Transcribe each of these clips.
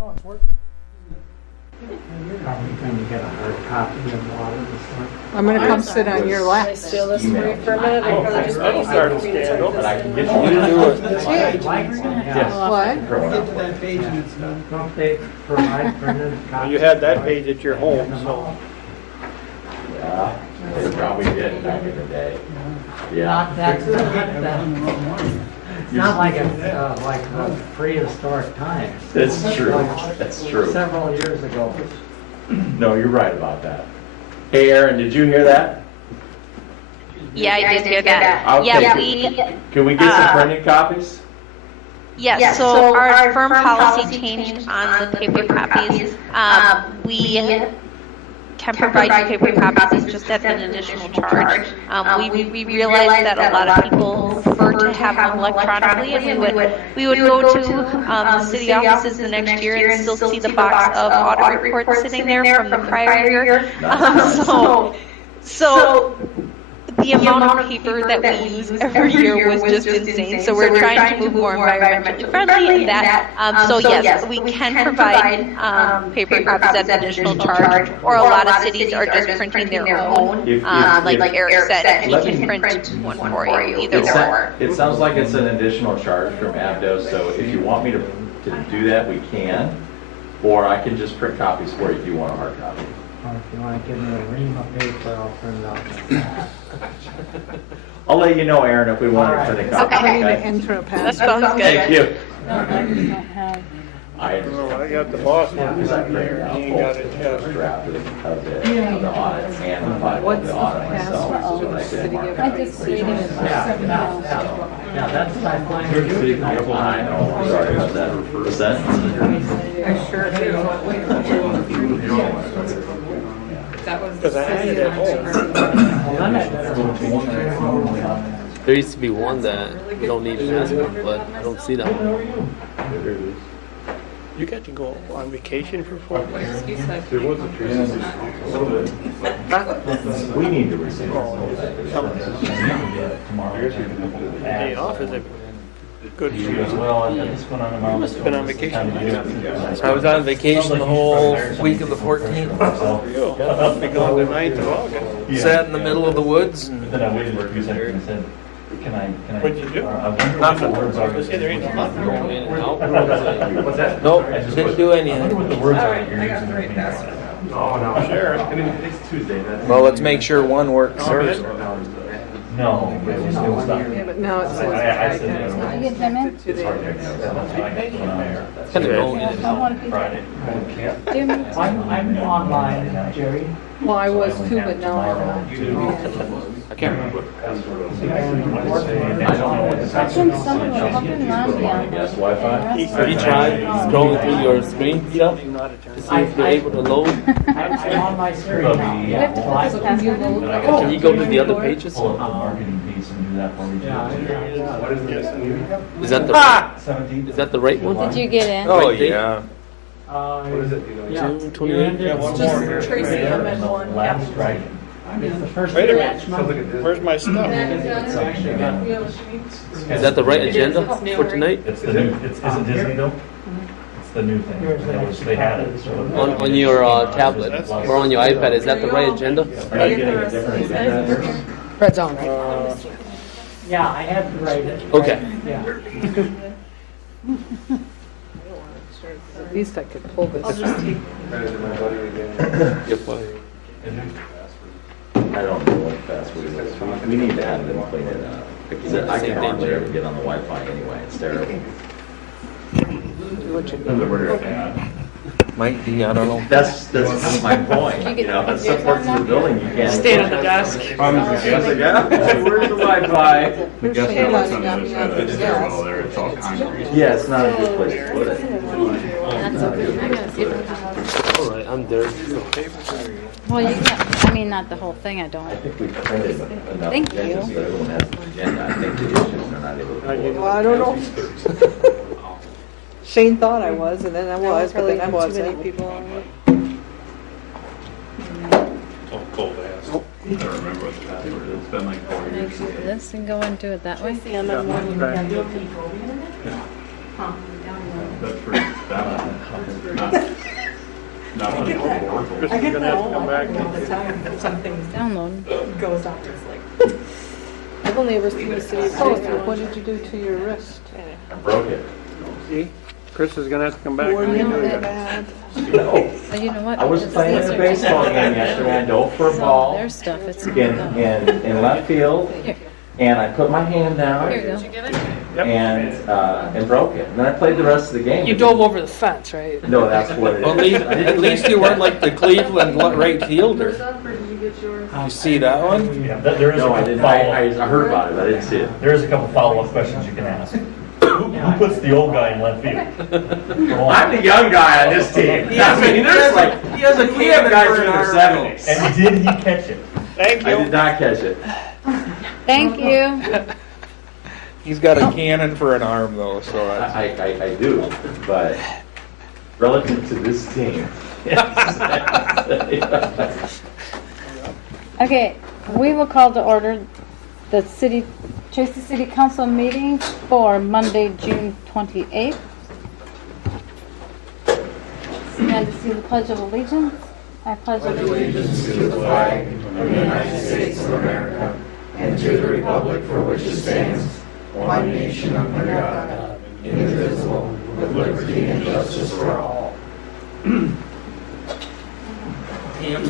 No, it's working. Probably going to get a hard copy of water this one. I'm going to come sit on your lap. Can I steal this from you for a minute? Or probably just That'll easier start for a me to scandal. type But I this can in. get you to do it. Yes. What? Get to that page and it's done. Don't they provide printed copies? You had that page at your home, so. Yeah, they probably did back in the day. Yeah. Not that, it's not like it's like prehistoric times. That's true. That's true. Several years ago. No, you're right about that. Hey, Aaron, did you hear that? Yeah, I did hear that. Okay. Yeah, we, Can we get some printed copies? yes, so our firm policy changed on the paper copies. We can provide you paper copies, it's just at an additional charge. We realized that a lot of people prefer to have them electronically, and we would go to the city offices the next year and still see the box of audit reports sitting there from the prior year. So the amount of paper that we use every year was just insane. So we're trying to move more environmentally friendly, and that. So yes, we can provide paper copies at an additional charge, or a lot of cities are just printing their own. Like Eric said, and he can print one for you, either or. It sounds like it's an additional charge from Abdo, so if you want me to do that, we can. Or I can just print copies for you if you want a hard copy. Or if you want to give me a ream of paper, I'll print it out. I'll let you know, Aaron, if we want to print a copy. I need an Okay. intro That pass. sounds good. Thank you. Don't have. I understand. I got the boss one Because I in printed there, out and he both got it, the draft of the audit and the file of the audit myself. So I did mark I out just which read one. it. Yeah, that's what I find. I know, I'm sorry about that. Percent? because I had it at home. There used to be one that you don't need an passport, but I don't see that one. You got to go on vacation for 4 months. We need to receive Day off is a good for you. You must have been on vacation. I was on vacation the whole week of the 14th. You go. Be gone the 9th of August. Sat in the middle of the woods. And Then I waited for a few seconds and said, can I? What'd you do? I wonder what the words are. Say there ain't nothing. going in and out. What's that? Nope, I just didn't put- do I wonder anything. what the words are that you're using to clean it. Oh, no. Sure. I mean, it's Tuesday. That's. Well, let's make sure one works first. No, but it was not. Yeah, but now it's. I said, It's not. no. Get them in? It's hard to Kind of going in and out. Friday. I'm online, Jerry. Well, I was too, but now I'm not. I can't remember. I don't know what the password is. Yes, Wi-Fi? Have you tried scrolling through your screen stuff to see if you're able to load? I'm on my screen now. So can you load? Can you go to the other pages? Pull up the marketing piece and do that for me. Yeah, Is that the 17th. is that the right one? Did you get in? Oh yeah. Yeah. 228. Yeah, one more. Tracy, I'm at one. Last Friday. It's the first Wait a batch minute. Where's my stuff? Is that the right agenda for tonight? It's the new, isn't Disney though? It's the new thing. That was, they had it. So On your tablet or on your iPad, is that the right agenda? are you getting a different agenda? Red zone. Yeah, I had to write it. Okay. Yeah. At least I could pull this. You're fine. I don't know what the password is. We need to have them clean it up. Because I can hardly ever get on the Wi-Fi anyway. It's terrible. Might be, I don't know. That's my point. You know, in some parts of the building, you can't. Stand at the desk. I was like, yeah, where's the Wi-Fi? The guest house on the other side of the stairwell there, it's all concrete. Yeah, it's not a good place to put it. That's okay. I'm gonna see if I have. All right, I'm there. Well, you got, I mean, not the whole thing, I I don't. think we printed enough Thank agendas you. so everyone has an agenda. I think the issues are not able to. pull it. Well, I don't know. Shane thought I was, and then I was, but then I wasn't. people on it. Oh, cold ass. I don't remember what the password is. It's been like 4 Can I years. do this and go into it that way? That's for that one. Not for the board. I get Gonna that have to come back. all the time, but some things Download. goes off just like. I've only ever seen the city of So, Tracy what once. did you do to your wrist? I broke it. See, Chris is gonna have to come back. Were you that bad? No. Oh, you know what? I was Because playing these in a are baseball just- game yesterday. I dove for a So ball their stuff, it's in left field, Here. and I put my hand down Here you go. and broke it. And then I played the rest of the game. You dove over the fence, right? No, that's what it is. Well, at least you weren't like the Cleveland right fielder. Where did you get yours? You see that one? Yeah, there is a No, I couple didn't. follow-up. I heard about it, but I didn't see it. There is a couple follow-up questions you can ask. Who puts the old guy in left field? I'm the young guy on this team. I mean, there's like, He has a we have guys in their 70s. And did he catch it? Thank I you. did not catch it. Thank you. He's got a cannon for an arm though, so that's... I do, but relative to this team. Okay, we will call to order the Tracy City Council meeting for Monday, June 28th. Stand to see the Pledge of Allegiance. I pledge allegiance to the flag of the United States of America and to the republic for which it stands, one nation under God, indivisible, with liberty and justice for all. Tam's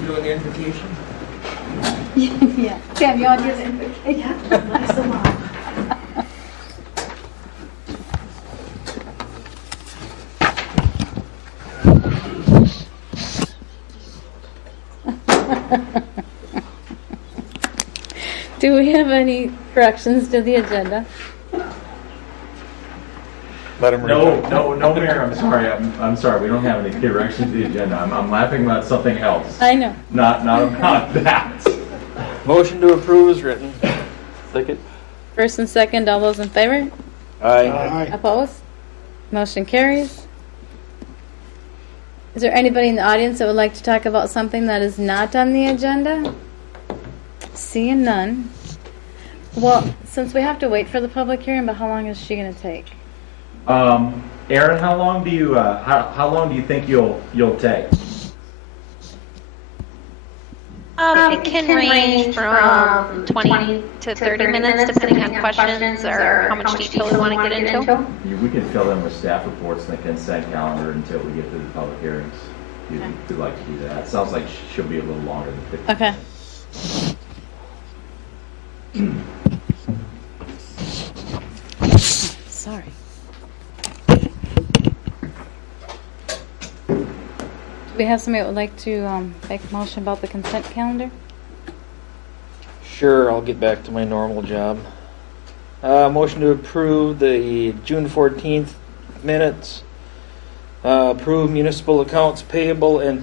doing the invocation? Yeah. Sam, you want to do the invocation? Yeah, nice and long. Do we have any corrections to the agenda? Let him read No, Mayor, I'm sorry. I'm sorry. We don't have any corrections to the agenda. I'm laughing about something else. I know. Not about that. Motion to approve is written. Second. First and second, all those in favor? Aye. Opposed? Motion carries. Is there anybody in the audience that would like to talk about something that is not on the agenda? Seeing none. Well, since we have to wait for the public hearing, but how long is she going to take? Aaron, how long do you think you'll take? It can range from 20 to 30 minutes, depending on questions or how much detail we want to get into. We can fill them with staff reports and the consent calendar until we get to the public hearings. If you'd like to do that. It sounds like she'll be a little longer than 50 Okay. Sorry. Do we have somebody that would like to make a motion about the consent calendar? Sure, I'll get back to my normal job. Motion to approve the June 14th minutes. Approve municipal accounts payable and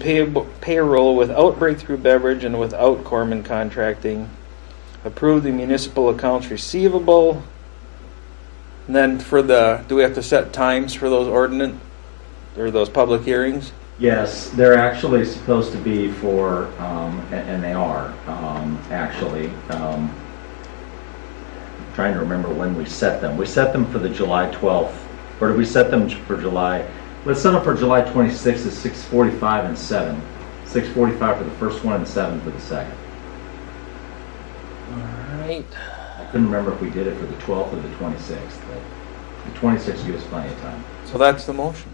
payroll without Breakthrough Beverage and without Corman Contracting. Approve the municipal accounts receivable. And then do we have to set times for those ordinance or those public hearings? Yes, they're actually supposed to be for, and they are, actually. Trying to remember when we set them. We set them for the July 12th, or did we set them for July? Let's set them for July 26th at 6:45 and 7. 6:45 for the first one and 7 for the second. All right. I couldn't remember if we did it for the 12th or the 26th, but the 26th gives plenty of time. So that's the motion.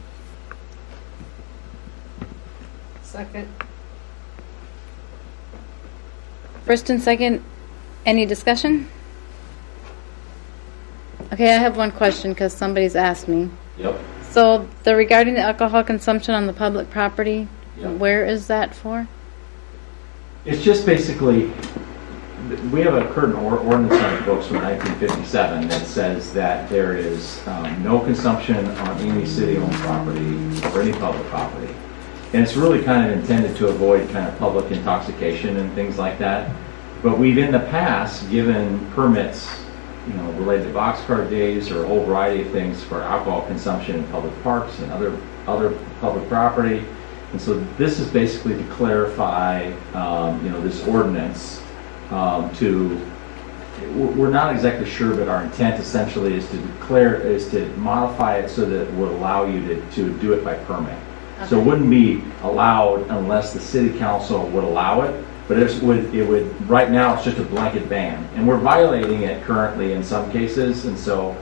Second. First and second, any discussion? Okay, I have one question because somebody's asked me. Yep. So regarding the alcohol consumption on the public property, Yep. where is that for? It's just basically, we have a current ordinance on the books from 1957 that says that there is no consumption on any city-owned property or any public property. And it's really kind of intended to avoid kind of public intoxication and things like that. But we've in the past given permits, related to boxcar days or a whole variety of things for alcohol consumption in public parks and other public property. And so this is basically to clarify, this ordinance we're not exactly sure, but our intent essentially is to modify it so that it would allow you to do it by permit. So it wouldn't be allowed unless the city council would allow it, but it would, right now, it's just a blanket ban. And we're violating it currently in some cases, and so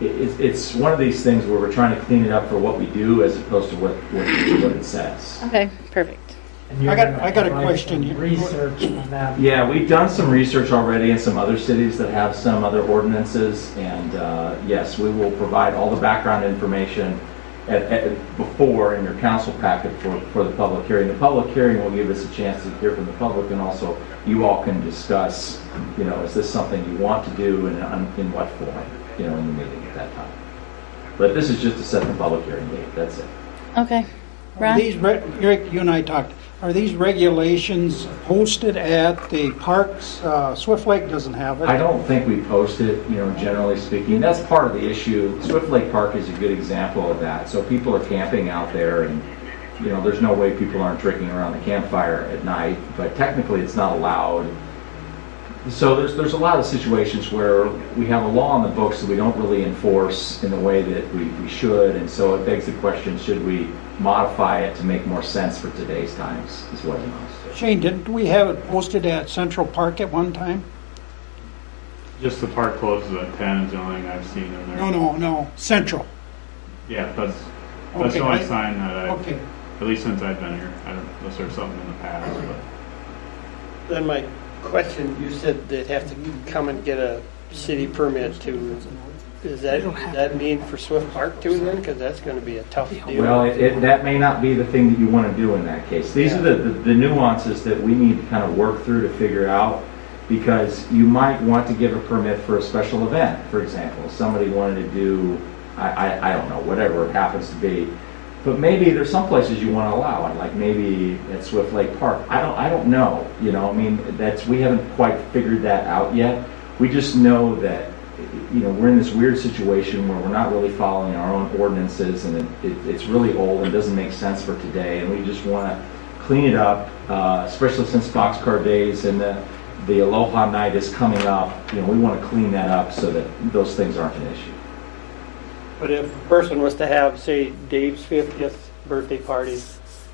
it's one of these things where we're trying to clean it up for what we do as opposed to what it says. Okay, perfect. And I got a question. Research on that. Yeah, we've done some research already in some other cities that have some other ordinances, and yes, we will provide all the background information before in your council packet for the public hearing. The public hearing will give us a chance to hear from the public, and also you all can discuss, is this something you want to do and in what form, in the meeting at that time. But this is just to set the public hearing date, that's it. Okay. Are Ron? these, Eric, you and I talked, are these regulations posted at the parks? Swift Lake doesn't have it. I don't think we post it, generally speaking. That's part of the issue. Swift Lake Park is a good example of that. So people are camping out there and, there's no way people aren't drinking around the campfire at night, but technically it's not allowed. So there's a lot of situations where we have a law on the books that we don't really enforce in the way that we should, and so it begs the question, should we modify it to make more sense for today's times, is what it is. Shane, didn't we have it posted at Central Park at one time? Just the park closes at 10 is the only thing I've seen in there. No, Central. Yeah, that's Okay, the only sign that Okay. at least since I've been here. I don't, unless there's something in the past, but. Then my question, you said they'd have to come and get a city permit to, does that mean for Swift Park too then? Because that's going to be a tough deal. Well, that may not be the thing that you want to do in that case. These are the nuances that we need to kind of work through to figure out, because you might want to give a permit for a special event, for example. Somebody wanted to do, I don't know, whatever it happens to be. But maybe there's some places you want to allow it, like maybe at Swift Lake Park. I don't know, we haven't quite figured that out yet. We just know that, we're in this weird situation where we're not really following our own ordinances, and it's really old and doesn't make sense for today, and we just want to clean it up, especially since Boxcar Days and the Aloha Night is coming up. We want to clean that up so that those things aren't an issue. But if a person was to have, say, Dave's 50th birthday party,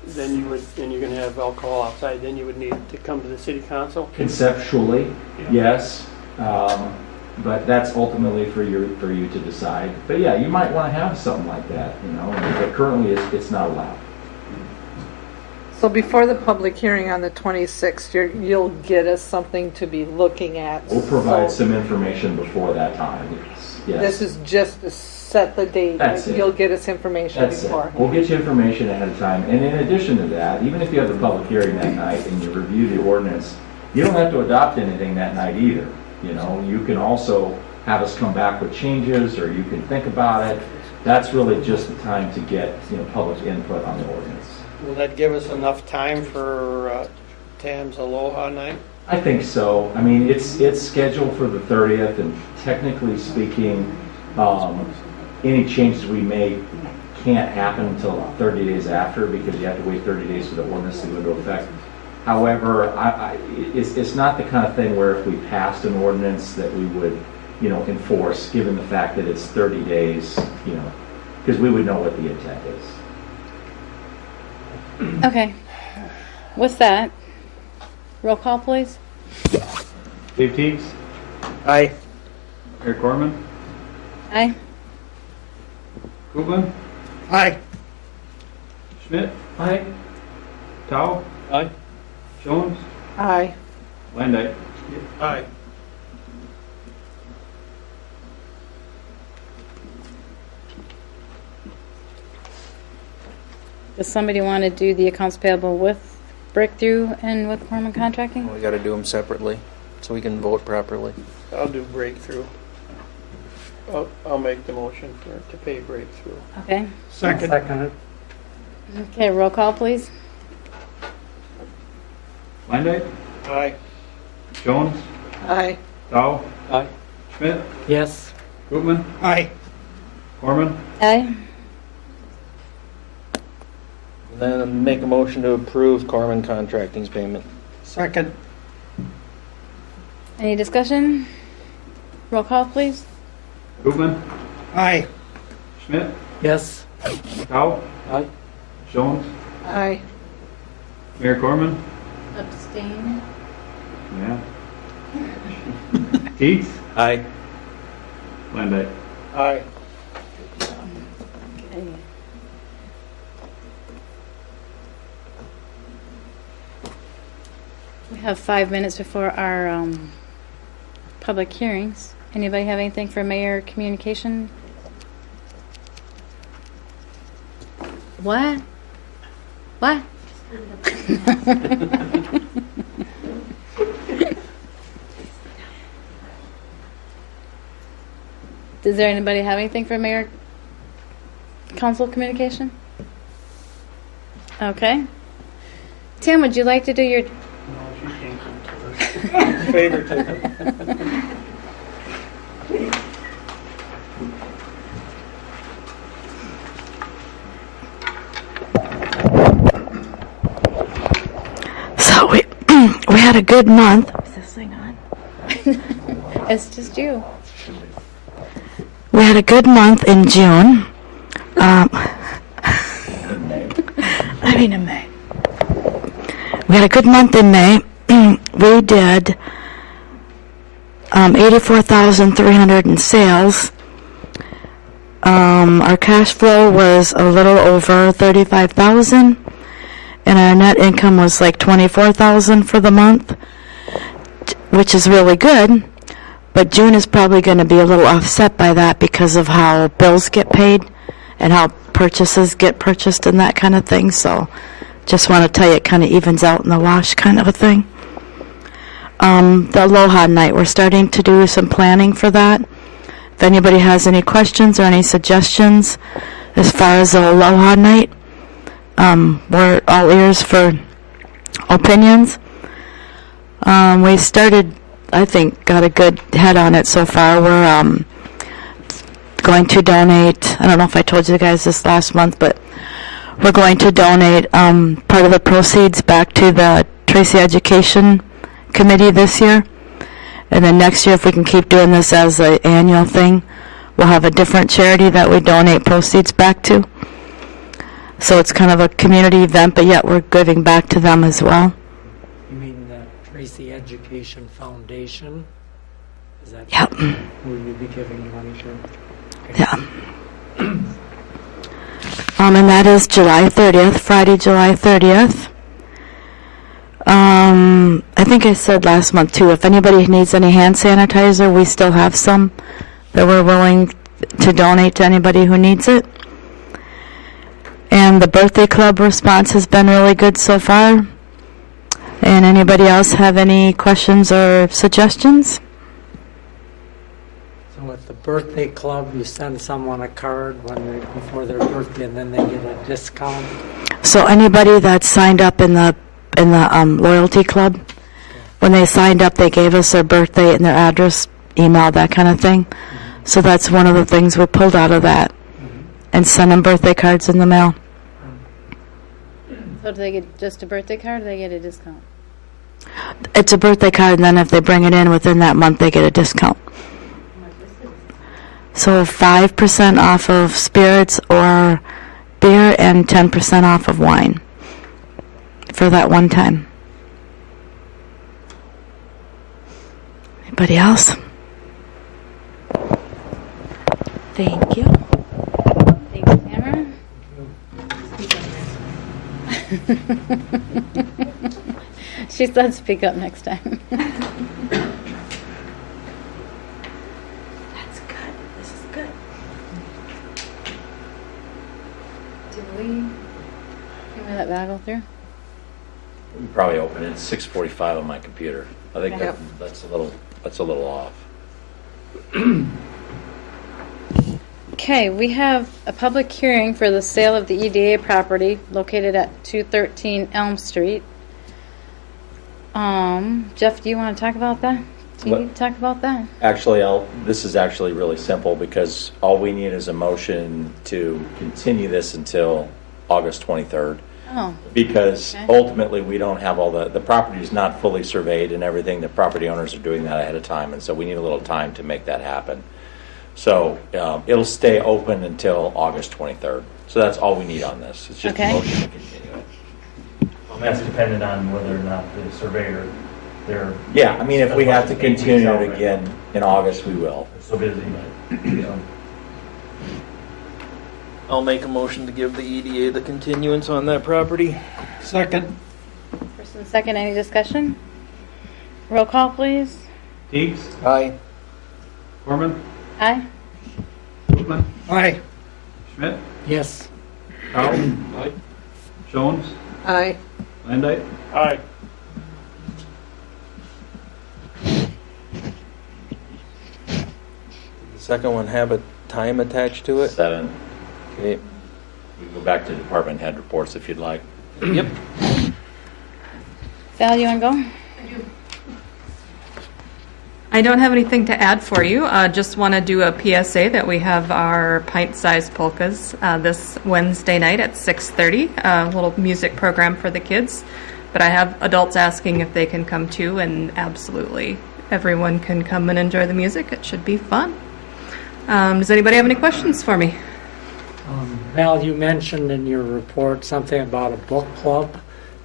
then you would, and you're going to have alcohol outside, then you would need to come to the city council? Conceptually, yes, but that's ultimately for you to decide. But yeah, you might want to have something like that, but currently it's not allowed. So before the public hearing on the 26th, you'll get us something to be looking at. We'll provide some information before that time, yes. This is just to set the date. That's it. You'll get us information That's before. it. We'll get you information ahead of time. And in addition to that, even if you have the public hearing that night and you review the ordinance, you don't have to adopt anything that night either. You can also have us come back with changes, or you can think about it. That's really just the time to get, public input on the ordinance. Will that give us enough time for Tam's Aloha Night? I think so. I mean, it's scheduled for the 30th, and technically speaking, any changes we make can't happen until 30 days after, because you have to wait 30 days for the ordinance to go into effect. However, it's not the kind of thing where if we passed an ordinance that we would, enforce, given the fact that it's 30 days, because we would know what the intent is. Okay. With that, roll call, please. Dave Teagues? Aye. Eric Gorman? Aye. Kublin? Aye. Schmidt? Aye. Tao? Aye. Jones? Aye. Landau? Aye. Does somebody want to do the accounts payable with Breakthrough and with Corman Contracting? We got to do them separately so we can vote properly. I'll do breakthrough. I'll make the motion to pay breakthrough. Okay. Second. Okay, roll call, please. Landau? Aye. Jones? Aye. Tao? Aye. Schmidt? Yes. Koopman? Aye. Gorman? Aye. Then make a motion to approve Corman Contracting's payment. Second. Any discussion? Roll call, please. Koopman? Aye. Schmidt? Yes. Tao? Aye. Jones? Aye. Mayor Corman? Abstain. Yeah. Teets? Aye. Landay? Aye. Okay. We have 5 minutes before our public hearings. Anybody have anything for mayor communication? What? What? Does there anybody have anything for mayor council communication? Okay. Tim, would you like to do your No, she can't come to us. Favoritism. So we had a good month. Is this thing on? It's just you. We had a good month in June. In May. We had a good month in May. We did 84,300 in sales. Our cash flow was a little over 35,000, and our net income was like 24,000 for the month, which is really good. But June is probably going to be a little offset by that because of how bills get paid and how purchases get purchased and that kind of thing. So just want to tell you, it kind of evens out in the wash kind of a thing. The Aloha Night, we're starting to do some planning for that. If anybody has any questions or any suggestions as far as the Aloha Night, we're all ears for opinions. We started, I think, got a good head on it so far. We're going to donate, I don't know if I told you guys this last month, but we're going to donate part of the proceeds back to the Tracy Education Committee this year. And then next year, if we can keep doing this as an annual thing, we'll have a different charity that we donate proceeds back to. So it's kind of a community event, but yet we're giving back to them as well. You mean the Tracy Education Foundation? Is that Yep. who you'd be giving money to? Okay. Yeah. And that is July 30th, Friday, July 30th. I think I said last month, too, if anybody needs any hand sanitizer, we still have some that we're willing to donate to anybody who needs it. And the birthday club response has been really good so far. And anybody else have any questions or suggestions? So at the birthday club, you send someone a card before their birthday, and then they get a discount? So anybody that's signed up in the loyalty club, when they signed up, they gave us their birthday and their address, email, that kind of thing. Mm-hmm. So that's one of the things we pulled out of that, and send them birthday cards in the mail. So do they get just a birthday card, or do they get a discount? It's a birthday card, and then if they bring it in within that month, they get a discount. So 5% off of spirits or beer and 10% off of wine for that one time. Anybody else? Thank you. Thanks, Tamara. She said speak up next time. That's good. This is good. Do we? Can we let that go through? We can probably open it. It's 6:45 on my computer. I think Yep. that's a little off. Okay, we have a public hearing for the sale of the EDA property located at 213 Elm Street. Jeff, do you want to talk about that? Do you need to talk about that? Actually, this is actually really simple because all we need is a motion to continue this until August 23rd. Oh. Because Okay. ultimately we don't have all the property is not fully surveyed and everything. The property owners are doing that ahead of time, and so we need a little time to make that happen. So it'll stay open until August 23rd. So that's all we need on this. It's just Okay. a motion to continue it. That's dependent on whether or not the surveyor, they're. Yeah, I mean, if we have to continue it again in August, we will. So busy, but. I'll make a motion to give the EDA the continuance on that property. Second. First and second, any discussion? Roll call, please. Deeks, Aye. Corman, Aye. Bootman, Aye. Schmidt, Yes. Carl, Jones, Aye. Landite. Aye. The second one have a time attached to it? 7. Okay. We can go back to department head reports if you'd like. Yep. Val, you want to go? I don't have anything to add for you. Just want to do a PSA that we have our pint-sized polkas this Wednesday night at 6:30. A little music program for the kids. But I have adults asking if they can come too, and absolutely everyone can come and enjoy the music. It should be fun. Does anybody have any questions for me? Val, you mentioned in your report something about a book club.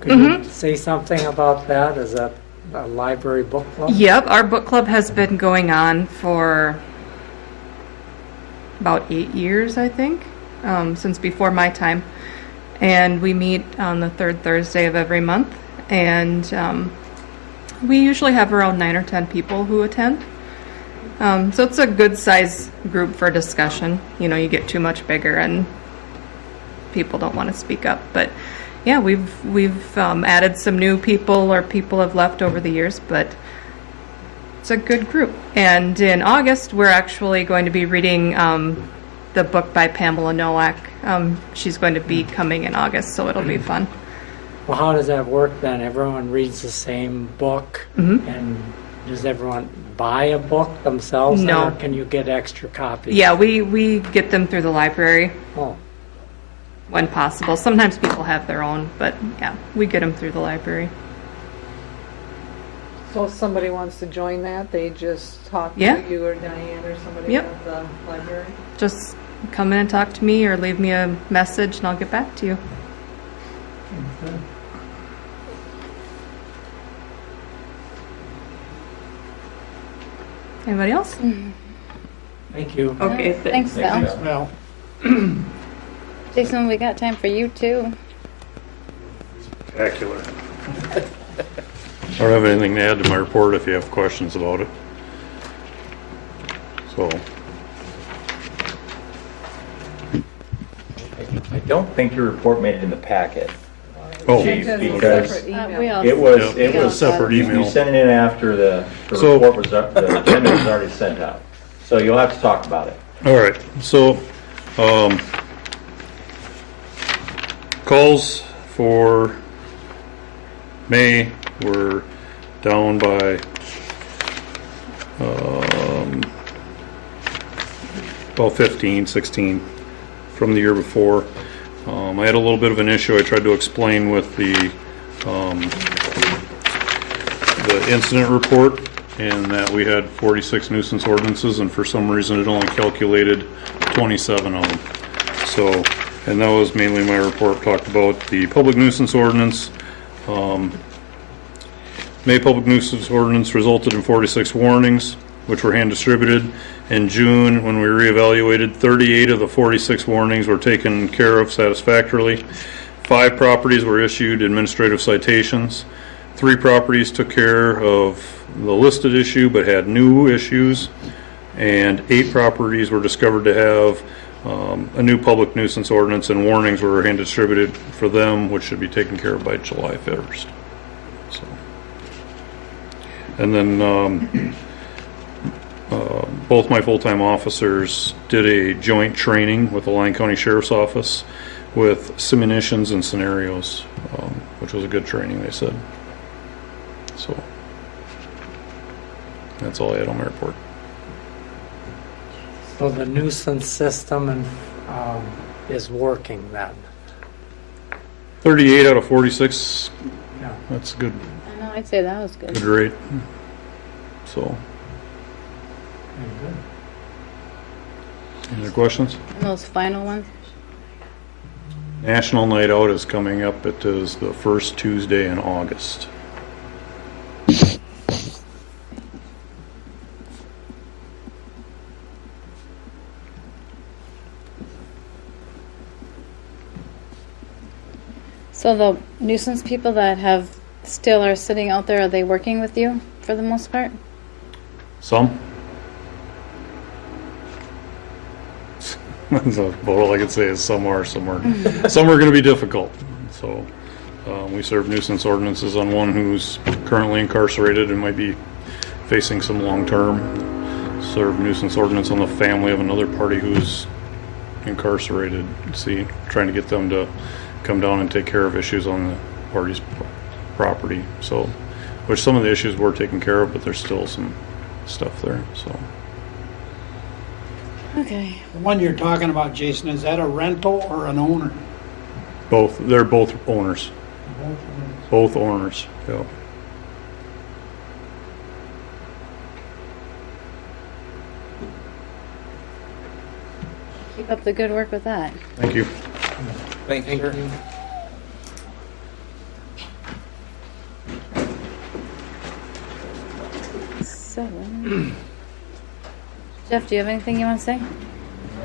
Could you say something about that? Is that a library book club? Yep, our book club has been going on for about 8 years, I think, since before my time. And we meet on the third Thursday of every month. And we usually have around 9 or 10 people who attend. So it's a good size group for discussion. You know, you get too much bigger and people don't want to speak up. But yeah, we've added some new people, or people have left over the years, but it's a good group. And in August, we're actually going to be reading the book by Pamela Nowak. She's going to be coming in August, so it'll be fun. Well, how does that work then? Everyone reads the same book, and does everyone buy a book themselves? No. Or can you get extra copies? Yeah, we get them through the library. Oh. When possible. Sometimes people have their own, but yeah, we get them through the library. So if somebody wants to join that, they just talk Yeah. to you or Diane or somebody Yep. at the library? Just come in and talk to me or leave me a message and I'll get back to you. Anybody else? Thank you. Okay, Thanks, Val. Well, Jason, we got time for you too. Spectacular. I don't have anything to add to my report if you have questions about it. So, I don't think your report made it in the packet. Oh. Chief, Because because separate email. We all it was, Yeah, it was separate email. You sent it in after the So- report was, the agenda was already sent out. So you'll have to talk about it. all right, so, calls for May were down by, about 15, 16 from the year before. I had a little bit of an issue I tried to explain with the incident report, and that we had 46 nuisance ordinances, and for some reason it only calculated 27 of them. So, and that was mainly my report, talked about the public nuisance ordinance. May public nuisance ordinance resulted in 46 warnings, which were hand distributed. In June, when we reevaluated, 38 of the 46 warnings were taken care of satisfactorily. 5 properties were issued administrative citations. 3 properties took care of the listed issue but had new issues. And 8 properties were discovered to have a new public nuisance ordinance, and warnings were hand distributed for them, which should be taken care of by July 1st. So. And then both my full-time officers did a joint training with the Lyon County Sheriff's Office with simulations and scenarios, which was a good training, they said. So that's all I had on my report. So the nuisance system is working then? 38 out of 46, Yeah. that's good, I know, I'd say that was good. good rate. So, any other questions? And those final ones? National Night Out is coming up. It is the first Tuesday in August. So the nuisance people that have still are sitting out there, are they working with you for the most part? Some. So, all I can say is some are going to be difficult. So we serve nuisance ordinances on one who's currently incarcerated and might be facing some long-term. Serve nuisance ordinance on the family of another party who's incarcerated. Trying to get them to come down and take care of issues on the party's property. So, which some of the issues were taken care of, but there's still some stuff there. So. Okay. The one you're talking about, Jason, is that a rental or an owner? Both. They're both owners. Both owners. Yeah. Keep up the good work with that. Thank you. Thank you. So, Jeff, do you have anything you want to say?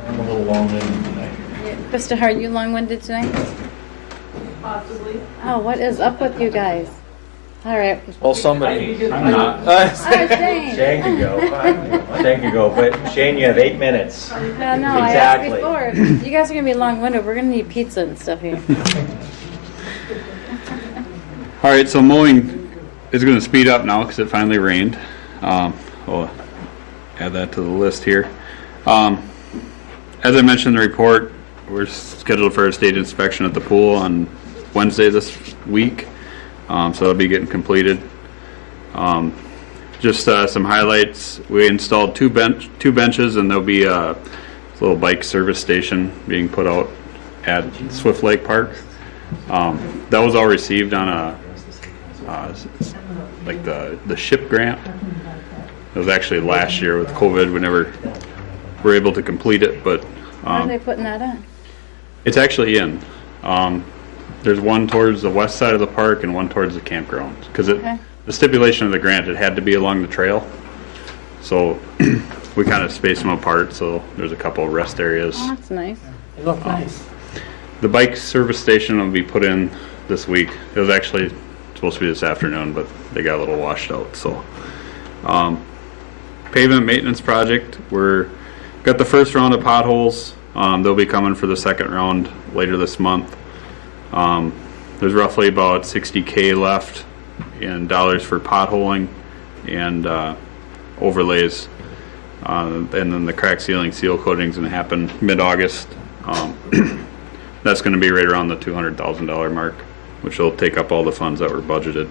I'm a little long-winded tonight. Krista, are you long-winded tonight? Possibly. Oh, what is up with you guys? All right. Well, somebody. I'm not. Shane. Shane can go. Shane can go, but Shane, you have 8 minutes. No, I asked before. You guys are going to be long-winded. We're going to need pizza and stuff here. All right, so mowing is going to speed up now because it finally rained. We'll add that to the list here. As I mentioned in the report, we're scheduled for a state inspection at the pool on Wednesday this week, so that'll be getting completed. Just some highlights: we installed two benches, and there'll be a little bike service station being put out at Swift Lake Park. That was all received on a like the SHIP grant. It was actually last year with COVID. We never were able to complete it, but Where are they putting that in? it's actually in. There's one towards the west side of the park and one towards the campground. Because the stipulation of the grant, it had to be along the trail. So we kind of spaced them apart, so there's a couple of rest areas. Oh, that's nice. They look nice. The bike service station will be put in this week. It was actually supposed to be this afternoon, but they got a little washed out. So pavement maintenance project, we're got the first round of potholes. They'll be coming for the second round later this month. There's roughly about $60K left in dollars for potholing and overlays. And then the crack sealing seal coating is going to happen mid-August. That's going to be right around the $200,000 mark, which will take up all the funds that were budgeted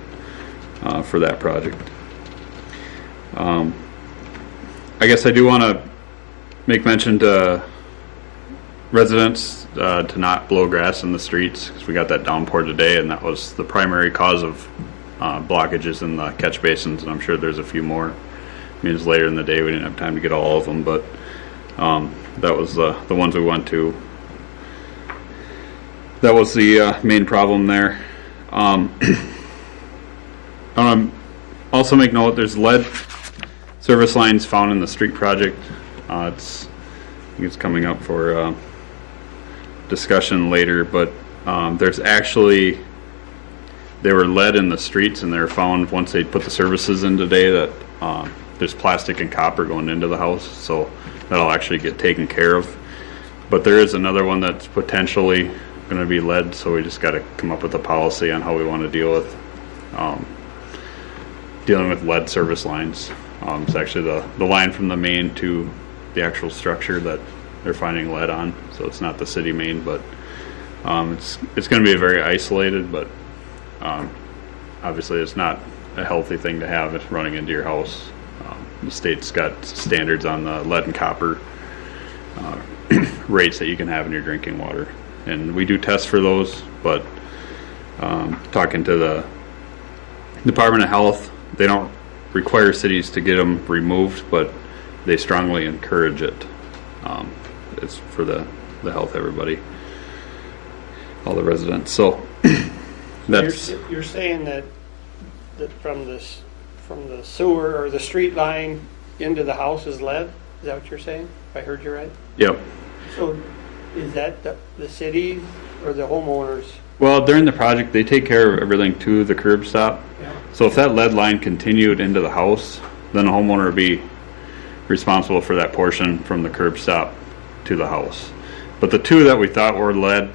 for that project. I guess I do want to make mention to residents to not blow grass in the streets, because we got that downpour today, and that was the primary cause of blockages in the catch basins, and I'm sure there's a few more. I mean, it's later in the day, we didn't have time to get all of them, but that was the ones we went to. That was the main problem there. I want to also make note, there's lead service lines found in the street project. I think it's coming up for discussion later, but there's actually, they were lead in the streets, and they were found once they put the services in today that there's plastic and copper going into the house, so that'll actually get taken care of. But there is another one that's potentially going to be lead, so we just got to come up with a policy on how we want to deal with dealing with lead service lines. It's actually the line from the main to the actual structure that they're finding lead on, so it's not the city main, but it's going to be very isolated, but obviously it's not a healthy thing to have it running into your house. The state's got standards on the lead and copper rates that you can have in your drinking water, and we do tests for those, but talking to the Department of Health, they don't require cities to get them removed, but they strongly encourage it. It's for the health of everybody. all the residents. So that's You're saying that from the sewer or the street line into the house is lead? Is that what you're saying? If I heard you right? yep. So is that the city or the homeowners? Well, during the project, they take care of everything to the curb stop. Yeah. So if that lead line continued into the house, then the homeowner would be responsible for that portion from the curb stop to the house. But the two that we thought were lead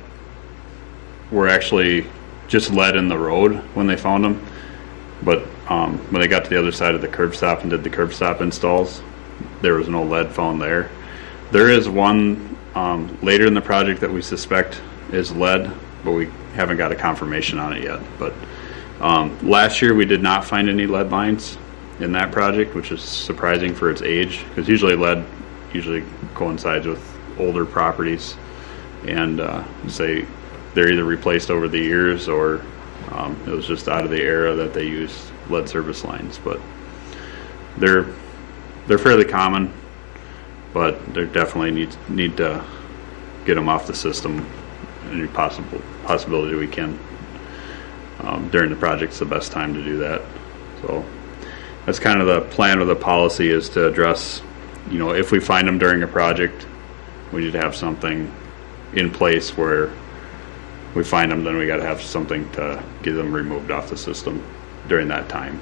were actually just lead in the road when they found them. But when they got to the other side of the curb stop and did the curb stop installs, there was no lead found there. There is one later in the project that we suspect is lead, but we haven't got a confirmation on it yet. But last year we did not find any lead lines in that project, which is surprising for its age, because usually lead coincides with older properties, and say they're either replaced over the years or it was just out of the era that they used lead service lines. But they're fairly common, but they definitely need to get them off the system. Any possibility we can during the project's the best time to do that. So that's kind of the plan or the policy, is to address, if we find them during a project, we need to have something in place where we find them, then we got to have something to get them removed off the system during that time.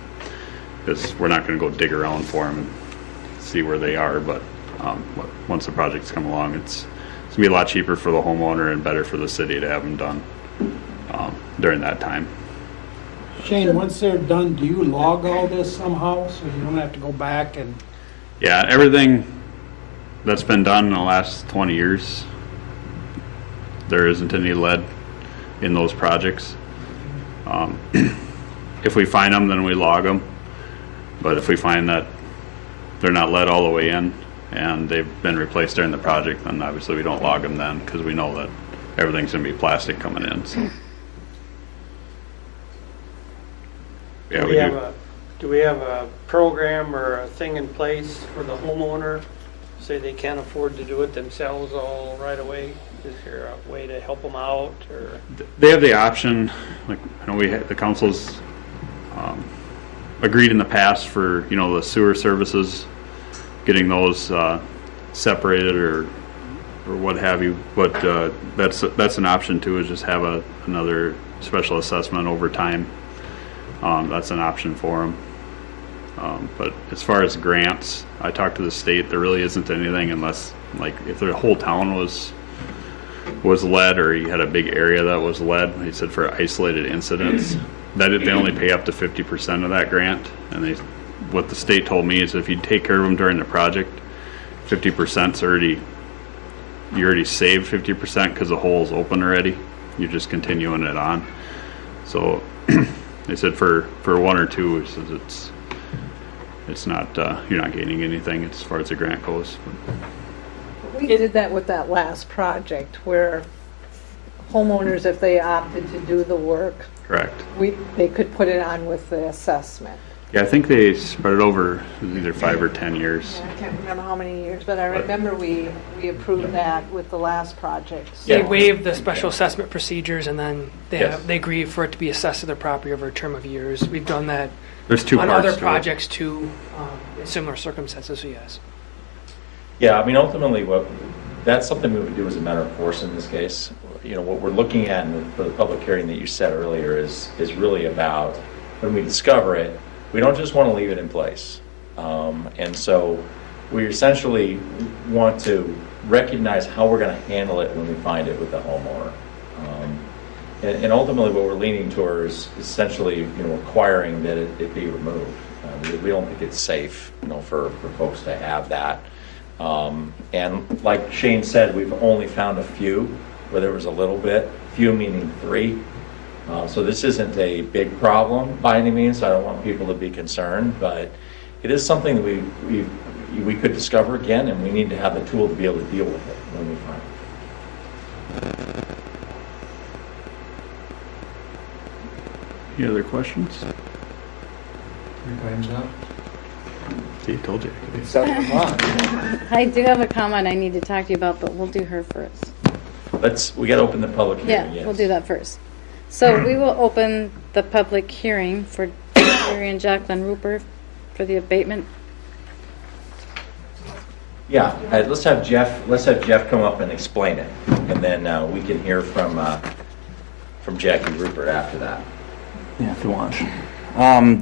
Because we're not going to go dig around for them and see where they are, but once the projects come along, it's going to be a lot cheaper for the homeowner and better for the city to have them done during that time. Shane, once they're done, do you log all this somehow so you don't have to go back and? Yeah, everything that's been done in the last 20 years, there isn't any lead in those projects. If we find them, then we log them. But if we find that they're not lead all the way in and they've been replaced during the project, then obviously we don't log them then, because we know that everything's going to be plastic coming in. So. Yeah, Do we have a program or a thing in place for the homeowner? Say they can't afford to do it themselves all right away. Is there a way to help them out? Or they have the option. Like, I know the council's agreed in the past for the sewer services, getting those separated or what have you. But that's an option too. Is just have another special assessment over time. That's an option for them. But as far as grants, I talked to the state. There really isn't anything unless, like, if the whole town was lead, or you had a big area that was lead. He said for isolated incidents, that they only pay up to 50% of that grant. And what the state told me is if you take care of them during the project, 50%'s you already saved 50% because the hole's open already. You're just continuing it on. So they said for one or two, it says it's not you're not gaining anything as far as the grant goes. We did that with that last project where homeowners, if they opted to do the work, Correct. They could put it on with the assessment. Yeah, I think they spread it over either 5 or 10 years. Yeah, I can't remember how many years, but I remember we approved that with the last project. So. They waive the special assessment procedures, and then Yes. they agree for it to be assessed to their property over a term of years. We've done that There's two on parts other to it. projects too, in similar circumstances, so yes. Yeah, I mean, ultimately, that's something we would do as a matter of course in this case. What we're looking at for the public hearing that you said earlier is really about when we discover it, we don't just want to leave it in place. And so we essentially want to recognize how we're going to handle it when we find it with the homeowner. And ultimately what we're leaning towards is essentially requiring that it be removed. We don't think it's safe for folks to have that. And like Shane said, we've only found a few where there was a little bit, few meaning 3. So this isn't a big problem by any means, so I don't want people to be concerned, but it is something that we could discover again, and we need to have the tool to be able to deal with it when we find it. Any other questions? Your time's up. See, told you. I do have a comment I need to talk to you about, but we'll do her first. we got to open the public hearing. Yeah, we'll do that first. So we will open the public hearing for Gary and Jacqueline Rupert for the abatement. Yeah, let's have Jeff come up and explain it, and then we can hear from Jackie Rupert after that. Yeah, if you want.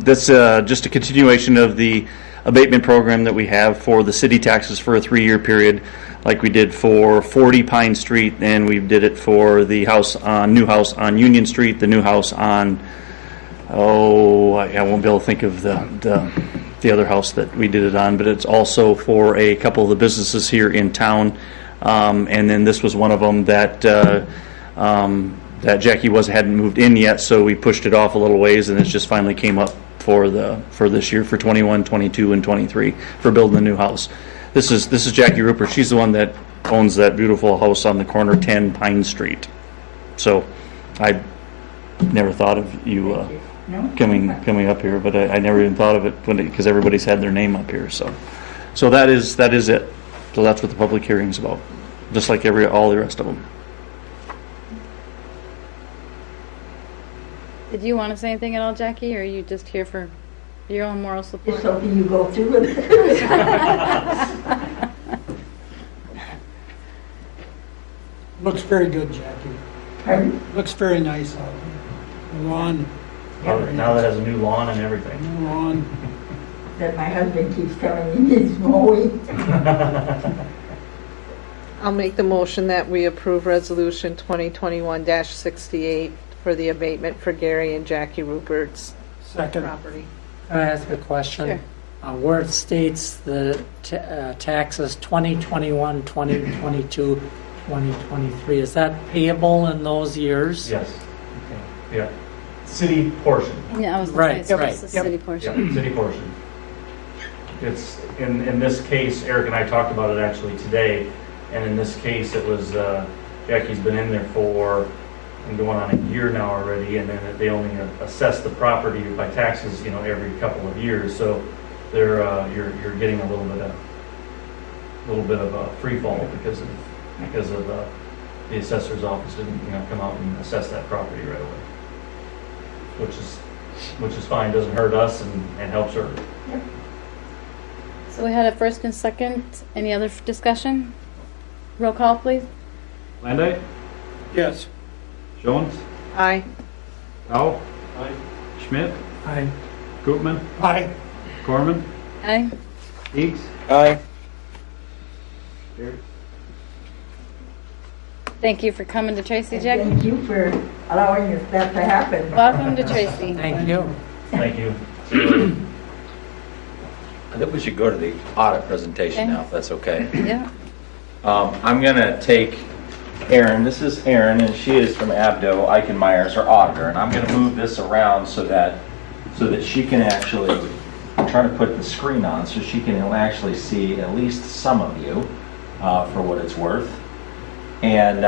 That's just a continuation of the abatement program that we have for the city taxes for a 3-year period, like we did for 40 Pine Street, and we did it for the new house on Union Street, the new house on, I won't be able to think of the other house that we did it on, but it's also for a couple of the businesses here in town, and then this was one of them that Jackie hadn't moved in yet, so we pushed it off a little ways, and it just finally came up for this year, for 21, 22, and 23, for building the new house. This is Jackie Rupert. She's the one that owns that beautiful house on the corner 10 Pine Street. So I never thought of you coming up here, but I never even thought of it because everybody's had their name up here. So that is it. So that's what the public hearing is about, just like all the rest of them. Did you want to say anything at all, Jackie, or are you just here for your own moral support? Just hoping you go through with it. Looks very good, Jackie. Pardon? Looks very nice out there. The lawn. Now that has a new lawn and everything. New lawn. That my husband keeps telling me he's mowing. I'll make the motion that we approve Resolution 2021-68 for the abatement for Gary and Jackie Rupert's Second. property. Can I ask a question? Sure. Where it states the taxes 2021, 2022, 2023, is that payable in those years? Yes. Okay. Yeah. City portion. Yeah, I was Right, going to say, right. it's the city portion. Yeah, city portion. It's, in this case, Eric and I talked about it actually today, and in this case, it was, Jackie's been in there for, going on a year now already, and then they only assess the property by taxes, every couple of years. So they're you're getting a little bit of a free fall because of the assessor's office didn't come out and assess that property right away, which is fine, doesn't hurt us and helps her. Yep. So we had a first and second. Any other discussion? Roll call, please. Landay? Yes. Jones? Aye. Dow? Aye. Schmidt? Aye. Koopman? Aye. Corman? Aye. Eads? Aye. Carried. Thank you for coming to Tracy, Jackie. Thank you for allowing that to happen. Welcome to Tracy. Thank you. Thank you. I think we should go to the audit presentation Okay. now, if that's okay. Yeah. I'm going to take Erin. This is Erin, and she is from Abdo Eichenmeyer's, our auditor. And I'm going to move this around so that she can actually, I'm trying to put the screen on so she can actually see at least some of you for what it's worth. And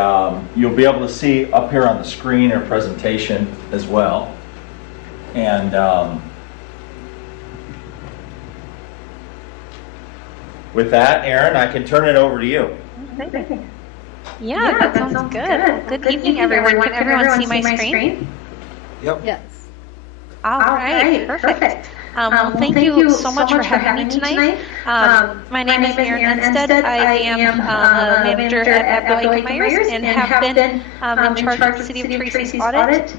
you'll be able to see up here on the screen her presentation as well. And with that, Erin, I can turn it over to you. Yeah, that sounds good. Good evening, everyone. Can everyone see my screen? Yep. Yes. All right, perfect. Well, thank you so much for having me tonight. My name is Erin Enstead. I am a manager at Abdo Eichenmeyer's and have been in charge of the City of Tracy's audit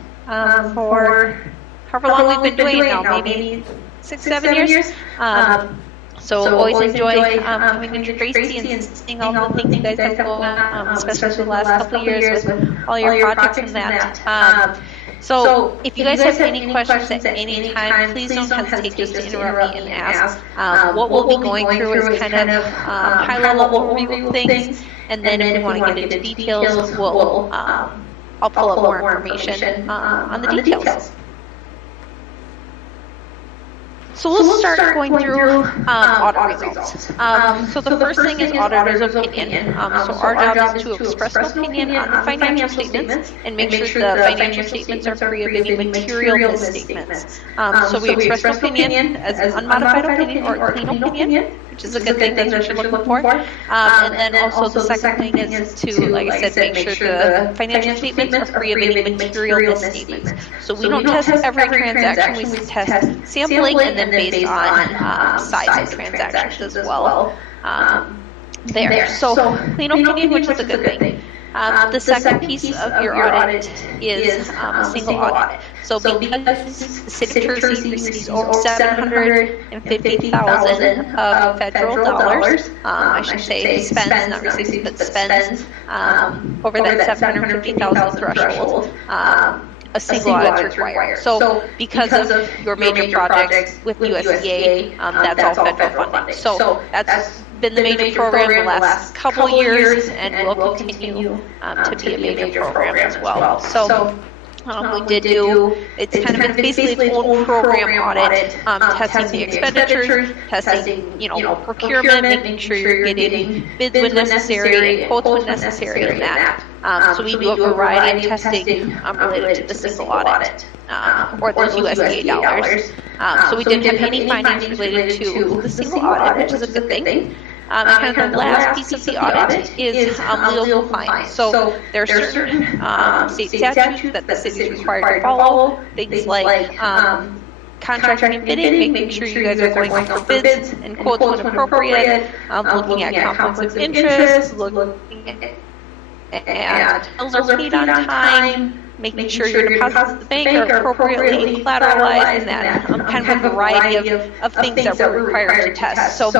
for however long we've been doing it now, maybe 6-7 years. So always enjoy coming to Tracy and seeing all the things you guys have going on, especially the last couple of years with all your projects and that. So if you guys have any questions at any time, please don't hesitate just to interrupt me and ask. What we'll be going through is kind of high-level overview of things, and then if we want to get into details, I'll pull up more information on the details. So we'll start going through audit results. So the first thing is auditor's opinion. So our job is to express an opinion on the financial statements and make sure the financial statements are free of any material misstatements. So we express an opinion as an unmodified opinion or a clean opinion, which is a good thing that you're looking for. And then also the second thing is to, like I said, make sure the financial statements are free of any material misstatements. So we don't test every transaction, we test sampling and then based on size of transactions as well there. So clean opinion, which is a good thing. The second piece of your audit is a single audit. So because the City of Tracy receives over $750,000 of federal dollars, I should say spends, not receives, but spends over that $750,000 threshold, a single audit is required. So because of your major projects with USDA, that's all federal funding. So that's been the major program the last couple years and will continue to be a major program as well. So we did do, it's kind of basically its own program audit, testing the expenditures, testing, procurement, making sure you're getting bids when necessary and quotes when necessary and that. So we do a variety of testing related to the single audit or those USDA dollars. So we didn't have any findings related to the single audit, which is a good thing. And kind of the last piece of the audit is legal compliance. So there are certain state statutes that the city is required to follow, things like contracting and bidding, making sure you guys are going out for bids and quotes when appropriate, looking at conflicts of interest, looking at bills are paid on time, making sure your deposits at the bank are appropriately collateralized, and that kind of a variety of things that we're required to test. So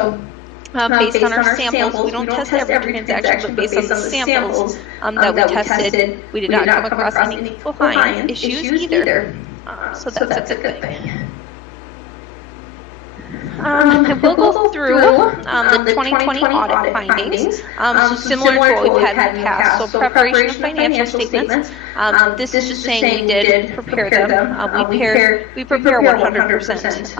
based on our samples, we don't test every transaction, but based on the samples that we tested, we did not come across any compliance issues either. So that's a good thing. And we'll go through the 2020 audit findings, so similar to what we've had in the past. So preparation of financial statements. This is just saying we did prepare them. We prepare 100%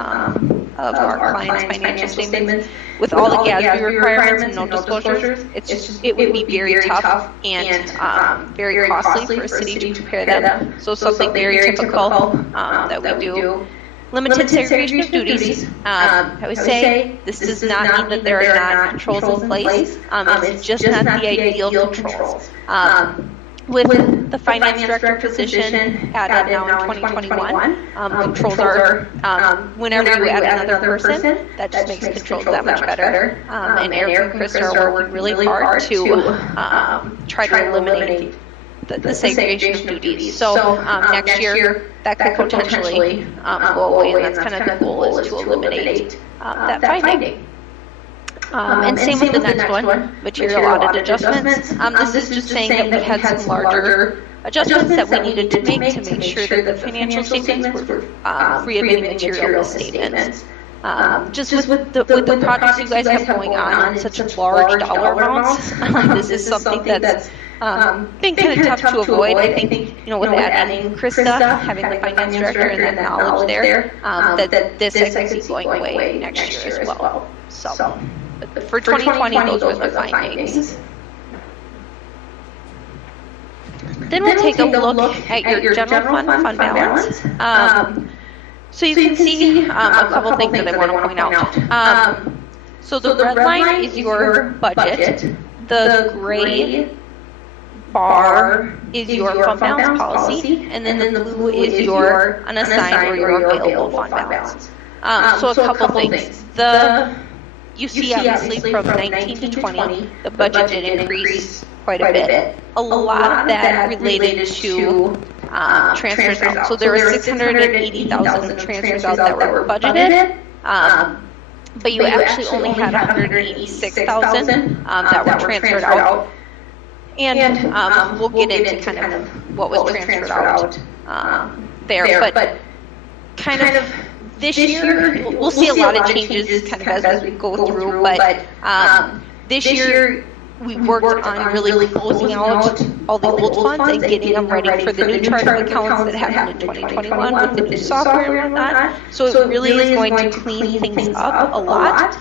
of our clients' financial statements with all the GASB requirements and no disclosures. It would be very tough and very costly for a city to prepare them. So something very typical that we do. Limited segregation of duties. I would say this does not mean that there are not controls in place. It's just not the ideal controls. With the finance director position added now in 2021, controls are, whenever you add another person, that just makes controls that much better. And Eric and Chris are working really hard to try to eliminate the segregation of duties. So next year, that could potentially go away, and that's kind of the goal, is to eliminate that finding. And same with the next one, material audit adjustments. This is just saying that we had some larger adjustments that we needed to make sure that the financial statements were free of any material misstatements. Just with the projects you guys have going on such large dollar amounts, this is something that's been kind of tough to avoid. I think, with adding Krista, having the finance director and that knowledge there, that this is going away next year as well. So, but for 2020, those were the findings. Then we'll take a look at your general fund balance. So you can see a couple things that I want to point out. So the red line is your budget. The gray bar is your fund balance policy, and then the blue is your unassigned or your available fund balance. So a couple things. You see, obviously, from 19 to 20, the budget did increase quite a bit. A lot of that related to transfers out. So there were 680,000 transfers out that were budgeted, but you actually only had 186,000 that were transferred out. And we'll get into kind of what was transferred out there. But kind of this year, we'll see a lot of changes kind of as we go through. But this year, we worked on really closing out all the old funds and getting them ready for the new chart of accounts that happened in 2021 with the new software and whatnot. So it really is going to clean things up a lot.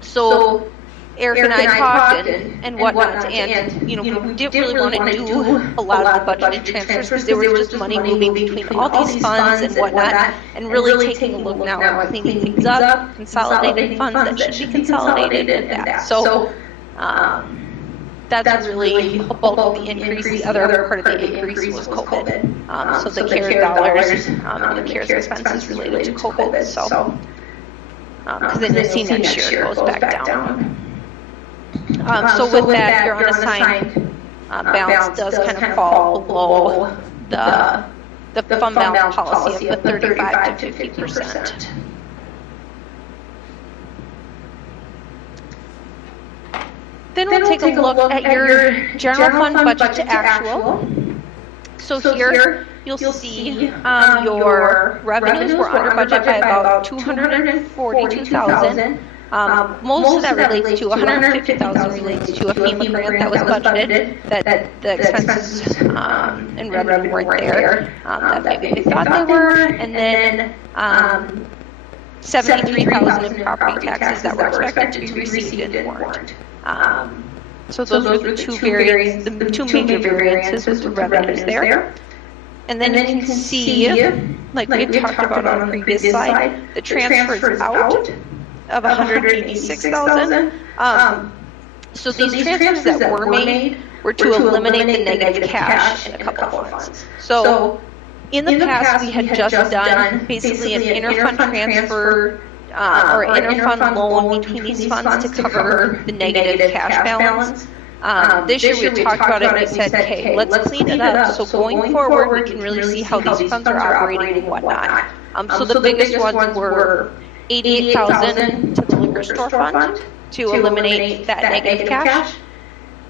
So Eric and I talked and whatnot, and we didn't really want to do a lot of the budgeted transfers because there was just money moving between all these funds and whatnot, and really taking a look now at cleaning things up, consolidating funds that should be consolidated, and that. So that's really a bulk of the increase. The other part of the increase was COVID. So the CARES dollars and the CARES expenses related to COVID. So because then you'll see next year it goes back down. So with that, your unassigned balance does kind of fall below the fund balance policy of the 35 to 50%. Then we'll take a look at your general fund budget to actual. So here you'll see your revenues were under budget by about $242,000. Most of that relates to $150,000 relates to a FEMA grant that was budgeted, that the expenses and revenue weren't there, that maybe we thought they were, and then $73,000 in property taxes that were expected to be received and weren't. So those were the two major variances with the revenues there. And then you can see, like we had talked about on the previous slide, the transfers out of $186,000. So these transfers that were made were to eliminate the negative cash in a couple of funds. So in the past, we had just done basically an interfund transfer or interfund loan between these funds to cover the negative cash balance. This year we talked about it and we said, okay, let's clean it up so going forward we can really see how these funds are operating and whatnot. So the biggest ones were $88,000 to the liquor store fund to eliminate that negative cash.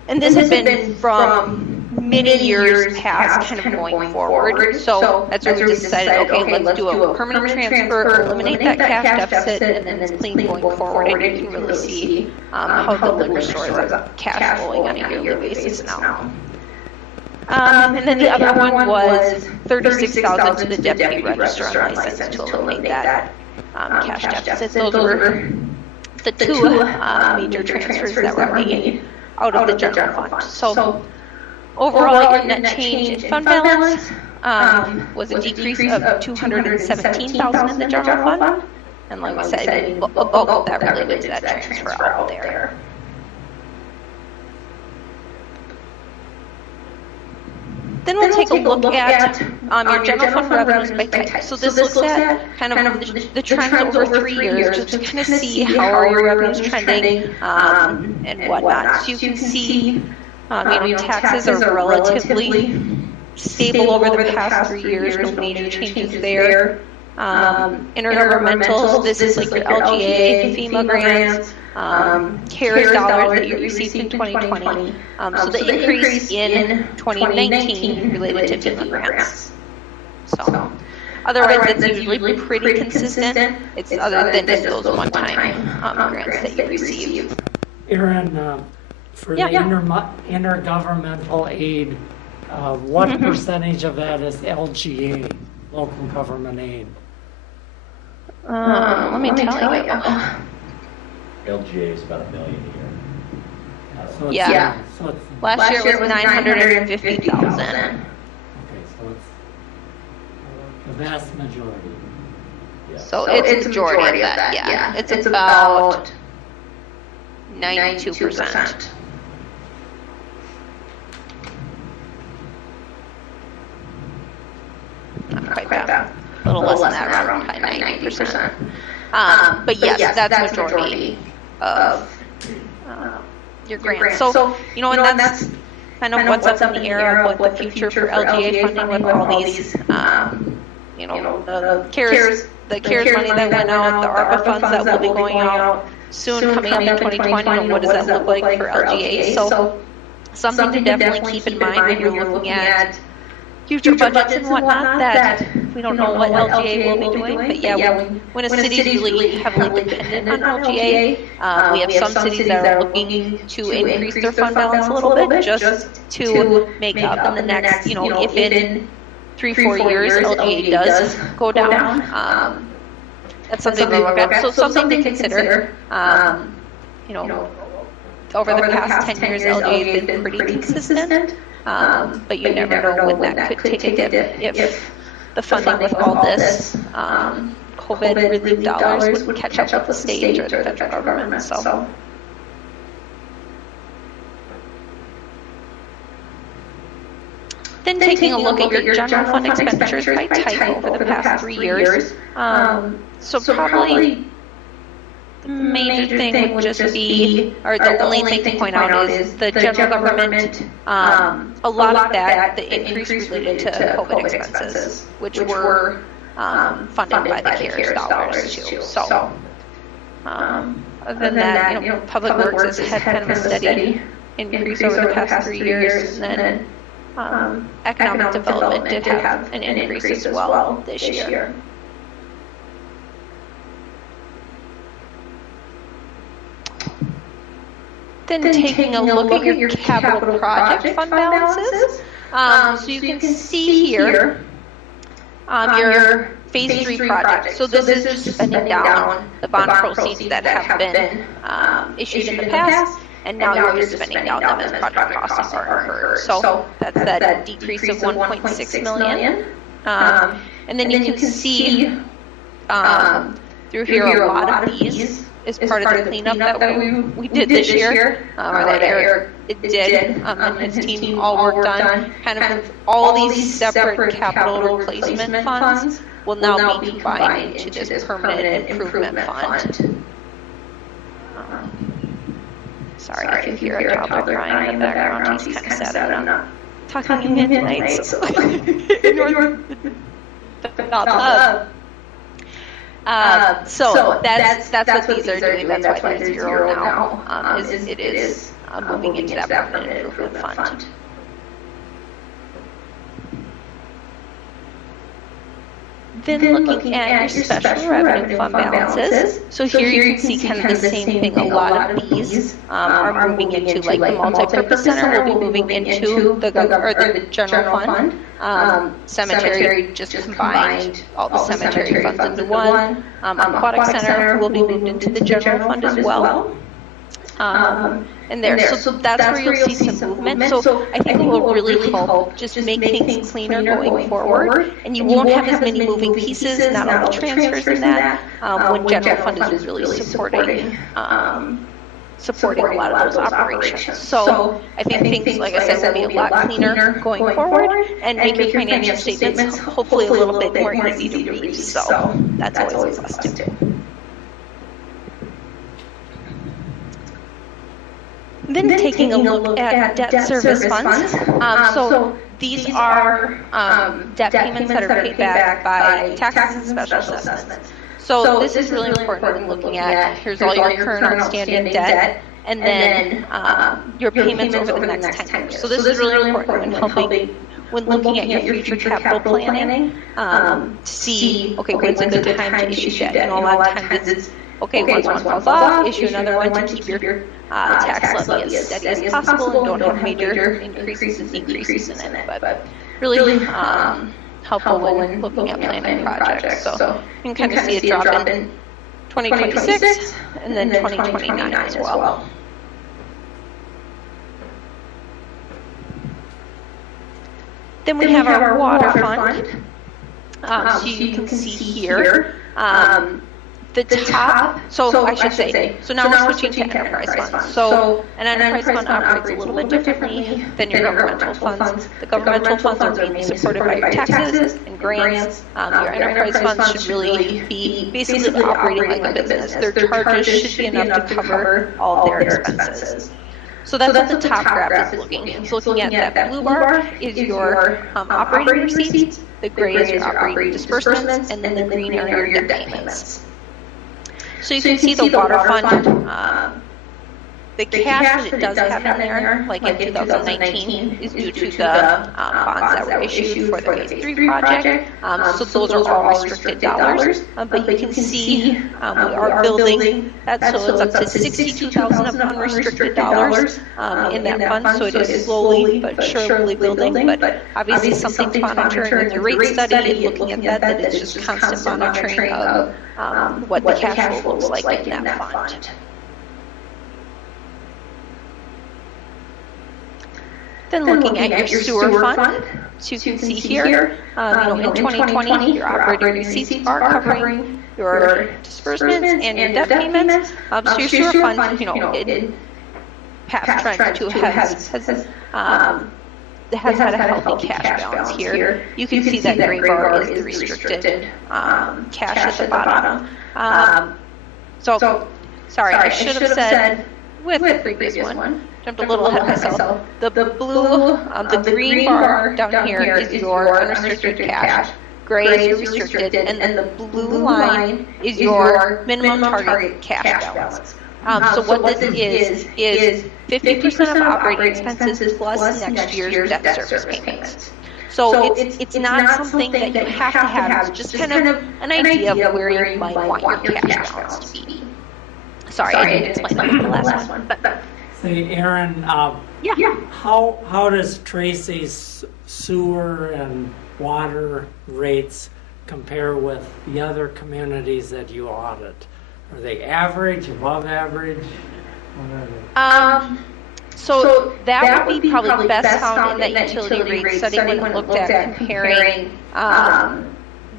And this has been from many years past kind of going forward. So that's where we decided, okay, let's do a permanent transfer, eliminate that cash deficit, and then it's clean going forward. And you can really see how the liquor stores are cash flowing on a yearly basis now. And then the other one was $36,000 to the deputy registrar license to eliminate that cash deficit. Those were the two major transfers that were made out of the general fund. So overall, your net change in fund balance was a decrease of $217,000 in the general fund, and like I said, a bulk of that related to that transfer out there. Then we'll take a look at your general fund revenues by type. So this looks at kind of the trends over 3 years, just to kind of see how are your revenues trending and whatnot. So you can see taxes are relatively stable over the past 3 years, no major changes there. Intergovernmentals, this is like your LGA, FEMA grants, CARES dollars that you received in 2020. So the increase in 2019 related to FEMA grants. So otherwise, it's usually pretty consistent. It's other than just those one-time grants that you receive. Erin, for the intergovernmental aid, what percentage of that is LGA, local government aid? Let me tell you. LGA is about $1 million a year. So Last year it was $950,000. Okay, so it's the vast majority. Yeah. So it's a majority of that, yeah. It's about 92%. Not quite that. A little less than that, around 90%. But yes, that's the majority of your grants. So, and that's kind of what's up in the air of what the future for LGA funding with all these, the CARES money that went out, the ARPA funds that will be going out soon, coming up in 2020, and what does that look like for LGA? So something to definitely keep in mind when you're looking at future budgets and whatnot that we don't know what LGA will be doing. But yeah, when a city's really heavily dependent on LGA, we have some cities that are looking to increase their fund balance a little bit just to make up in the next, if in 3-4 years LGA does go down. That's something we look at. So something to consider. Over the past 10 years, LGA has been pretty consistent, but you never know when that could take a dip if the funding with all this COVID relief dollars would catch up with the state or the federal government. So. Then taking a look at your general fund expenditures by type over the past 3 years. So probably the major thing would just be, or the only thing to point out is the general government, a lot of that, the increase related to COVID expenses, which were funded by the CARES dollars too. So other than that, Public Works has had kind of a steady increase over the past 3 years, and then economic development did have an increase as well this year. Then taking a look at your capital project fund balances. So you can see here your Phase 3 project. So this is just spending down the bond proceeds that have been issued in the past, and now you're spending down them as project costs are incurred. So that's that decrease of 1.6 million. And then you can see through here a lot of these is part of the cleanup that we did this year, or that Eric did, and his team all worked on. Kind of all these separate capital replacement funds will now be combined into this permanent improvement fund. Sorry if you hear a toddler crying in the background. He's kind of sad that I'm not talking in tonight. So not love. So that's what these are doing. That's why they're zero now. It is moving into that permanent improvement fund. Then looking at your special revenue fund balances. So here you can see kind of the same thing. A lot of these are moving into, like the multi-purpose center will be moving into the general fund. Cemetery just combined all the cemetery funds into one. Aquatic center will be moved into the general fund as well. And there, so that's where you'll see some movement. So I think it will really help just make things cleaner going forward, and you won't have as many moving pieces, not all the transfers in that, when general fund is really supporting a lot of those operations. So I think things, like I said, will be a lot cleaner going forward, and make your financial statements hopefully a little bit more easy to read. So that's always a plus too. Then taking a look at debt service funds. So these are debt payments that are paid back by taxes and special assessments. So this is really important when looking at, here's all your current outstanding debt, and then your payments over the next 10 years. So this is really important when helping, when looking at your future capital planning, to see, okay, when's a good time to issue debt. And a lot of times it's, okay, once one falls off, issue another one to keep your tax levy as steady as possible and don't have major increases and decreases in it. But really helpful when looking at planning projects. So you can kind of see a drop in 2026 and then 2029 as well. Then we have our water fund. So you can see here. The top, so I should say, so now we're switching to enterprise funds. So an enterprise fund operates a little bit differently than your governmental funds. The governmental funds are mainly supported by your taxes and grants. Your enterprise funds should really be basically operating like a business. Their charges should be enough to cover all of their expenses. So that's what the top graph is looking. So looking at that blue bar is your operating receipts, the gray is your operating disbursements, and then the green are your debt payments. So you can see the water fund the cash that it does have in there, like in 2019, is due to the bonds that were issued for the Phase 3 project. So those are all restricted dollars. But you can see we are building that, so it's up to 62,000 of unrestricted dollars in that fund. So it is slowly but surely building. But obviously something to monitor in your rate study and looking at that it's just constant monitoring of what the cash flow looks like in that fund. Then looking at your sewer fund, so you can see here, in 2020, your operating receipts are covering your disbursements and your debt payments. So your sewer fund, in past trend too has had a healthy cash balance here. You can see that gray bar is the restricted cash at the bottom. Sorry, I should have said with the previous one. Jumped a little ahead of myself. The blue, the green bar down here is your unrestricted cash. Gray is your restricted, and then the blue line is your minimum target cash balance. So what this is 50% of operating expenses plus next year's debt service payments. So it's not something that you have to have. It's just kind of an idea of where you might want your cash balance to be. Sorry, I didn't explain that in the last one. But Say, Aaron, how does Tracy's sewer and water rates compare with the other communities that you audit? Are they average, above average? So that would be probably best found in that utility rate study when we looked at comparing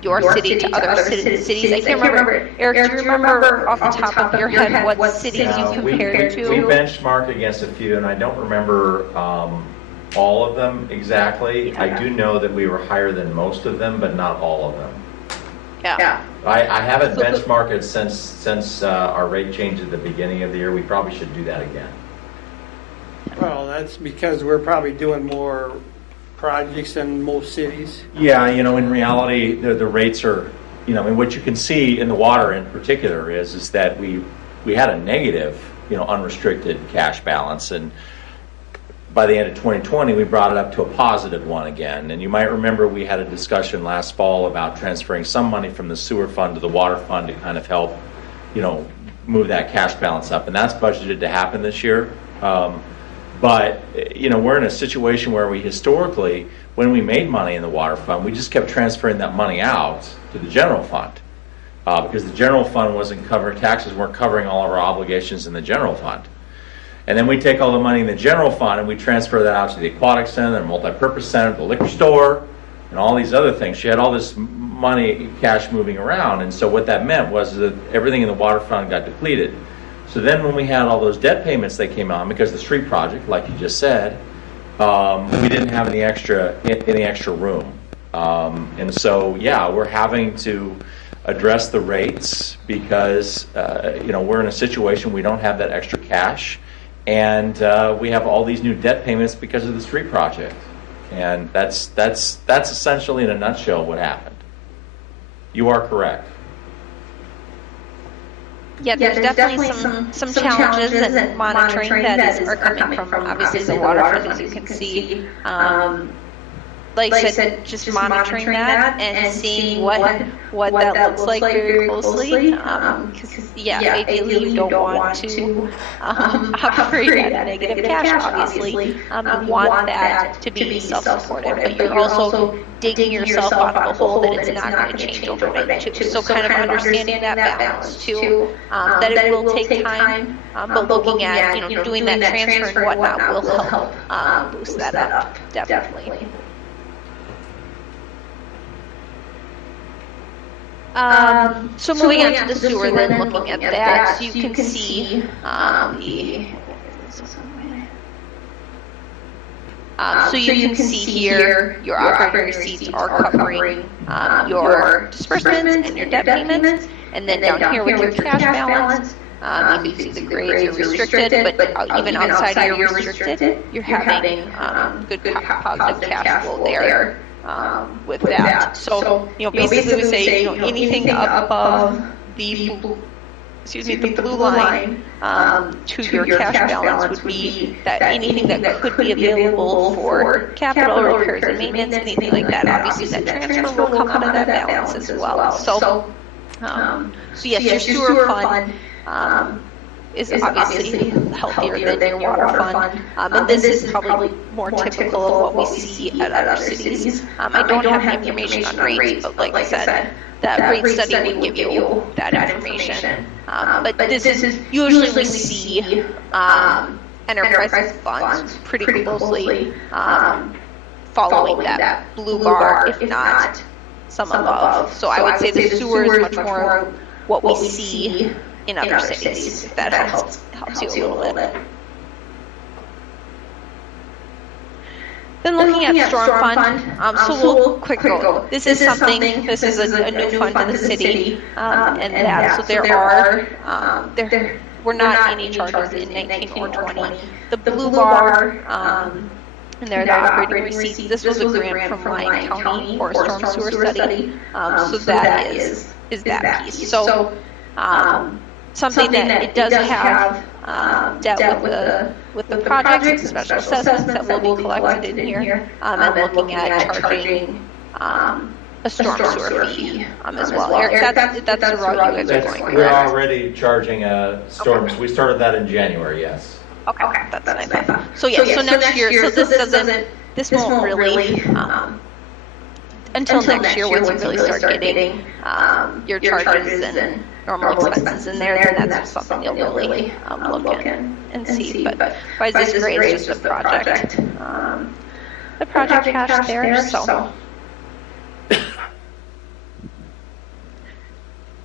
your city to other cities. I can't remember. Eric, do you remember off the top of your head what cities you compared to? We benchmarked against a few, and I don't remember all of them exactly. I do know that we were higher than most of them, but not all of them. Yeah. I haven't benchmarked it since our rate change at the beginning of the year. We probably should do that again. Well, that's because we're probably doing more projects than most cities. Yeah, in reality, the rates are, and what you can see in the water in particular is that we had a negative, unrestricted cash balance, and by the end of 2020, we brought it up to a positive one again. And you might remember we had a discussion last fall about transferring some money from the sewer fund to the water fund to kind of help, move that cash balance up, and that's budgeted to happen this year. But, we're in a situation where we historically, when we made money in the water fund, we just kept transferring that money out to the general fund because the general fund wasn't covering, taxes weren't covering all of our obligations in the general fund. And then we take all the money in the general fund and we transfer that out to the aquatic center, the multipurpose center, the liquor store, and all these other things. She had all this money, cash moving around. And so what that meant was that everything in the water fund got depleted. So then when we had all those debt payments that came on, because the street project, like you just said, we didn't have any extra room. And so, we're having to address the rates because, we're in a situation we don't have that extra cash. And we have all these new debt payments because of the street project. And that's essentially, in a nutshell, what happened. You are correct. Yeah, there's definitely some challenges in monitoring that are coming from obviously the water fund, as you can see. Like I said, just monitoring that and seeing what that looks like very closely. Because ideally you don't want to operate at a negative cash, obviously. You want that to be self-supported, but you're also digging yourself out of a hole that it's not going to change overnight too. So kind of understanding that balance too, that it will take time, but looking at doing that transfer and whatnot will help boost that up, definitely. So moving on to the sewer, then looking at that, so you can see so you can see here your operating receipts are covering your disbursements and your debt payments, and then down here with your cash balance, you can see the grades are restricted, but even outside of your restricted, you're having good positive cash flow there. With that. So, basically we say, anything above the the blue line to your cash balance would be that anything that could be available for capital repairs and maintenance, anything like that. Obviously, that transfer will come out of that balance as well. So yes, your sewer fund is obviously healthier than your water fund. And this is probably more typical of what we see at other cities. I don't have information on rates, but like I said, that rate study would give you that information. But this is usually we see enterprise funds pretty closely following that blue bar, if not some above. So I would say the sewer is much more what we see in other cities, if that helps you a little bit. Then looking at storm fund, so we'll quick go. This is something, this is a new fund to the city, and that, so there are, we're not any charges in 19 or 20. The blue bar, and there are the operating receipts. This was a grant from Lyon County for a storm sewer study, so that is that piece. So, something that it does have dealt with the projects and special assessments that will be collected in here, and looking at charging a storm sewer fee as well. Eric, that's the route you guys are going. We're already charging storms. We started that in January, yes. Okay, that's nice. So yeah, so next year, so this won't really, until next year, once you really start getting your charges and normal expenses in there, then that's something you'll really look in and see. But why is this great? It's just the project cash there.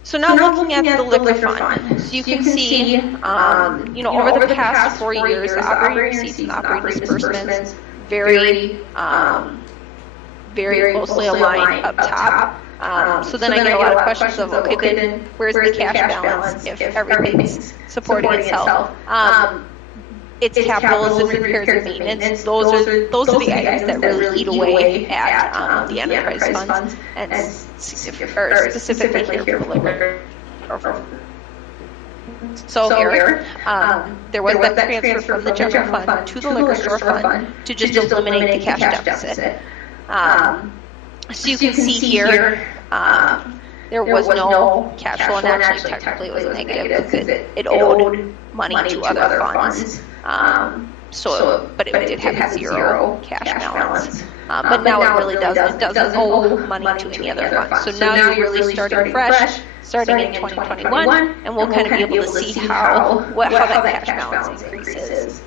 So now looking at the liquor fund, so you can see, over the past 4 years, the operating receipts and operating disbursements very closely aligned up top. So then I get a lot of questions of, okay, then where's the cash balance if everything's supporting itself? It's capitals and repairs and maintenance. Those are the items that really eat away at the enterprise funds, and specifically here for liquor. So here, there was that transfer from the general fund to the liquor store fund to just eliminate the cash deficit. So you can see here, there was no cash flow, and actually technically it was negative because it owed money to other funds. But it did have a zero cash balance. But now it really doesn't. It doesn't owe money to any other fund. So now you're really starting fresh, starting in 2021, and we'll kind of be able to see how that cash balance increases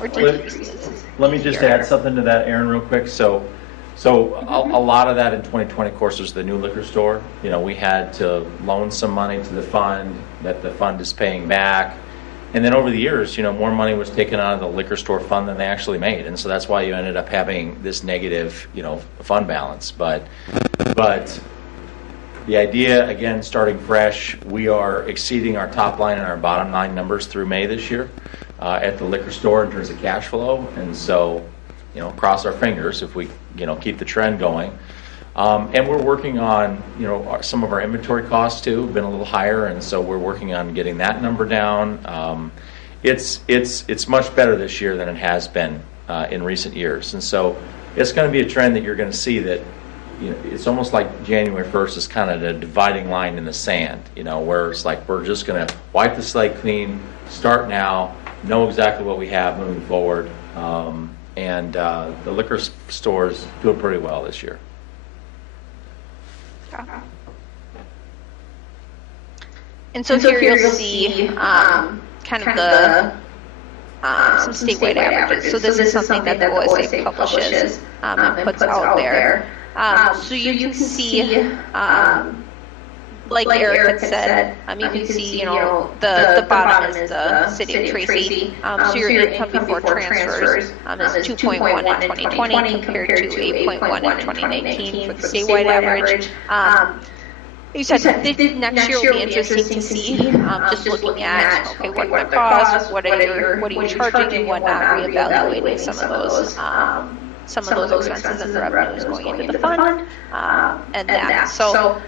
or decreases. Let me just add something to that, Aaron, real quick. So a lot of that in 2020, of course, was the new liquor store. We had to loan some money to the fund that the fund is paying back. And then over the years, more money was taken out of the liquor store fund than they actually made. And so that's why you ended up having this negative, fund balance. But the idea, again, starting fresh, we are exceeding our top line and our bottom line numbers through May this year at the liquor store in terms of cash flow. And so, cross our fingers if we, keep the trend going. And we're working on, some of our inventory costs too, have been a little higher, and so we're working on getting that number down. It's much better this year than it has been in recent years, and so it's going to be a trend that you're going to see that, it's almost like January 1st is kind of the dividing line in the sand, where it's like we're just going to wipe the slate clean, start now, know exactly what we have moving forward, and the liquor store's doing pretty well this year. And so here you'll see kind of the some statewide averages. So this is something that the OSA publishes and puts out there. So you can see, like Eric had said, you can see, the bottom is the city of Tracy. So your income before transfers is 2.1 in 2020 compared to 8.1 in 2019 for the statewide average. You said next year will be interesting to see, just looking at, okay, what are the costs, what are you charging and whatnot, reevaluating some of those expenses and the revenues going into the fund, and that. So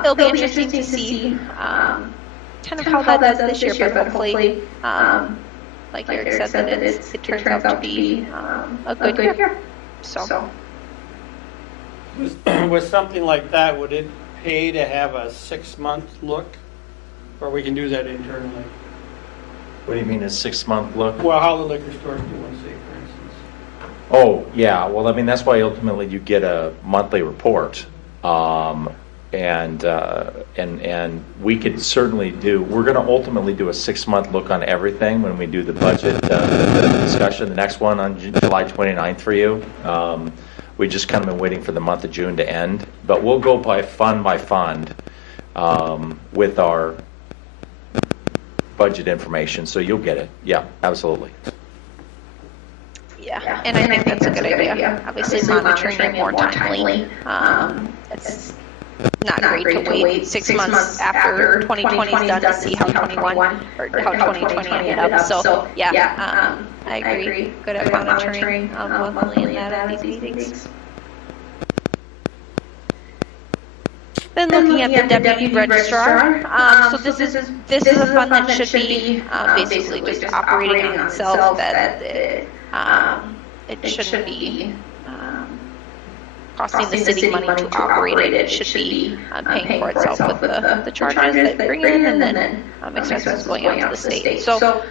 it'll be interesting to see kind of how that does this year, but hopefully, like Eric said, that it turns out to be a good year. So. With something like that, would it pay to have a 6-month look? Or we can do that internally? What do you mean a 6-month look? Well, how the liquor stores doing, say, for instance. Oh, yeah. Well, I mean, that's why ultimately you get a monthly report. And we could certainly we're going to ultimately do a 6-month look on everything when we do the budget discussion. The next one on July 29th for you. We just kind of been waiting for the month of June to end. But we'll go by fund with our budget information, so you'll get it. Yeah, absolutely. Yeah, and I think that's a good idea. Obviously, monitoring it more timely. It's not great to wait 6 months after 2020 is done to see how 21 or how 2020 ended up. So yeah, I agree. Good at monitoring monthly and that at these meetings. Then looking at the deputy registrar, so this is a fund that should be basically just operating on itself. That it shouldn't be costing the city money to operate it. It should be paying for itself with the charges that bring in, and then expenses going out to the state. So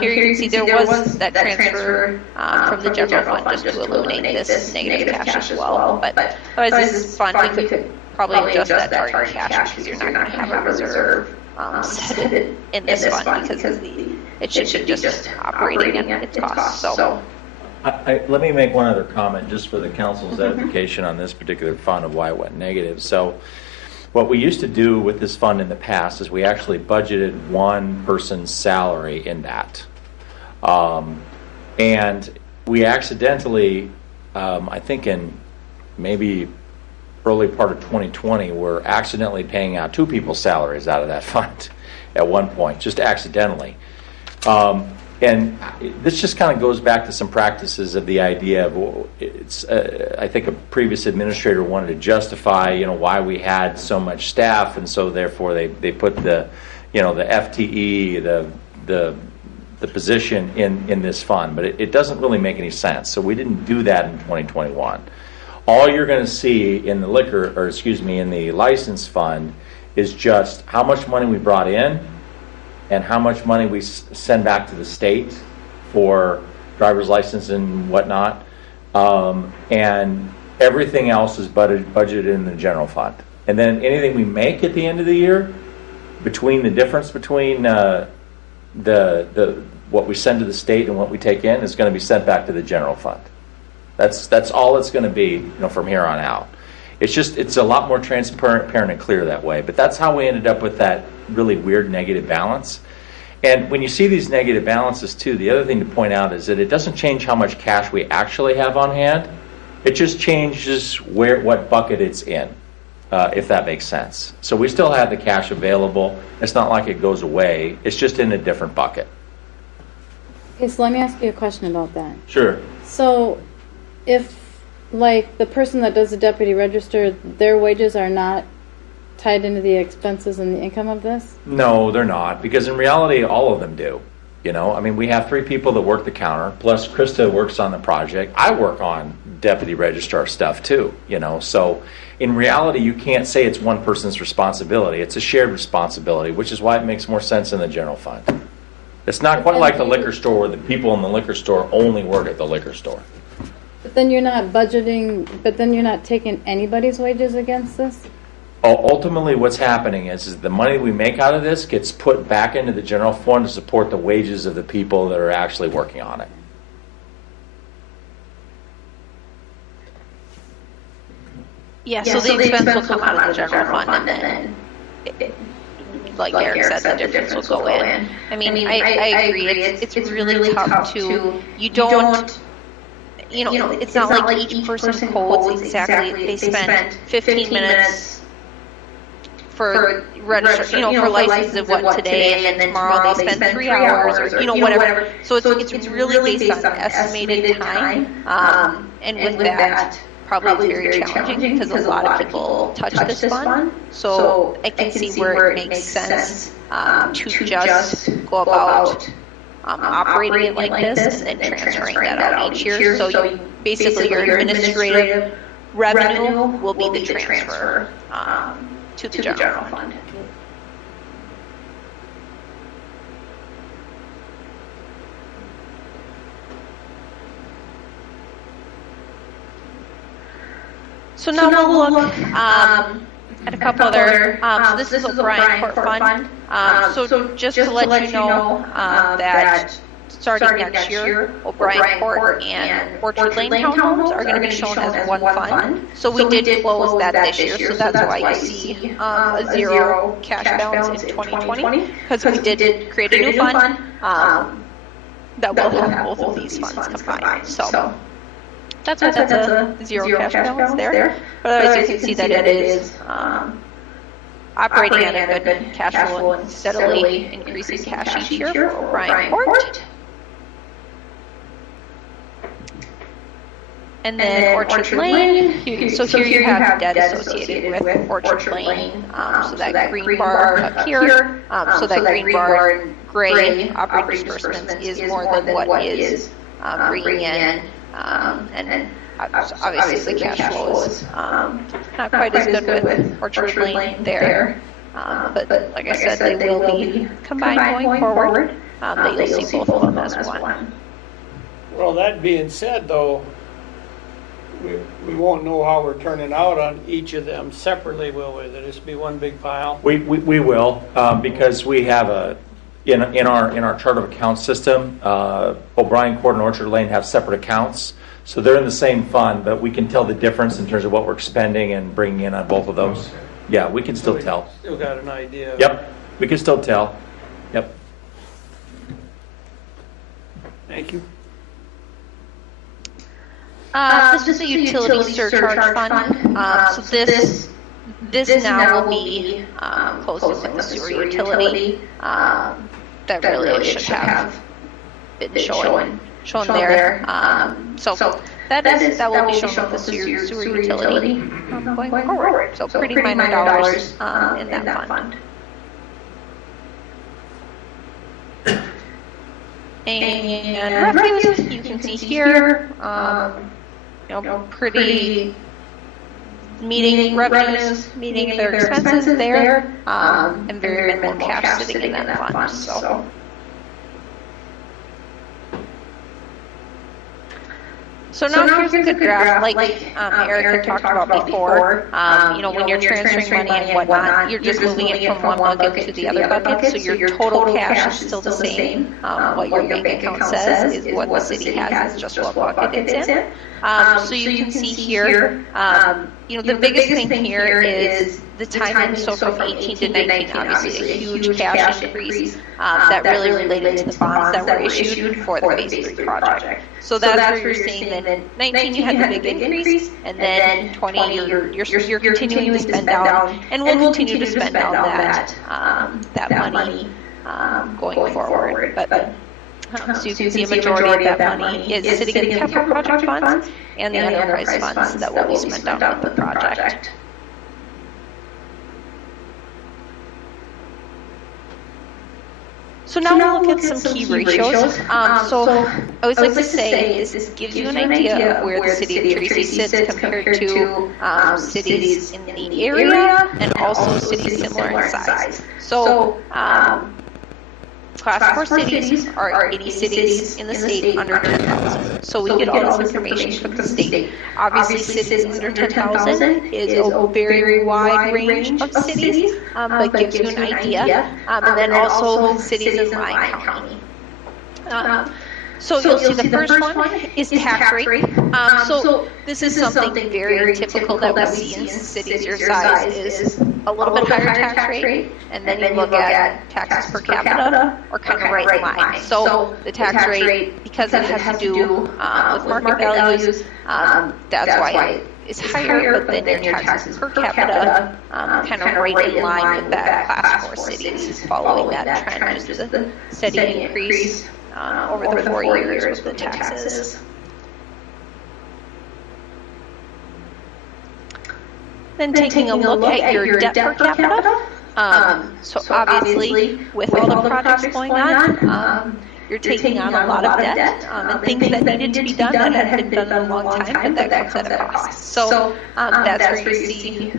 here you can see there was that transfer from the general fund just to eliminate this negative cash as well. But otherwise, this fund we could probably adjust that target cash because you're not going to have a reserve set in this fund because it should be just operating at its cost. So. Let me make one other comment just for the council's edification on this particular fund of why it went negative. So what we used to do with this fund in the past is we actually budgeted one person's salary in that. And we accidentally, I think in maybe early part of 2020, we're accidentally paying out 2 people's salaries out of that fund at one point, just accidentally. And this just kind of goes back to some practices of the idea of I think a previous administrator wanted to justify, why we had so much staff, and so therefore they put the FTE, the position in this fund, but it doesn't really make any sense. So we didn't do that in 2021. All you're going to see in the license fund is just how much money we brought in and how much money we send back to the state for driver's license and whatnot. And everything else is budgeted in the general fund. And then anything we make at the end of the year, between the difference between what we send to the state and what we take in, is going to be sent back to the general fund. That's all it's going to be, from here on out. It's a lot more transparent and clear that way. But that's how we ended up with that really weird negative balance. And when you see these negative balances too, the other thing to point out is that it doesn't change how much cash we actually have on hand. It just changes what bucket it's in, if that makes sense. So we still have the cash available. It's not like it goes away. It's just in a different bucket. Okay, so let me ask you a question about that. Sure. So if, like, the person that does the deputy register, their wages are not tied into the expenses and the income of this? No, they're not, because in reality, all of them do. We have 3 people that work the counter, plus Krista works on the project. I work on deputy registrar stuff too, So in reality, you can't say it's one person's responsibility. It's a shared responsibility, which is why it makes more sense in the general fund. It's not quite like the liquor store where the people in the liquor store only work at the liquor store. But then you're not budgeting, you're not taking anybody's wages against this? Ultimately, what's happening is the money we make out of this gets put back into the general fund to support the wages of the people that are actually working on it. Yeah, so the expense will come out of the general fund, and then, like Eric said, the difference will go in. I agree. It's really tough to. You don't. It's not like each person codes exactly. They spend 15 minutes for register, for license of what today, and then tomorrow they spend 3 hours, or whatever. So it's really based on estimated time, and with that, probably very challenging because a lot of people touch this fund. So I can see where it makes sense to just go about operating it like this and then transferring that out each year. So basically your administrative revenue will be the transfer to the general fund. So now we'll look at a couple other, so this is O'Brien Court Fund. So just to let you know that starting next year, O'Brien Court and Orchard Lane Townhomes are going to be shown as one fund. So we did close that this year, so that's why you see a zero cash balance in 2020, because we did create a new fund that will have both of these funds combined. So that's why that's a zero cash balance there. But otherwise you can see that it is operating at a good cash flow and steadily increasing cash each year for O'Brien Court. And then Orchard Lane, so here you have debt associated with Orchard Lane, so that green bar up here, so that green bar in gray operating disbursements is more than what is bringing in, and then obviously the cash flow is not quite as good with Orchard Lane there, but like I said, they will be combined going forward, but you'll see both of them as one. Well, that being said, though, we won't know how we're turning out on each of them separately, will we? That'll just be one big pile? We will, because we have in our chart of accounts system, O'Brien Court and Orchard Lane have separate accounts. So they're in the same fund, but we can tell the difference in terms of what we're expending and bringing in on both of those. Okay. Yeah, we can still tell. Still got an idea. Yep, we can still tell. Yep. Thank you. This is the utility surcharge fund. So this now will be closing with the sewer utility. That really should have been shown there. So that will be shown with the sewer utility going forward. So pretty minor dollars in that fund. And refuse, you can see here, pretty meeting revenues, meeting their expenses there, and very minimal cash sitting in that fund. So now here's a good graph, like Eric had talked about before. When you're transferring money and whatnot, you're just moving it from one bucket to the other bucket, so your total cash is still the same. What your bank account says is what the city has, is just what bucket it's in. So you can see here, the biggest thing here is the timing. So from 18 to 19, obviously a huge cash increase that really related to the bonds that were issued for the Phase 3 project. So that's where you're seeing that in 19 you had the big increase, and then 20 you're continuing to spend down, and we'll continue to spend down that money going forward. But so you can see a majority of that money is sitting in the capital project funds and the enterprise funds that will be spent down with the project. So now we'll look at some key ratios. So I always like to say this gives you an idea of where the city of Tracy sits compared to cities in the area and also cities similar in size. So Class 4 cities are any cities in the state under 10,000. So we get all this information from the state. Obviously, cities under 10,000 is a very wide range of cities, but gives you an idea. And then also cities in Lyon County. So you'll see the first one is tax rate. So this is something very typical that we see in cities your size is a little bit higher tax rate, and then you look at taxes per capita or kind of right in line. So the tax rate, because it has to do with market values, that's why it's higher, but then your taxes per capita kind of right in line with that Class 4 cities, following that trend, just the steady increase over the 4 years with the taxes. Then taking a look at your debt per capita. So obviously, with all the projects going on, you're taking on a lot of debt and things that needed to be done that had been done in a long time, but that comes at a cost. So that's where you see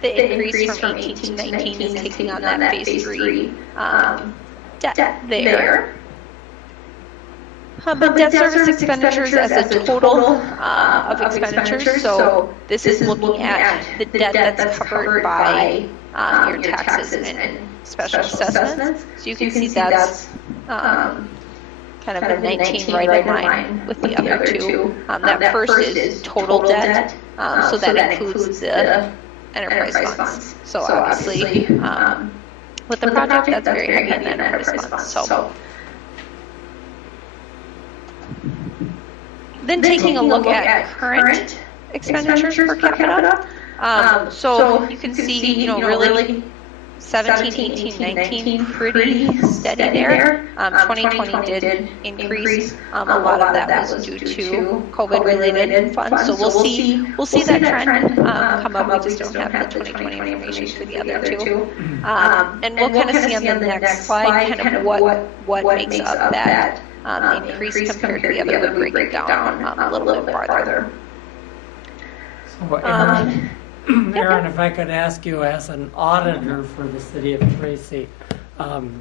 the increase from 18 to 19 is taking on that phase 3 debt there. But debt service expenditures as a total of expenditures, so this is looking at the debt that's covered by your taxes and special assessments. So you can see that's kind of a 19 right in line with the other two. That first is total debt, so that includes the enterprise funds. So obviously, with the project, that's very heavy in the enterprise funds. So then taking a look at current expenditures per capita. So you can see, really 17, 18, 19, pretty steady there. 2020 did increase. A lot of that was due to COVID-related funds. So we'll see that trend come up. We just don't have the 2020 information for the other two. And we'll kind of see on the next slide kind of what makes up that increase compared to the other. We'll break it down a little bit farther. So, Aaron, if I could ask you as an auditor for the city of Tracy,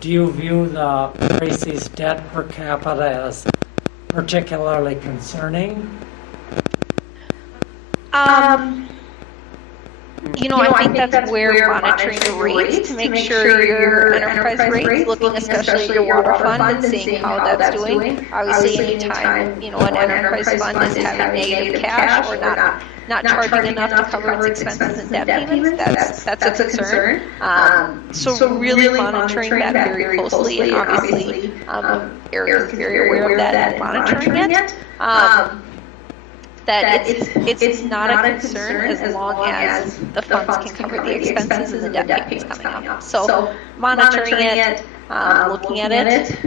do you view the Tracy's debt per capita as particularly concerning? I think that's where we're monitoring the rates to make sure your enterprise rates, looking especially at your water fund and seeing how that's doing. Obviously, anytime, an enterprise fund is having negative cash or not charging enough to cover its expenses and debt payments, that's a concern. So really monitoring that very closely, and obviously, Eric is very aware of that and monitoring it. That it's not a concern as long as the funds can cover the expenses and the debt payments coming up. So monitoring it, looking at it,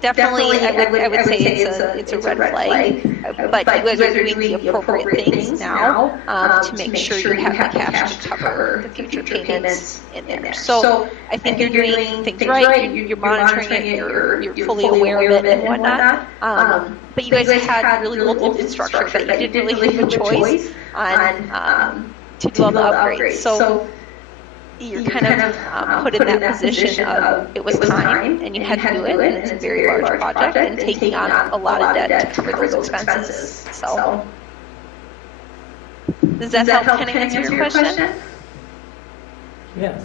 definitely I would say it's a red flag. But you guys are doing the appropriate things now to make sure you have the cash to cover the future payments in there. So I think you're doing things right. You're monitoring it. You're fully aware of it and whatnot. But you guys had really old infrastructure that you didn't really have a choice on to do all the upgrades. So you're kind of put in that position of it was time and you had to do it, and it's a very large project and taking on a lot of debt to cover those expenses. So does that help kind of answer your question? Yes.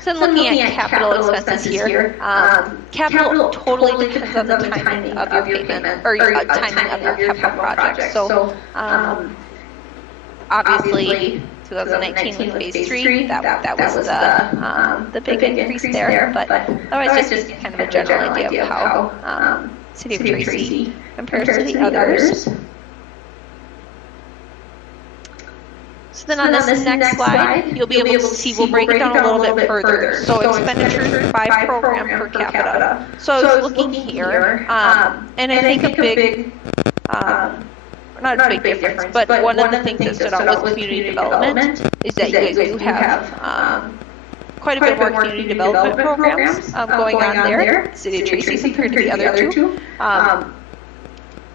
So looking at capital expenses here, capital totally depends on the timing of your payment or timing of your capital project. So obviously 2019 with phase 3, that was the big increase there. But otherwise just kind of a general idea of how City of Tracy compares to the others. So then on this next slide, you'll be able to see, we'll break it down a little bit further. So expenditures by program per capita. So I was looking here, and I think a big, not a big difference, but one of the things that stood out with community development is that you guys do have quite a bit more community development programs going on there, City of Tracy compared to the other two.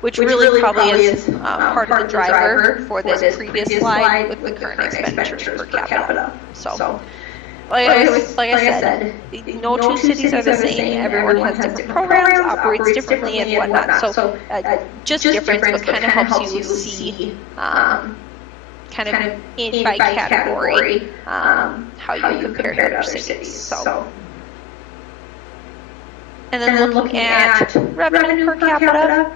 Which really probably is part of the driver for this previous slide with the current expenditures per capita. So, like I said, no two cities are the same. Everyone has different programs, operates differently, and whatnot. So, just difference, but kind of helps you see kind of in by category how you compare to other cities. So, and then look at revenue per capita.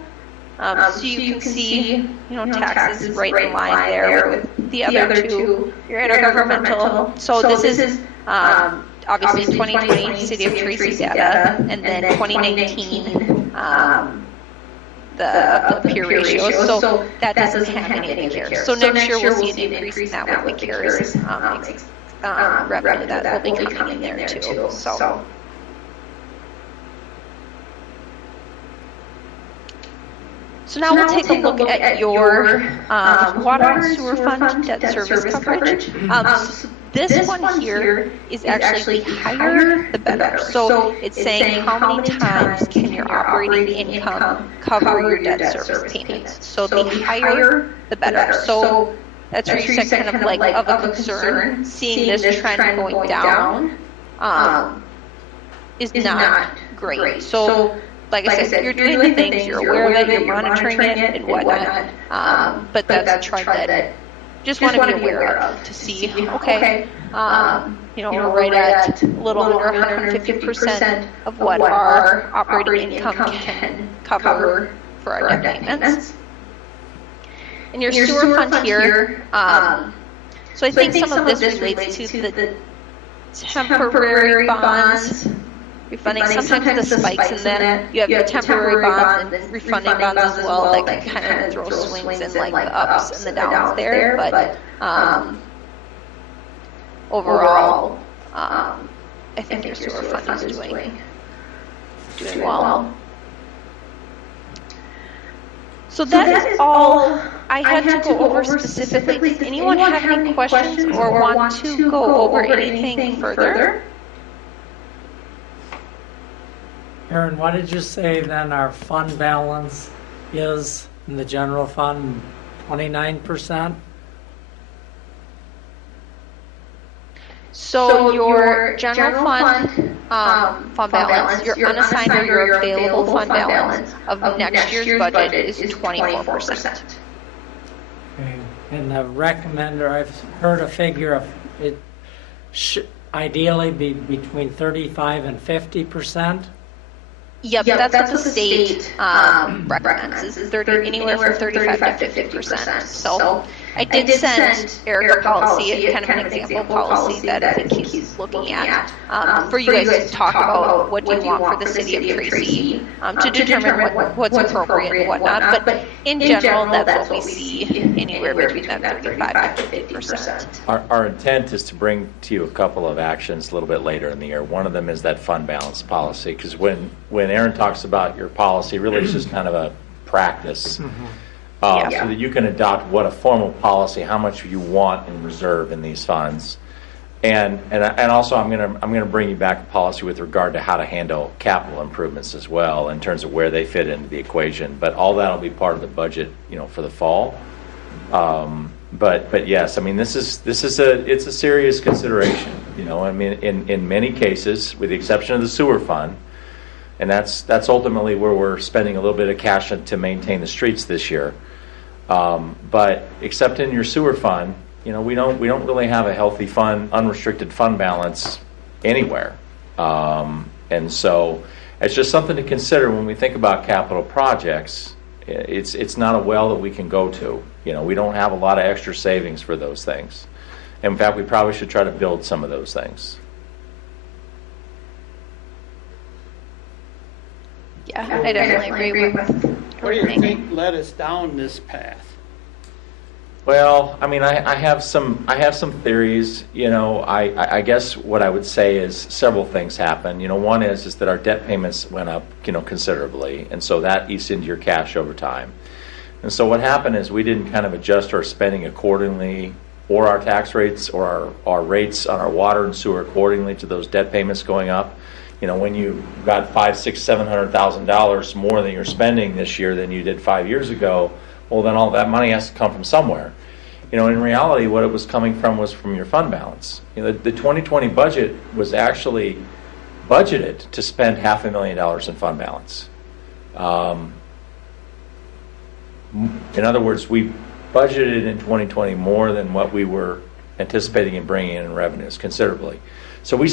So you can see, taxes right in line there with the other two. Your intergovernmental. So this is obviously 2020 City of Tracy data, and then 2019 the peer ratio. So that doesn't have any of the peers. So next year we'll see an increase in that with the peers revenue that will be coming in there too. So. So now we'll take a look at your water and sewer fund debt service coverage. So this one here is actually the higher, the better. So it's saying how many times can your operating income cover your debt service payments. So the higher, the better. So that's where you said kind of like of a concern, seeing this trend going down is not great. So like I said, you're doing the things, you're aware of it, you're monitoring it and whatnot. But that's a trend that just want to be aware of to see, okay, we're right at a little under 150% of what our operating income can cover for our debt payments. And your sewer fund here, so I think some of this relates to the temporary bonds refunding. Sometimes the spikes in that, you have the temporary bonds and refunding bonds as well that can kind of throw swings in like the ups and the downs there. But overall, I think your sewer fund is doing well. So that is all I had to go over specifically. Does anyone have any questions or want to go over anything further? Aaron, what did you say then our fund balance is in the general fund? 29%? So your general fund balance, your unassigned or your available fund balance of next year's budget is 24%. Okay. And the recommender, I've heard a figure of it should ideally be between 35 and 50%. Yep, that's what the state recommends, is anywhere from 35 to 50%. So I did send Eric a policy, kind of an example policy that I think he's looking at for you guys to talk about what do you want for the city of Tracy to determine what's appropriate and whatnot. But in general, that's what we see anywhere between that 35 to 50%. Our intent is to bring to you a couple of actions a little bit later in the year. One of them is that fund balance policy, because when Aaron talks about your policy, really it's just kind of a practice. So that you can adopt what a formal policy, how much you want in reserve in these funds, and also I'm gonna bring you back a policy with regard to how to handle capital improvements as well in terms of where they fit into the equation. But all that'll be part of the budget, for the fall. But yes, I mean it's a serious consideration. I mean in many cases, with the exception of the sewer fund. And that's ultimately where we're spending a little bit of cash to maintain the streets this year. But except in your sewer fund, we don't really have a healthy unrestricted fund balance anywhere. And so it's just something to consider when we think about capital projects. It's not a well that we can go to. We don't have a lot of extra savings for those things. In fact, we probably should try to build some of those things. Yeah, I definitely agree with. What do you think led us down this path? Well, I mean, I have some theories. I guess what I would say is several things happen. One is that our debt payments went up, considerably, and so that eats into your cash over time. And so what happened is we didn't kind of adjust our spending accordingly, or our tax rates, or our rates on our water and sewer accordingly to those debt payments going up. When you got $500,000, $600,000, $700,000 more than you're spending this year than you did 5 years ago, well, then all that money has to come from somewhere. In reality, what it was coming from was from your fund balance. The 2020 budget was actually budgeted to spend $500,000 in fund balance. In other words, we budgeted in 2020 more than what we were anticipating in bringing in revenues considerably. So we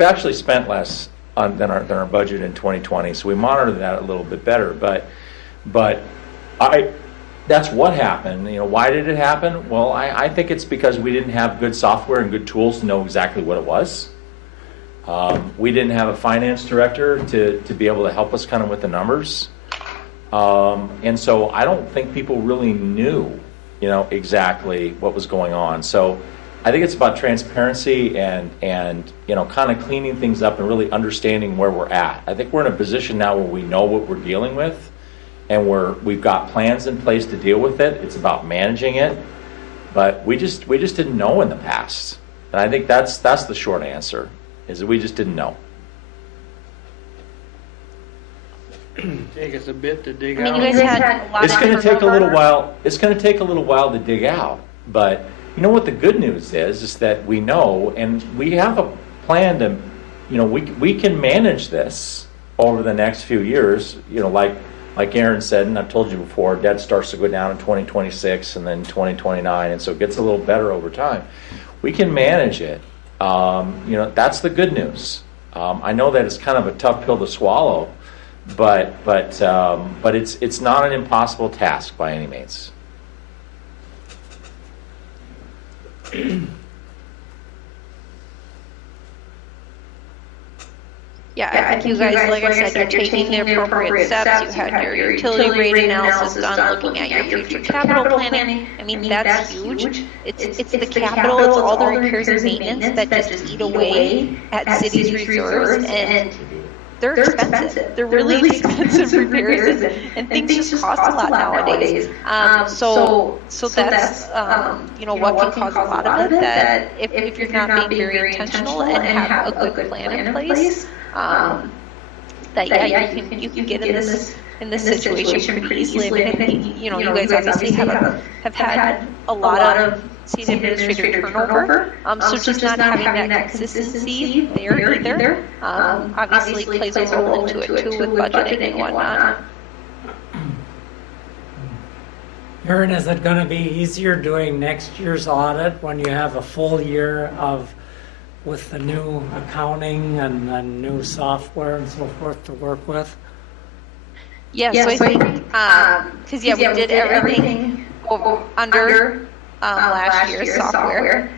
actually spent less than our budget in 2020. So we monitored that a little bit better. But that's what happened. Why did it happen? Well, I think it's because we didn't have good software and good tools to know exactly what it was. We didn't have a finance director to be able to help us kind of with the numbers. And so I don't think people really knew, exactly what was going on. So I think it's about transparency and kind of cleaning things up and really understanding where we're at. I think we're in a position now where we know what we're dealing with, and we've got plans in place to deal with it. It's about managing it, but we just didn't know in the past, and I think that's the short answer, is that we just didn't know. Take us a bit to dig I mean, out. you guys had a lot It's of going to take a little turnover. while. It's going to take a little while to dig out, but you know what the good news is that we know, and we have a plan to, we can manage this over the next few years. Like Aaron said, and I've told you before, debt starts to go down in 2026 and then 2029, and so it gets a little better over time. We can manage it. That's the good news. I know that it's kind of a tough pill to swallow, but it's not an impossible task by any means. Yeah, I think you guys, like I said, you're taking the appropriate steps. You had your utility rate analysis done, looking at your future capital planning. I mean, that's huge. It's the capital, it's all the repairs and maintenance that just eat away at city's reserves, and they're expensive. They're really expensive repairs, and things just cost a lot nowadays. So that's what can cause a lot of it. That if you're not being very intentional and have a good plan in place, you can get in this situation pretty easily. I mean, I think you guys obviously have had a lot of city administrator turnover, so just not having that consistency there either obviously plays a role into it too, with budgeting and whatnot. Aaron, is it going to be easier doing next year's audit when you have a full year with the new accounting and the new software and so forth to work with? Yeah, so I think, because we did everything under last year's software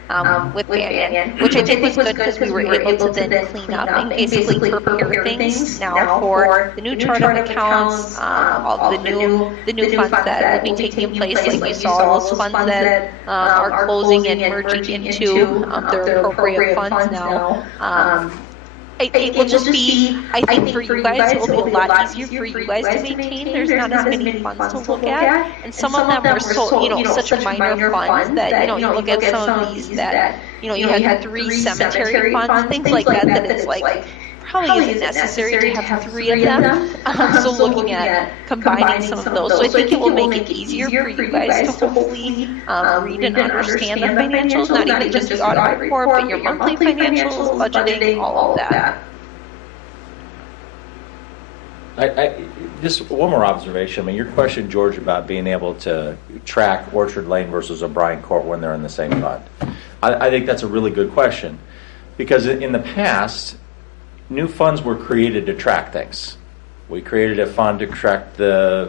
with Pavement, which I think was good because we were able to then clean up and basically prepare things now for the new chart of accounts, all the new funds that will be taking place, like you saw those funds that are closing and merging into their appropriate funds now. It will just be, I think for you guys, it will be a lot easier for you guys to maintain. There's not as many funds to look at, and some of them are such minor funds that, you look at some of these that, you had 3 cemetery funds, things like that it's like, probably isn't necessary to have 3 of them. So looking at combining some of those. So I think it will make it easier for you guys to hopefully read and understand the financials, not even just the audit report, but your monthly financials, budgeting, all of that. I just one more observation. I mean, your question, George, about being able to track Orchard Lane versus O'Brien Court when they're in the same fund. I think that's a really good question, because in the past, new funds were created to track things. We created a fund to track the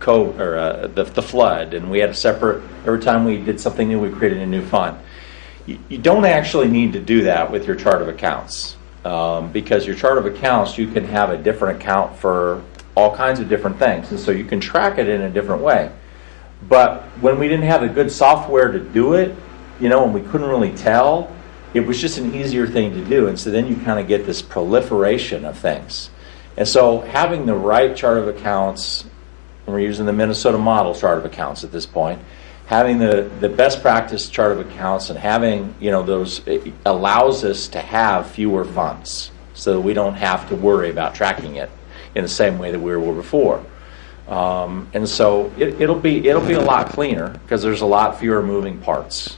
flood, and we had a separate. Every time we did something new, we created a new fund. You don't actually need to do that with your chart of accounts, because your chart of accounts, you can have a different account for all kinds of different things, and so you can track it in a different way. But when we didn't have the good software to do it, and we couldn't really tell, it was just an easier thing to do, and so then you kind of get this proliferation of things. And so having the right chart of accounts, and we're using the Minnesota model chart of accounts at this point, having the best practice chart of accounts and having those, it allows us to have fewer funds, so that we don't have to worry about tracking it in the same way that we were before. And so it'll be a lot cleaner because there's a lot fewer moving parts.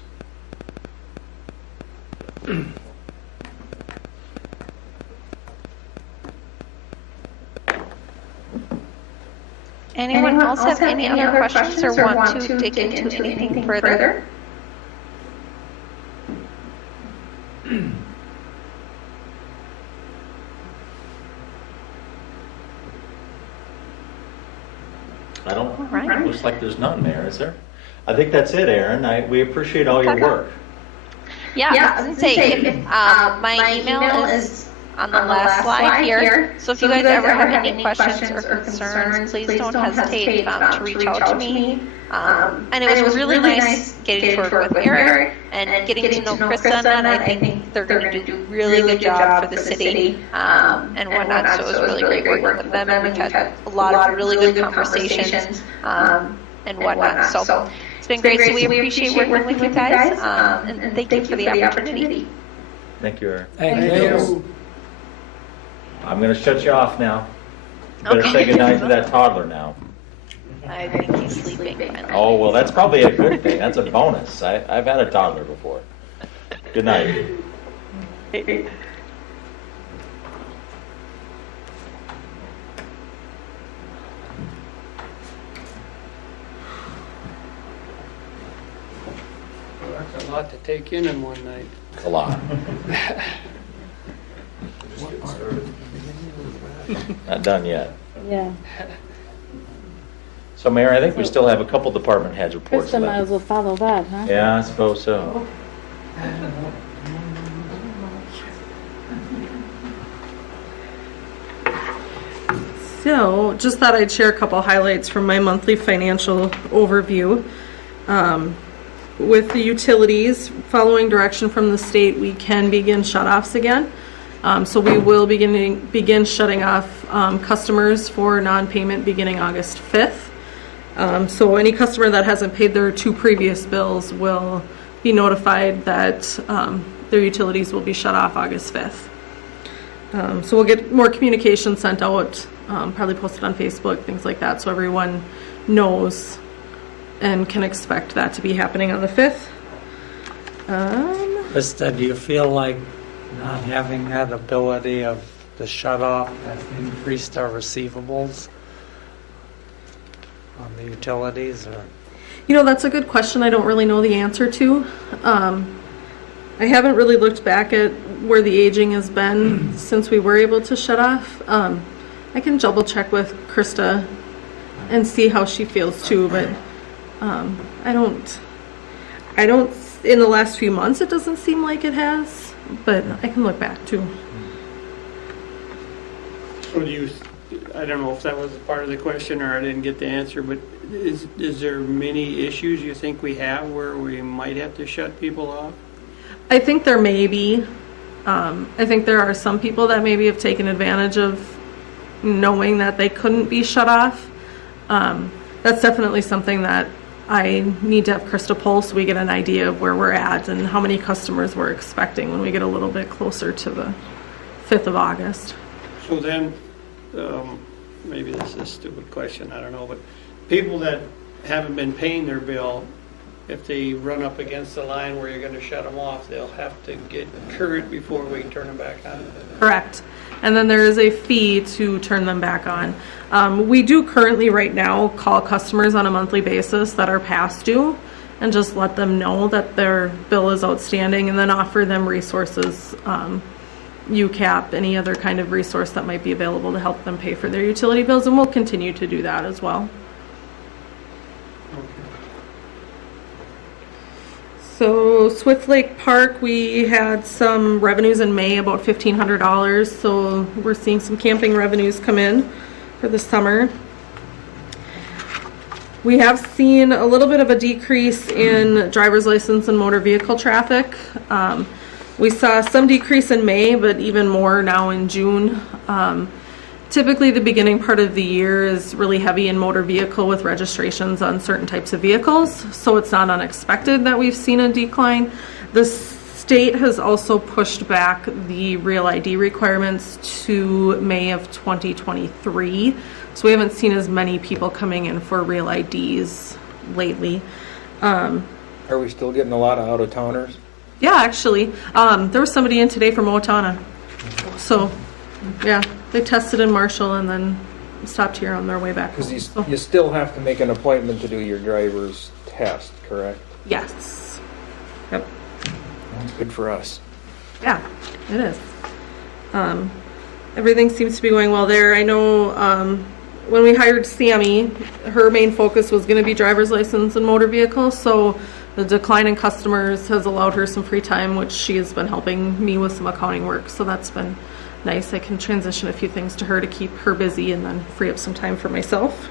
Anyone else have any other questions or want to dig into anything further? I don't. All right. It looks like there's none there, is there? I think that's it, Aaron. We appreciate all your work. Yeah, I was going to say, my email is on the last slide here. So if you guys ever have any questions or concerns, please don't hesitate to reach out to me. And it was really nice getting to work with Eric and getting to know Krista on that. I think they're going to do a really good job for the city and whatnot. So it was really great working with them, and we had a lot of really good conversations and whatnot. So it's been great. So we appreciate working with you guys, and thank you for the opportunity. Thank you, Eric. Thank you. I'm going to shut you off now. Better say goodnight to that toddler now. I think he's sleeping finally. Oh, well, that's probably a good thing. That's a bonus. I've had a toddler before. Good night. That's a lot to take in one night. A lot. Not done yet. Yeah. So, Mayor, I think we still have a couple department heads reports Krista might left. as well follow that, huh? Yeah, I suppose so. So, just thought I'd share a couple highlights from my monthly financial overview. With the utilities, following direction from the state, we can begin shutoffs again. So we will begin shutting off customers for non-payment beginning August 5th. So any customer that hasn't paid their 2 previous bills will be notified that their utilities will be shut off August 5th. So we'll get more communication sent out, probably posted on Facebook, things like that, so everyone knows and can expect that to be happening on the 5th. Krista, do you feel like not having that ability of the shut-off has increased our receivables on the utilities? Or? You know, that's a good question I don't really know the answer to. I haven't really looked back at where the aging has been since we were able to shut off. I can double check with Krista and see how she feels too, but I don't, in the last few months, it doesn't seem like it has, but I can look back too. So I don't know if that was part of the question or I didn't get the answer, but is there many issues you think we have where we might have to shut people off? I think there may be. I think there are some people that maybe have taken advantage of knowing that they couldn't be shut off. That's definitely something that I need to have Krista pull so we get an idea of where we're at and how many customers we're expecting when we get a little bit closer to the 5th of August. So then, maybe this is a stupid question, I don't know, but people that haven't been paying their bill, if they run up against the line where you're going to shut them off, they'll have to get current before we can turn them back on? Correct. And then there is a fee to turn them back on. We do currently right now call customers on a monthly basis that are past due and just let them know that their bill is outstanding and then offer them resources, UCAP, any other kind of resource that might be available to help them pay for their utility bills, and we'll continue to do that as well. So Swift Lake Park, we had some revenues in May, about $1,500. So we're seeing some camping revenues come in for the summer. We have seen a little bit of a decrease in driver's license and motor vehicle traffic. We saw some decrease in May, but even more now in June. Typically the beginning part of the year is really heavy in motor vehicle with registrations on certain types of vehicles, so it's not unexpected that we've seen a decline. The state has also pushed back the real ID requirements to May of 2023, so we haven't seen as many people coming in for real IDs lately. Are we still getting a lot of out-of-towners? Yeah, actually. There was somebody in today from Owatonna, so yeah. They tested in Marshall and then stopped here on their way back. Because you still have to make an appointment to do your driver's test, correct? Yes. Yep. That's good for us. Yeah, it is. Everything seems to be going well there. I know when we hired Sammy, her main focus was going to be driver's license and motor vehicles, so the decline in customers has allowed her some free time, which she has been helping me with some accounting work, so that's been nice. I can transition a few things to her to keep her busy and then free up some time for myself.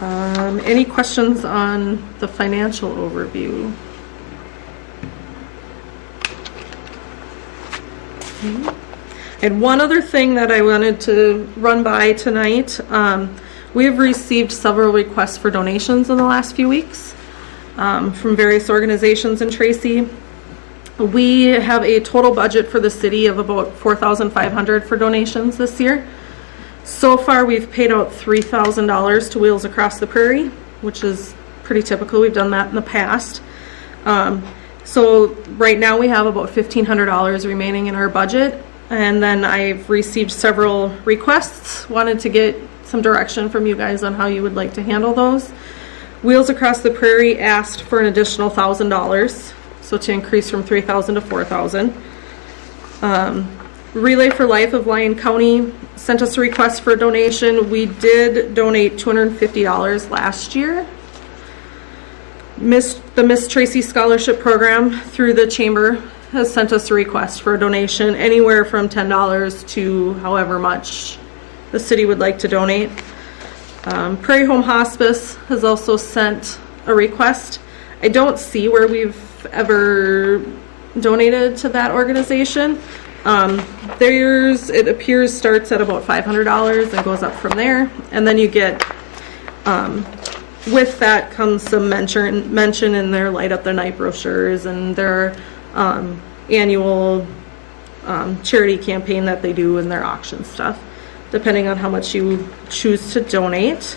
Any questions on the financial overview? And one other thing that I wanted to run by tonight, we have received several requests for donations in the last few weeks from various organizations in Tracy. We have a total budget for the city of about $4,500 for donations this year. So far, we've paid out $3,000 to Wheels Across the Prairie, which is pretty typical. We've done that in the past. So right now we have about $1,500 remaining in our budget. And then I've received several requests, wanted to get some direction from you guys on how you would like to handle those. Wheels Across the Prairie asked for an additional $1,000, so to increase from $3,000 to $4,000. Relay for Life of Lyon County sent us a request for a donation. We did donate $250 last year. The Miss Tracy Scholarship Program through the Chamber has sent us a request for a donation anywhere from $10 to however much the city would like to donate. Prairie Home Hospice has also sent a request. I don't see where we've ever donated to that organization. Theirs, it appears, starts at about $500 and goes up from there. And then you get, with that comes some mention in their Light Up the Night brochures and their annual charity campaign that they do in their auction stuff, depending on how much you choose to donate.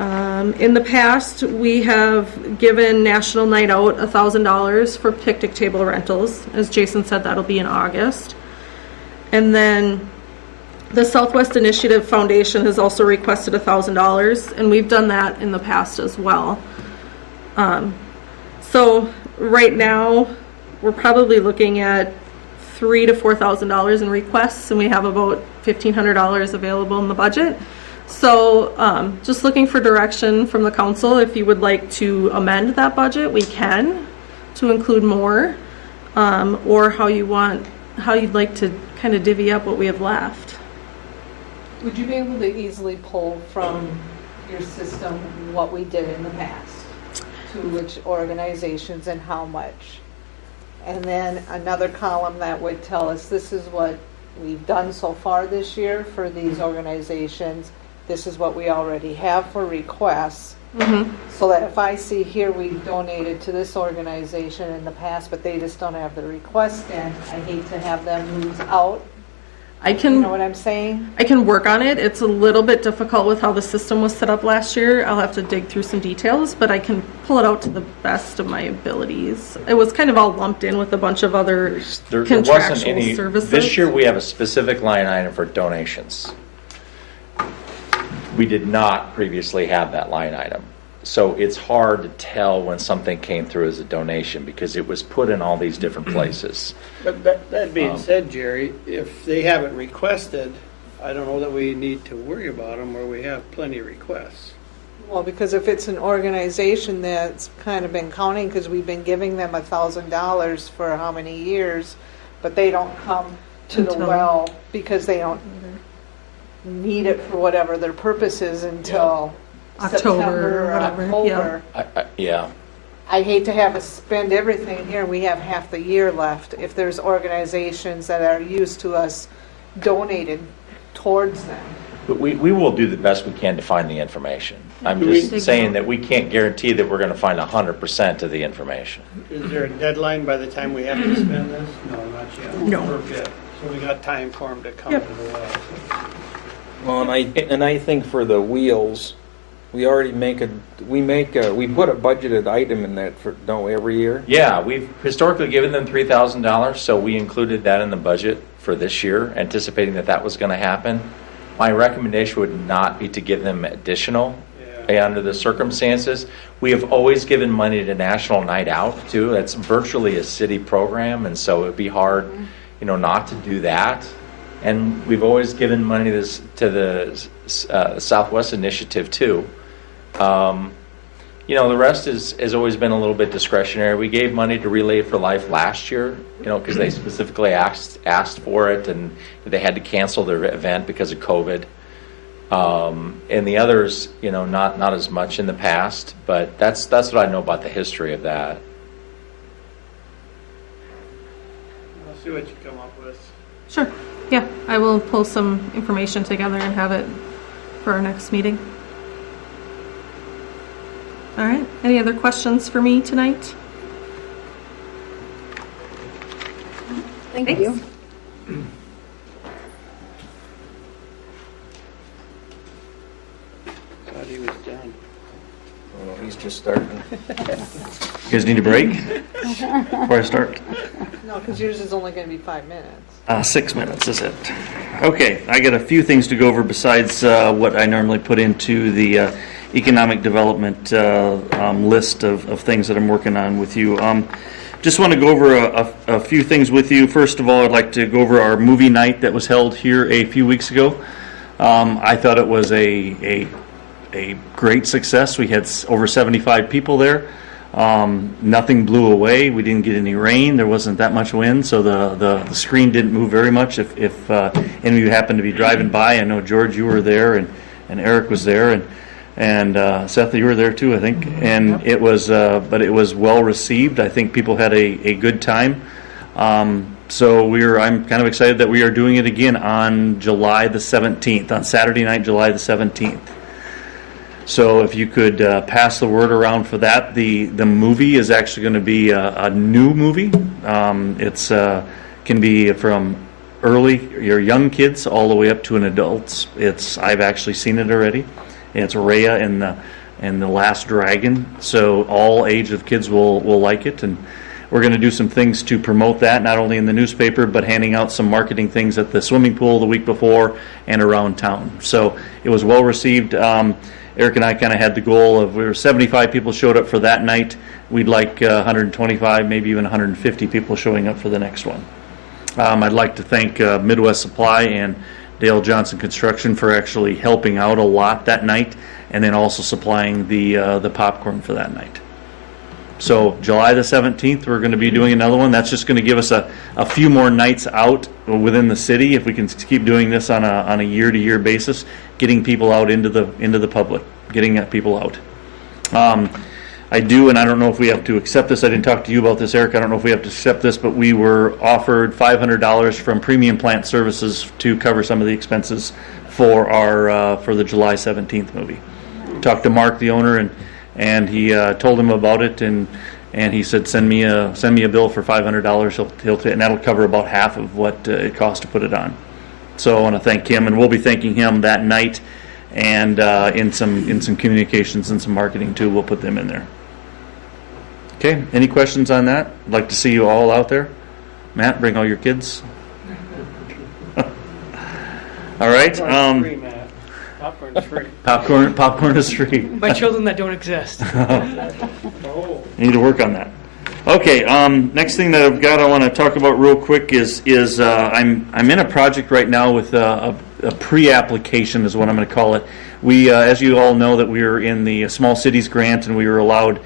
In the past, we have given National Night Out $1,000 for picnic table rentals. As Jason said, that'll be in August. And then the Southwest Initiative Foundation has also requested $1,000, and we've done that in the past as well. So right now, we're probably looking at $3,000 to $4,000 in requests, and we have about $1,500 available in the budget. So just looking for direction from the council. If you would like to amend that budget, we can, to include more, or how you'd like to kind of divvy up what we have left. Would you be able to easily pull from your system what we did in the past, to which organizations and how much? And then another column that would tell us this is what we've done so far this year for these organizations. This is what we already have for requests. So that if I see here we've donated to this organization in the past, but they just don't have the request in, I hate to have them lose out. You know what I'm saying? I can work on it. It's a little bit difficult with how the system was set up last year. I'll have to dig through some details, but I can pull it out to the best of my abilities. It was kind of all lumped in with a bunch of other contractual services. This year we have a specific line item for donations. We did not previously have that line item. So it's hard to tell when something came through as a donation because it was put in all these different places. But that being said, Jerry, if they haven't requested, I don't know that we need to worry about them where we have plenty of requests. Well, because if it's an organization that's kind of been counting, because we've been giving them $1,000 for how many years, but they don't come to the well because they don't need it for whatever their purpose is until September or October. Yeah. I hate to have us spend everything here. We have half the year left. If there's organizations that are used to us donated towards them. But we will do the best we can to find the information. I'm just saying that we can't guarantee that we're going to find 100% of the information. Is there a deadline by the time we have to spend this? No, not yet. No. So we got time for them to come to the well. Well, and I think for the wheels, we already we put a budgeted item in that for every year. Yeah, we've historically given them $3,000, so we included that in the budget for this year, anticipating that was going to happen. My recommendation would not be to give them additional under the circumstances. We have always given money to National Night Out too. That's virtually a city program, and so it'd be hard, not to do that. And we've always given money to the Southwest Initiative too. The rest has always been a little bit discretionary. We gave money to Relay for Life last year, because they specifically asked for it, and they had to cancel their event because of COVID. And the others, not as much in the past, but that's what I know about the history of that. I'll see what you come up with. Sure. Yeah, I will pull some information together and have it for our next meeting. All right. Any other questions for me tonight? Thank you. Thought he was done. Oh, he's just starting. You guys need a break before I start? No, because yours is only going to be 5 minutes. 6 minutes is it? Okay, I got a few things to go over besides what I normally put into the economic development list of things that I'm working on with you. Just want to go over a few things with you. First of all, I'd like to go over our movie night that was held here a few weeks ago. I thought it was a great success. We had over 75 people there. Nothing blew away. We didn't get any rain. There wasn't that much wind, so the screen didn't move very much. If any of you happened to be driving by, I know George, you were there, and Eric was there, and Seth, you were there too, I think. And it was, but it was well received. I think people had a good time. So I'm kind of excited that we are doing it again on July the 17th, on Saturday night, July the 17th. So if you could pass the word around for that. The movie is actually going to be a new movie. It's can be from your young kids all the way up to an adults. I've actually seen it already. It's Raya and the Last Dragon. So all age of kids will like it, and we're going to do some things to promote that, not only in the newspaper, but handing out some marketing things at the swimming pool the week before and around town. So it was well received. Eric and I kind of had the goal of 75 people showed up for that night. We'd like 125, maybe even 150 people showing up for the next one. I'd like to thank Midwest Supply and Dale Johnson Construction for actually helping out a lot that night, and then also supplying the popcorn for that night. So July the 17th, we're going to be doing another one. That's just going to give us a few more nights out within the city, if we can keep doing this on a year-to-year basis, getting people out into the public, getting people out. I do, and I don't know if we have to accept this. I didn't talk to you about this, Eric. I don't know if we have to accept this, but we were offered $500 from Premium Plant Services to cover some of the expenses for for the July 17th movie. Talked to Mark, the owner, and he told him about it, and he said, send me a bill for $500. And that'll cover about half of what it costs to put it on. So I want to thank him, and we'll be thanking him that night, and in some communications and some marketing too. We'll put them in there. Okay, any questions on that? I'd like to see you all out there. Matt, bring all your kids. All right. Popcorn is free. Popcorn is free. My children that don't exist. Oh. You need to work on that. Okay. Next thing that I've got, I want to talk about real quick is I'm in a project right now with a pre-application is what I'm going to call it. We, as you all know, that we were in the Small Cities Grant, and we were allotted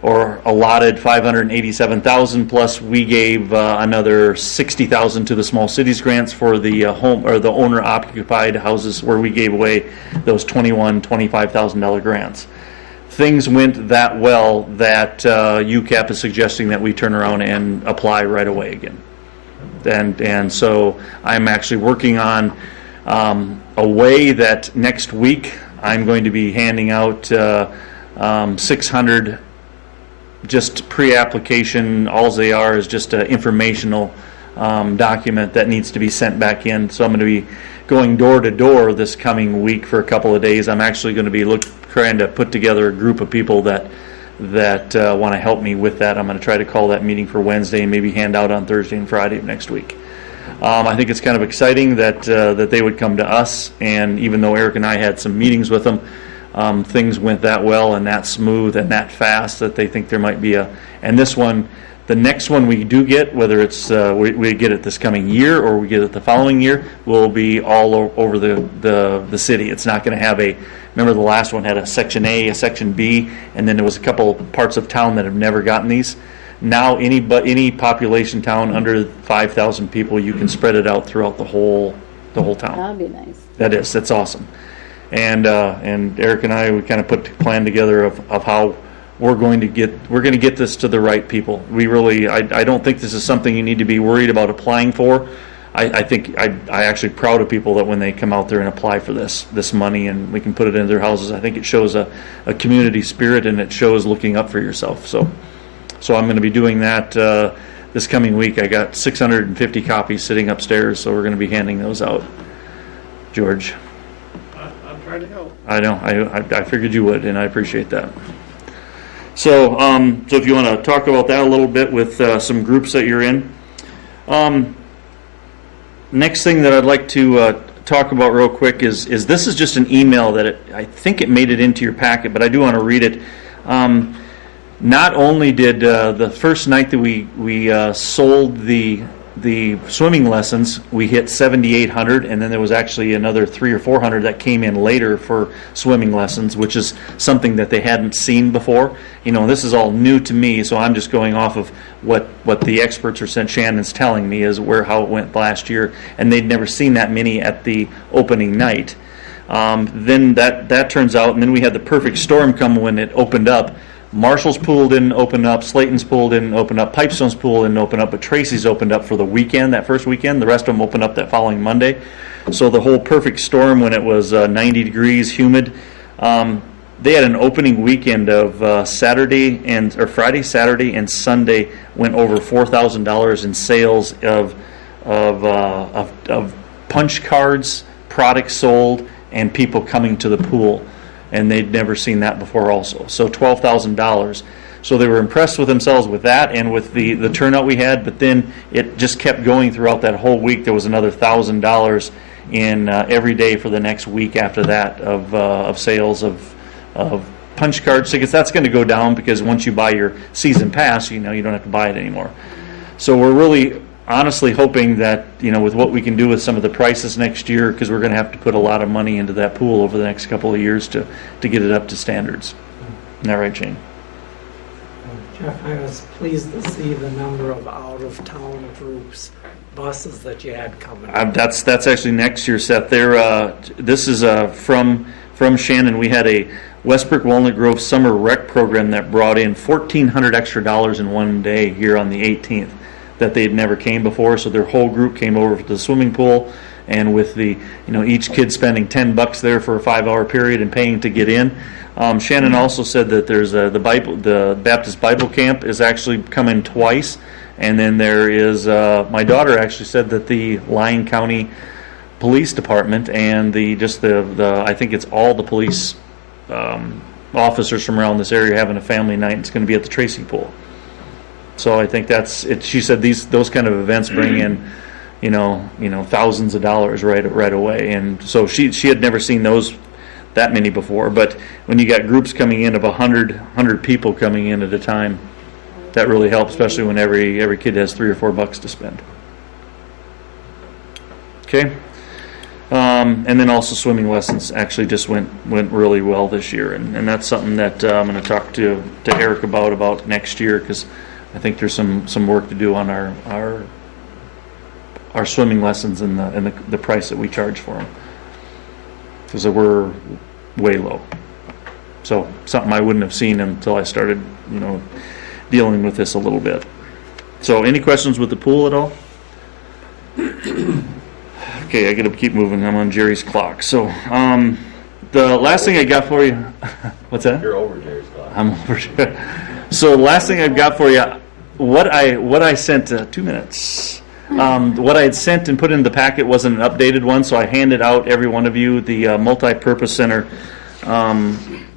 $587,000, plus we gave another $60,000 to the Small Cities Grants for the home or the owner occupied houses, where we gave away those $25,000 grants. Things went that well that UCAP is suggesting that we turn around and apply right away again. And so I'm actually working on a way that next week I'm going to be handing out 600 just pre-application. All they are is just an informational document that needs to be sent back in. So I'm going to be going door to door this coming week for a couple of days. I'm actually going to be trying to put together a group of people that want to help me with that. I'm going to try to call that meeting for Wednesday and maybe hand out on Thursday and Friday of next week. I think it's kind of exciting that they would come to us, and even though Eric and I had some meetings with them, things went that well and that smooth and that fast that they think there might be and this one, the next one we do get, whether it's we get it this coming year or we get it the following year, will be all over the city. It's not going to have a Remember the last one had a section A, a section B, and then there was a couple parts of town that have never gotten these. Now any population town under 5,000 people, you can spread it out throughout the whole town. That'd be nice. That's awesome. And Eric and I, we kind of put a plan together of how we're going to get this to the right people. We really, I don't think this is something you need to be worried about applying for. I think I actually proud of people that when they come out there and apply for this money and we can put it into their houses. I think it shows a community spirit, and it shows looking up for yourself. So I'm going to be doing that this coming week. I got 650 copies sitting upstairs, so we're going to be handing those out. George. I'm trying to help. I know. I figured you would, and I appreciate that. So if you want to talk about that a little bit with some groups that you're in. Next thing that I'd like to talk about real quick is this is just an email that I think it made it into your packet, but I do want to read it. Not only did the first night that we sold the swimming lessons, we hit 7,800, and then there was actually another 300 or 400 that came in later for swimming lessons, which is something that they hadn't seen before. This is all new to me, so I'm just going off of what the experts are saying. Shannon's telling me is how it went last year, and they'd never seen that many at the opening night. Then that turns out, and then we had the perfect storm come when it opened up. Marshall's pool didn't open up, Slayton's pool didn't open up, Pipestone's pool didn't open up, but Tracy's opened up for the weekend, that first weekend. The rest of them opened up that following Monday. So the whole perfect storm when it was 90 degrees, humid, they had an opening weekend of Friday, Saturday, and Sunday went over $4,000 in sales of punch cards, products sold, and people coming to the pool. And they'd never seen that before also. So $12,000. So they were impressed with themselves with that and with the turnout we had, but then it just kept going throughout that whole week. There was another $1,000 in every day for the next week after that of sales of punch card tickets. That's going to go down because once you buy your season pass, you don't have to buy it anymore. So we're really honestly hoping that, with what we can do with some of the prices next year, because we're going to have to put a lot of money into that pool over the next couple of years to get it up to standards. Isn't that right, Shane? Jeff, I was pleased to see the number of out-of-town groups, buses that you had coming. That's actually next year, Seth. This is from Shannon. We had a Westbrook Walnut Grove summer rec program that brought in $1,400 extra in one day here on the 18th. That they'd never came before, so their whole group came over to the swimming pool, and with each kid spending $10 there for a 5-hour period and paying to get in. Shannon also said that there's the Baptist Bible Camp is actually coming twice, and then there is my daughter actually said that the Lyon County Police Department and I think it's all the police officers from around this area having a family night. It's going to be at the Tracy pool. So I think that's it. She said those kind of events bring in, thousands of dollars right away, and so she had never seen that many before. But when you got groups coming in of 100 people coming in at a time, that really helps, especially when every kid has $3 or $4 to spend. Okay, and then also swimming lessons actually just went really well this year, and that's something that I'm going to talk to Eric about next year, because I think there's some work to do on our swimming lessons and the price that we charge for them, because we're way low. So something I wouldn't have seen until I started, dealing with this a little bit. So any questions with the pool at all? Okay, I got to keep moving. I'm on Jerry's clock. So the last thing I got for you, what's that? You're over Jerry's clock. I'm over. So the last thing I've got for you, what I sent, 2 minutes. What I had sent and put in the packet wasn't an updated one, so I handed out every one of you the multi-purpose center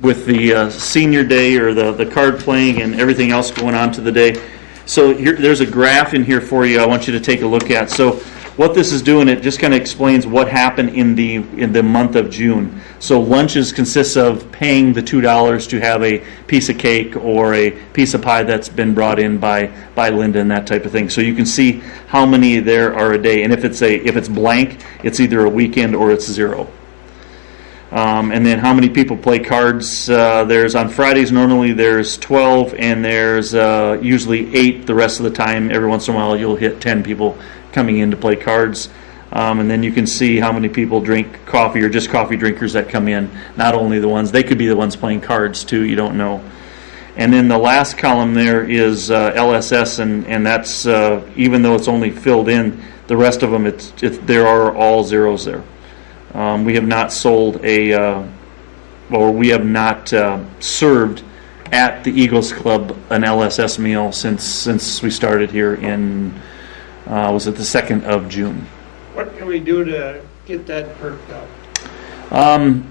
with the senior day or the card playing and everything else going on to the day. So there's a graph in here for you I want you to take a look at. So what this is doing, it just kind of explains what happened in the month of June. So lunches consists of paying the $2 to have a piece of cake or a piece of pie that's been brought in by Linda and that type of thing. So you can see how many there are a day, and if it's blank, it's either a weekend or it's zero. And then how many people play cards? There's on Fridays normally there's 12, and there's usually 8 the rest of the time. Every once in a while you'll hit 10 people coming in to play cards. And then you can see how many people drink coffee or just coffee drinkers that come in. Not only the ones, they could be the ones playing cards too, you don't know. And then the last column there is LSS, and that's, even though it's only filled in, the rest of them, there are all zeros there. We have not sold or we have not served at the Eagles Club an LSS meal since we started here in, was it the 2nd of June? What can we do to get that perked up?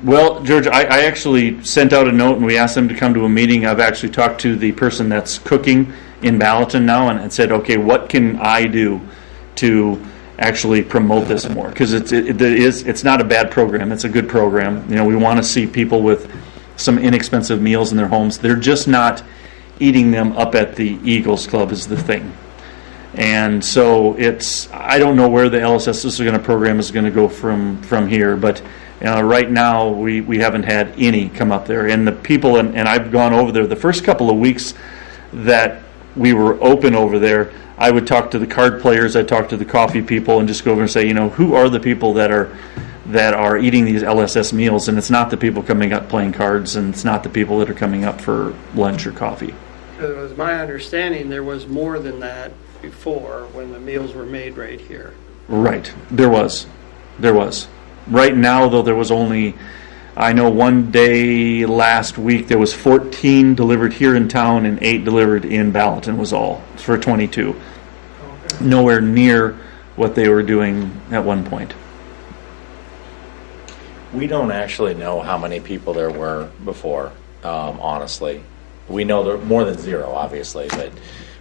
Well, George, I actually sent out a note and we asked them to come to a meeting. I've actually talked to the person that's cooking in Ballatin now and said, okay, what can I do to actually promote this more? Because it's not a bad program. It's a good program. You know, we want to see people with some inexpensive meals in their homes. They're just not eating them up at the Eagles Club is the thing. And so I don't know where the LSS program is going to go from here, but right now we haven't had any come up there. And the people, and I've gone over there the first couple of weeks that we were open over there, I would talk to the card players, I'd talk to the coffee people, and just go over and say, who are the people that are eating these LSS meals? And it's not the people coming up playing cards, and it's not the people that are coming up for lunch or coffee. It was my understanding there was more than that before when the meals were made right here. Right, there was. Right now, though, there was only, I know one day last week there was 14 delivered here in town and 8 delivered in Ballatin was all for 22. Okay. Nowhere near what they were doing at one point. We don't actually know how many people there were before, honestly. We know there are more than 0, obviously, but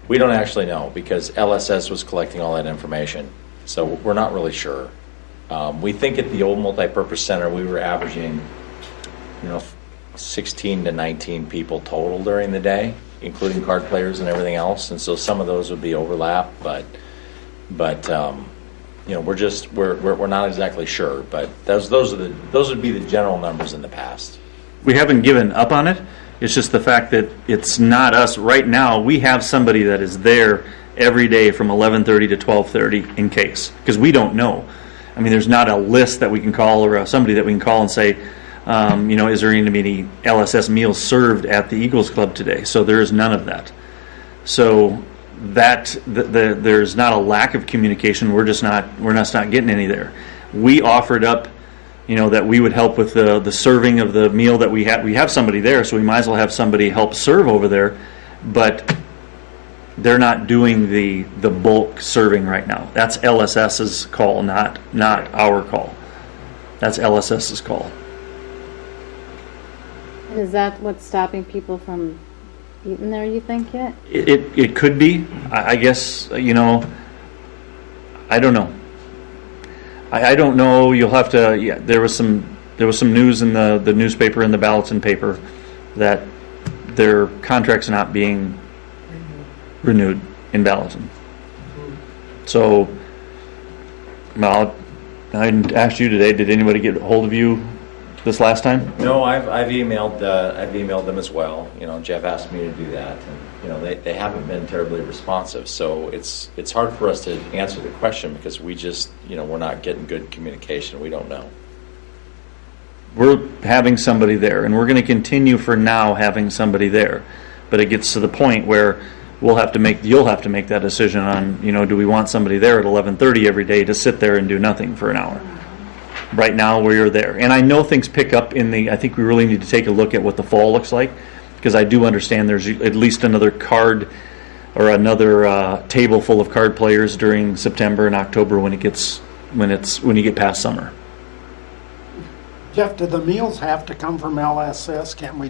we don't actually know because LSS was collecting all that information. So we're not really sure. We think at the old multipurpose center we were averaging, 16 to 19 people total during the day, including card players and everything else. And so some of those would be overlap, but we're not exactly sure. But those would be the general numbers in the past. We haven't given up on it. It's just the fact that it's not us. Right now, we have somebody that is there every day from 11:30 to 12:30 in case, because we don't know. I mean, there's not a list that we can call or somebody that we can call and say, is there going to be any LSS meals served at the Eagles Club today? So there is none of that. So there's not a lack of communication. We're just not getting any there. We offered up, that we would help with the serving of the meal that we have. We have somebody there, so we might as well have somebody help serve over there. But they're not doing the bulk serving right now. That's LSS's call, not our call. That's LSS's call. Is that what's stopping people from eating there, you think, yet? It could be. I guess, I don't know. I don't know. You'll have to. There was some news in the newspaper, in the Ballatin paper, that their contract's not being renewed in Ballatin. So, I asked you today. Did anybody get a hold of you this last time? No, I've emailed them as well. Jeff asked me to do that, and they haven't been terribly responsive. So it's hard for us to answer the question because we just we're not getting good communication. We don't know. We're having somebody there, and we're going to continue for now having somebody there, but it gets to the point where you'll have to make that decision on do we want somebody there at 11:30 every day to sit there and do nothing for an hour. Right now we're there, and I know things pick up I think we really need to take a look at what the fall looks like, because I do understand there's at least another card or another table full of card players during September and October when you get past summer. Jeff, do the meals have to come from LSS? Can't we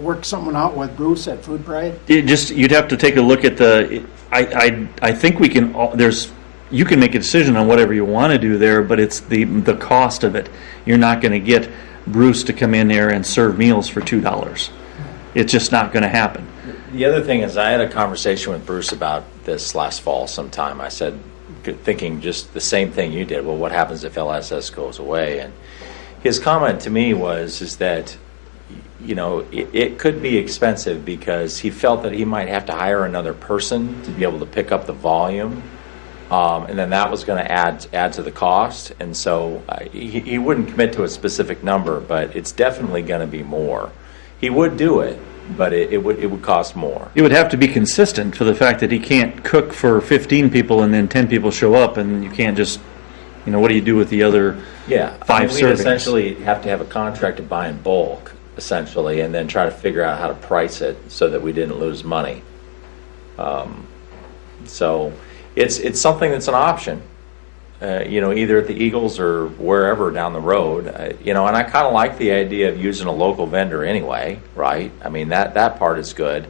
work someone out with Bruce at Food Pride? You'd have to take a look at I think we can. You can make a decision on whatever you want to do there, but it's the cost of it. You're not going to get Bruce to come in there and serve meals for $2. It's just not going to happen. The other thing is, I had a conversation with Bruce about this last fall sometime. I said, thinking just the same thing you did. Well, what happens if LSS goes away? And his comment to me is that, you know, it could be expensive because he felt that he might have to hire another person to be able to pick up the volume. And then that was going to add to the cost. And so he wouldn't commit to a specific number, but it's definitely going to be more. He would do it, but it would cost more. It would have to be consistent for the fact that he can't cook for 15 people and then 10 people show up, and you can't just, you know, what do you do with the other five we'd servings? essentially have to have a contract to buy in bulk, essentially, and then try to figure out how to price it so that we didn't lose money. So it's something that's an option, you know, either at the Eagles or wherever down the road, you know, and I kind of like the idea of using a local vendor anyway, right? I mean, that part is good,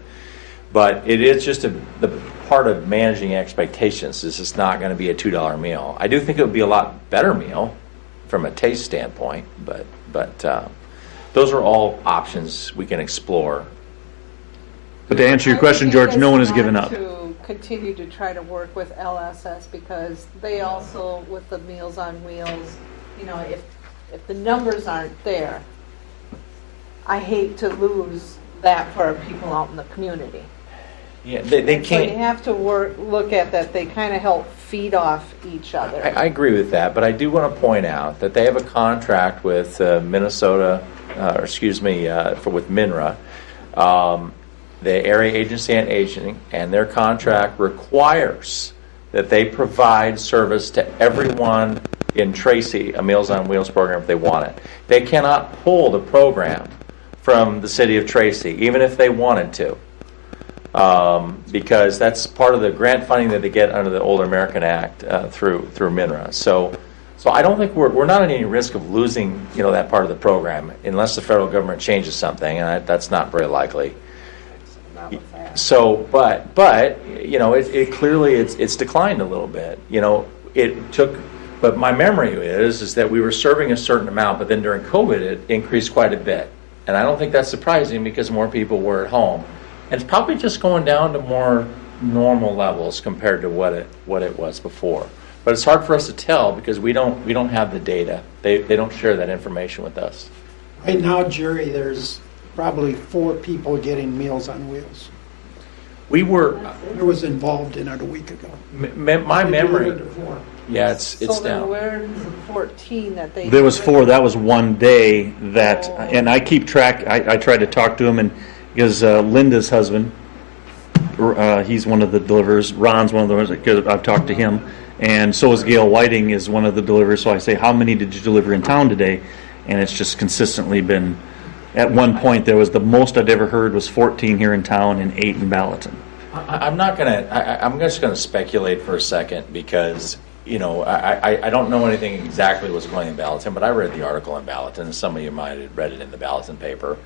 but it is just the part of managing expectations. Is it's not going to be a $2 meal. I do think it would be a lot better meal from a taste standpoint, but those are all options we can explore. But to answer your question, George, no one has given up. To continue to try to work with LSS because they also, with the Meals on Wheels, you know, if the numbers aren't there, I hate to lose that for people out in the community. Yeah, they can't. So you have to look at that. They kind of help feed off each other. I agree with that, but I do want to point out that they have a contract with Minnesota, with MINRA, the Area Agency on Aging, and their contract requires that they provide service to everyone in Tracy, a Meals on Wheels program, if they want it. They cannot pull the program from the city of Tracy, even if they wanted to. Because that's part of the grant funding that they get under the Older American Act through MINRA. So I don't think we're not at any risk of losing, you know, that part of the program unless the federal government changes something, and that's not very likely. So, but you know, it clearly it's declined a little bit. You know, it took. But my memory is that we were serving a certain amount, but then during COVID it increased quite a bit, and I don't think that's surprising because more people were at home. And it's probably just going down to more normal levels compared to what it was before. But it's hard for us to tell because we don't have the data. They don't share that information with us. Right now, Jerry, there's probably 4 people getting Meals on Wheels. I was involved in it a week ago. My memory. Yeah, it's so down. So where's the 14 that they? There was 4. That was one day that, and I keep track. I tried to talk to him, and because Linda's husband, he's one of the deliverers. Ron's one of the ones that I've talked to him, and so is Gail Whiting is one of the deliverers. So I say, how many did you deliver in town today? And it's just consistently been. At one point, there was the most I'd ever heard was 14 here in town and 8 in Ballatin. I'm just gonna speculate for a second because, you know, I don't know anything exactly what's going in Ballatin, but I read the article in Ballatin. Some of you might have read it in the Ballatin paper.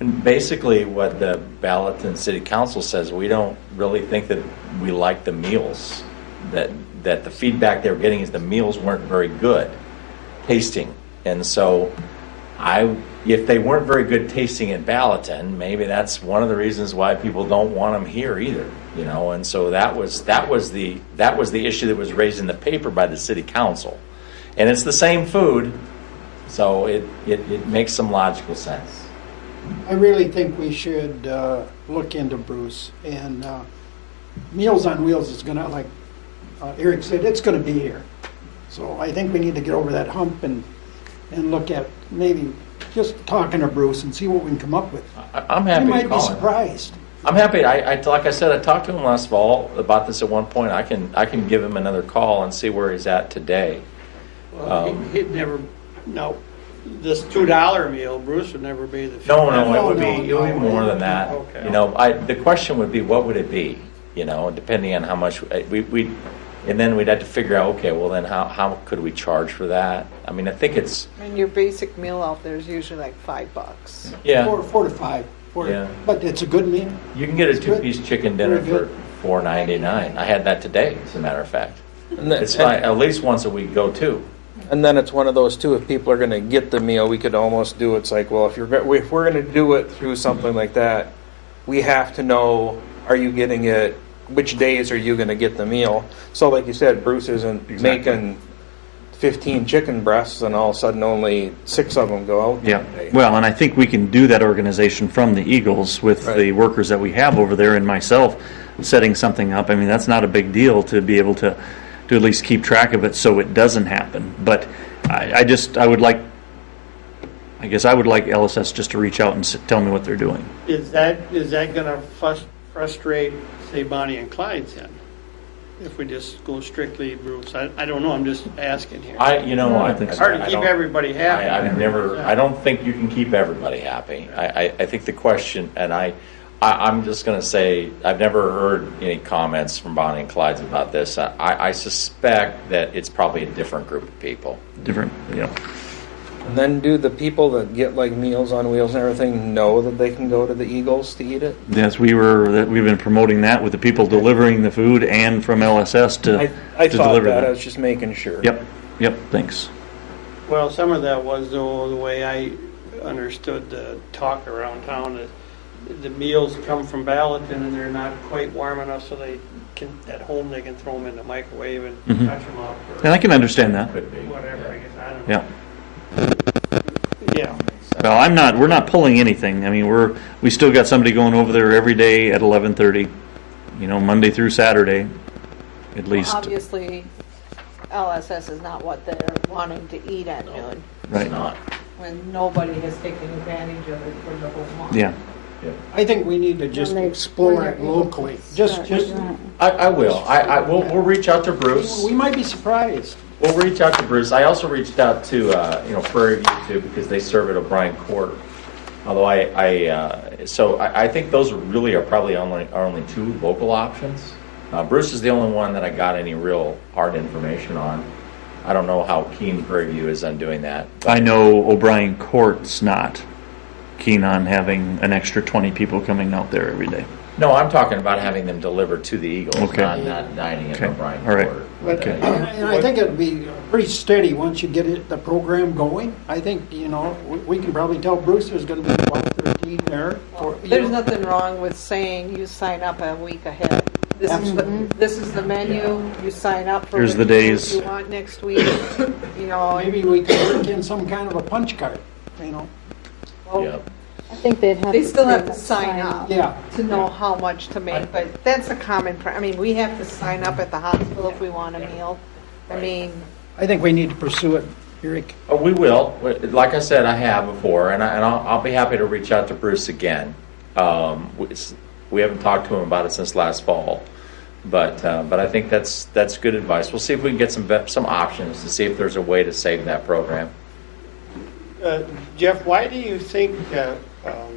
And basically what the Ballatin City Council says, we don't really think that we like the meals, that the feedback they were getting is the meals weren't very good tasting. And so if they weren't very good tasting in Ballatin, maybe that's one of the reasons why people don't want them here either, you know. And so that was the issue that was raised in the paper by the city council, and it's the same food, so it makes some logical sense. I really think we should look into Bruce, and Meals on Wheels is going to, like Eric said, it's going to be here. So I think we need to get over that hump and look at maybe just talking to Bruce and see what we can come up with. I'm happy You to might call be him. surprised. I'm happy. Like I said, I talked to him last fall about this at one point. I can give him another call and see where he's at today. Well, he'd never, no, this $2 meal, Bruce would never be the. No, it would be more than that. Okay. You know, the question would be, what would it be? You know, depending on how much we and then we'd have to figure out, okay, well then how could we charge for that? I mean, I think it's. And your basic meal out there is usually like $5. Yeah. 4 to 5. Yeah. But it's a good meal. You can get a 2-piece chicken dinner Very for $4.99. I had that today, as a matter of fact. It's fine. At least once a week, go too. And then it's one of those too. If people are going to get the meal, we could almost do it's like, well, if we're going to do it through something like that, we have to know: are you getting it? Which days are you going to get the meal? So, like you said, Bruce isn't making 15 chicken breasts and all of a sudden only 6 of them go out. Yeah, that day. well, and I think we can do that organization from the Eagles with the workers that we have over there and myself setting something up. I mean, that's not a big deal to be able to at least keep track of it so it doesn't happen. But I would like LSS just to reach out and tell me what they're doing. Is that going to frustrate, say, Bonnie and Clyde's then? If we just go strictly Bruce, I don't know. I'm just asking here. I think it's hard to keep everybody happy. I don't think you can keep everybody happy. I think the question, and I'm just going to say, I've never heard any comments from Bonnie and Clyde's about this. I suspect that it's probably a different group of people. Different, yeah. And then do the people that get like Meals on Wheels and everything know that they can go to the Eagles to eat it? Yes, we've been promoting that with the people delivering the food and from LSS to I to thought deliver that. that. I was just making sure. Yep, thanks. Well, some of that was, though, the way I understood the talk around town, that the meals come from Ballatin and they're not quite warm enough, so they can, at home, they can throw them in the microwave and touch them up. And I can understand that. Whatever, I guess, I don't know. Yeah. Yeah. Well, we're not pulling anything. I mean, we still got somebody going over there every day at 11:30, Monday through Saturday, at least. Obviously, LSS is not what they're wanting to eat at noon. Right. Not. When nobody has taken advantage of it for the whole month. Yeah. I think we need to just explore it locally. Just. I will. We'll reach out to Bruce. We might be surprised. We'll reach out to Bruce. I also reached out to Prairie View too, because they serve at O'Brien Court. Although I think those really are probably our only 2 local options. Bruce is the only one that I got any real hard information on. I don't know how keen Prairie View is on doing that. I know O'Brien Court's not keen on having an extra 20 people coming out there every day. No, I'm talking about having them delivered to the Eagles, Okay. not dining at O'Brien All right. Court. But, and I think it'd be pretty steady once you get the program going. I think, we can probably tell Bruce there's going to be 12, 13 there. There's nothing wrong with saying you sign up a week ahead. This is the menu. You sign up for Here's the days you want next week. Maybe we can work in some kind of a punch card. Well, Yeah. I think they'd have They to still have say to sign up Yeah. to know how much to make, but that's a common, we have to sign up at the hospital if we want a meal. I think we need to pursue it, Eric. Oh, we will. Like I said, I have before, and I'll be happy to reach out to Bruce again. We haven't talked to him about it since last fall, but I think that's good advice. We'll see if we can get some options to see if there's a way to save that program. Jeff, why do you think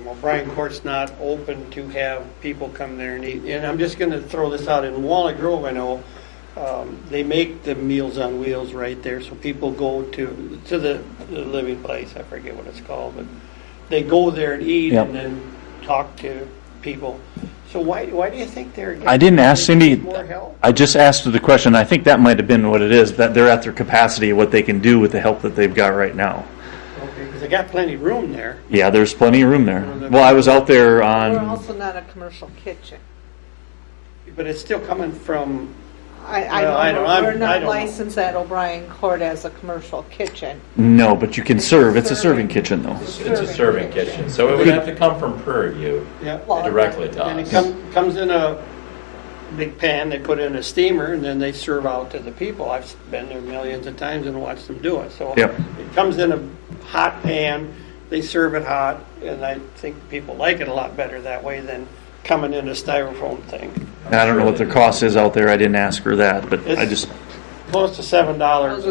O'Brien Court's not open to have people come there and eat? And I'm just going to throw this out. In Walnut Grove, I know they make the Meals on Wheels right there, so people go to the living place. I forget what it's called, but they go there and eat and then talk to people. So why do you think they're getting I didn't ask Cindy. more help? I just asked her the question. I think that might have been what it is, that they're at their capacity of what they can do with the help that they've got right now. Okay, because they got plenty of room there. Yeah, there's plenty of room there. Well, I was out there We're on... also not a commercial kitchen. But it's still coming from... We're not licensed at O'Brien Court as a commercial kitchen. No, but you can serve. It's a serving kitchen, though. It's a serving kitchen, so it would have to come from Prairie View directly to And us. it comes in a big pan, they put in a steamer, and then they serve out to the people. I've been there millions of times and watched them do it. So Yep. it comes in a hot pan, they serve it hot, and I think people like it a lot better that way than coming in a styrofoam thing. I don't know what the cost is out there. I didn't ask her that, but I just... Close to $7.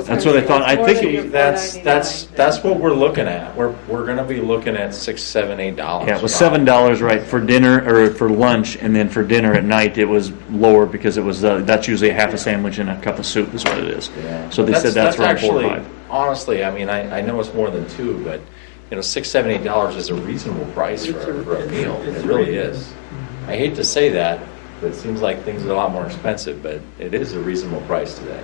That's what I thought. I think that's what we're looking at. We're going to be looking at $6, $7, $8. Yeah, it was $7 right for dinner or for lunch, and then for dinner at night it was lower because it was that's usually a half a sandwich and a cup of soup is what it is. Yeah. So they said that's around actually, 4 or 5. Honestly, I know it's more than 2, but $6, $7, $8 is a reasonable price for a meal. It really is. I hate to say that, but it seems like things are a lot more expensive, but it is a reasonable price today.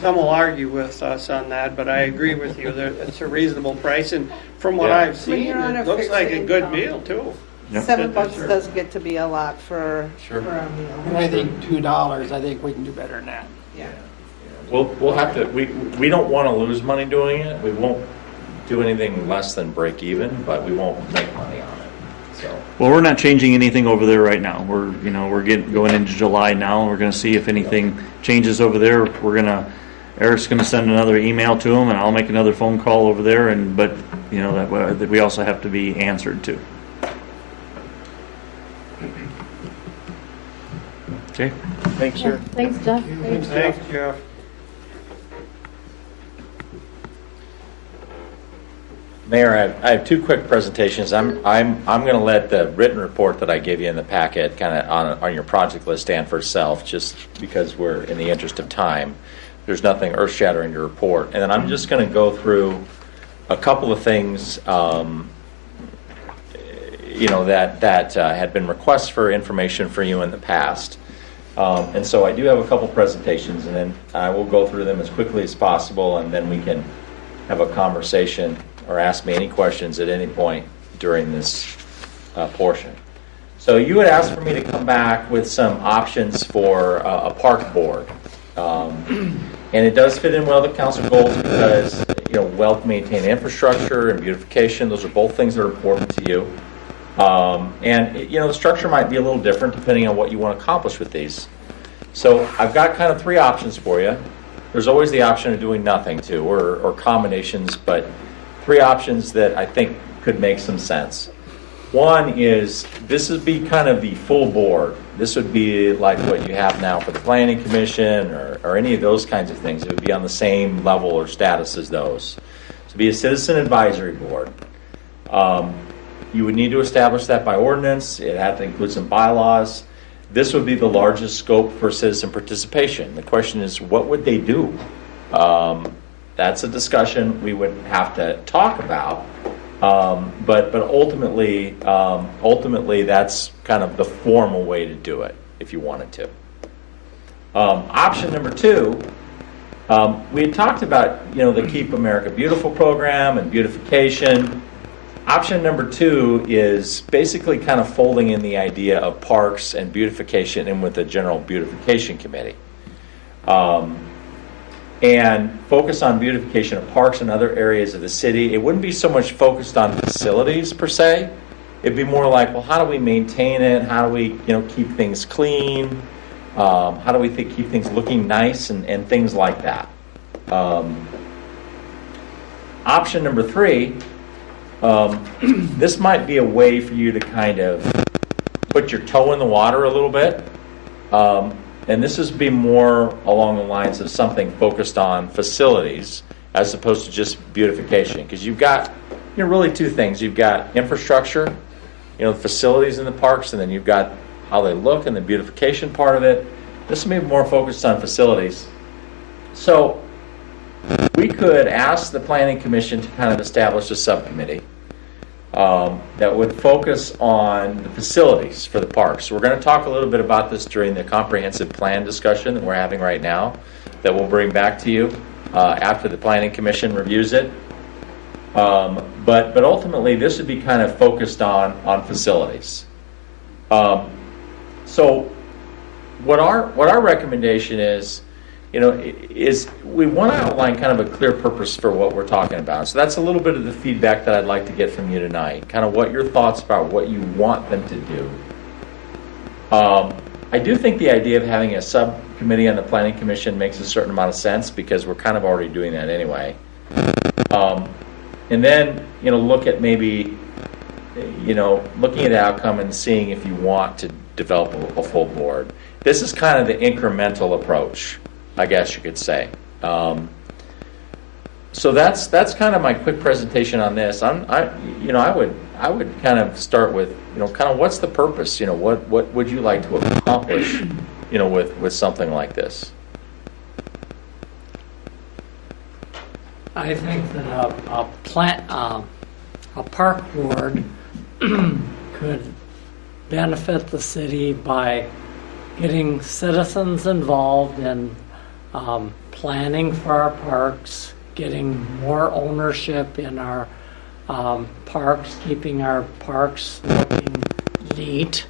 Some will argue with us on that, but I agree with you that it's a reasonable price, and from what Yeah. I've seen, you're on it a looks fixed like a good income. meal too. Yep. $7 does get to be a lot for a meal. And I think $2, I think we can do better than that. Yeah. We'll have to, we don't want to lose money doing it. We won't do anything less than break even, but we won't make money on it, so. Well, we're not changing anything over there right now. We're going into July now. We're going to see if anything changes over there. Eric's going to send another email to him, and I'll make another phone call over there. But that we also have to be answered to. Okay. Thanks, sir. Thanks, Jeff. Thanks, Jeff. Mayor, I have two quick presentations. I'm going to let the written report that I gave you in the packet kind of on your project list stand for itself, just because we're in the interest of time. There's nothing earth-shattering to report. And then I'm just going to go through a couple of things, that had been requests for information for you in the past. And so I do have a couple presentations, and then I will go through them as quickly as possible, and then we can have a conversation or ask me any questions at any point during this portion. So you had asked for me to come back with some options for a park board. And it does fit in well with council goals because, well-maintained infrastructure and beautification, those are both things that are important to you. The structure might be a little different depending on what you want to accomplish with these. So I've got kind of three options for you. There's always the option of doing nothing too, or combinations, but three options that I think could make some sense. One is, this would be kind of the full board. This would be like what you have now for the Planning Commission or any of those kinds of things. It would be on the same level or status as those. So be a citizen advisory board. You would need to establish that by ordinance. It had to include some bylaws. This would be the largest scope for citizen participation. The question is, what would they do? That's a discussion we would have to talk about. But ultimately, that's kind of the formal way to do it if you wanted to. Option number two, we had talked about the Keep America Beautiful program and beautification. Option number two is basically kind of folding in the idea of parks and beautification in with the general beautification committee. And focus on beautification of parks and other areas of the city. It wouldn't be so much focused on facilities per se. It'd be more like, well, how do we maintain it? How do we, keep things clean? How do we keep things looking nice and things like that? Option number three, this might be a way for you to kind of put your toe in the water a little bit. And this is be more along the lines of something focused on facilities as opposed to just beautification. Because you've got really two things. You've got infrastructure, facilities in the parks, and then you've got how they look and the beautification part of it. This may be more focused on facilities. So we could ask the Planning Commission to kind of establish a subcommittee that would focus on the facilities for the parks. We're going to talk a little bit about this during the comprehensive plan discussion that we're having right now that we'll bring back to you after the Planning Commission reviews it. But ultimately, this would be kind of focused on facilities. So what our recommendation is we want to outline kind of a clear purpose for what we're talking about. So that's a little bit of the feedback that I'd like to get from you tonight, kind of what your thoughts about what you want them to do. I do think the idea of having a subcommittee on the Planning Commission makes a certain amount of sense because we're kind of already doing that anyway. And then, look at maybe, looking at the outcome and seeing if you want to develop a full board. This is kind of the incremental approach, I guess you could say. So that's kind of my quick presentation on this. I would kind of start with kind of what's the purpose? What would you like to accomplish? With something like this. I think that a park board could benefit the city by getting citizens involved in planning for our parks, getting more ownership in our parks, keeping our parks looking neat,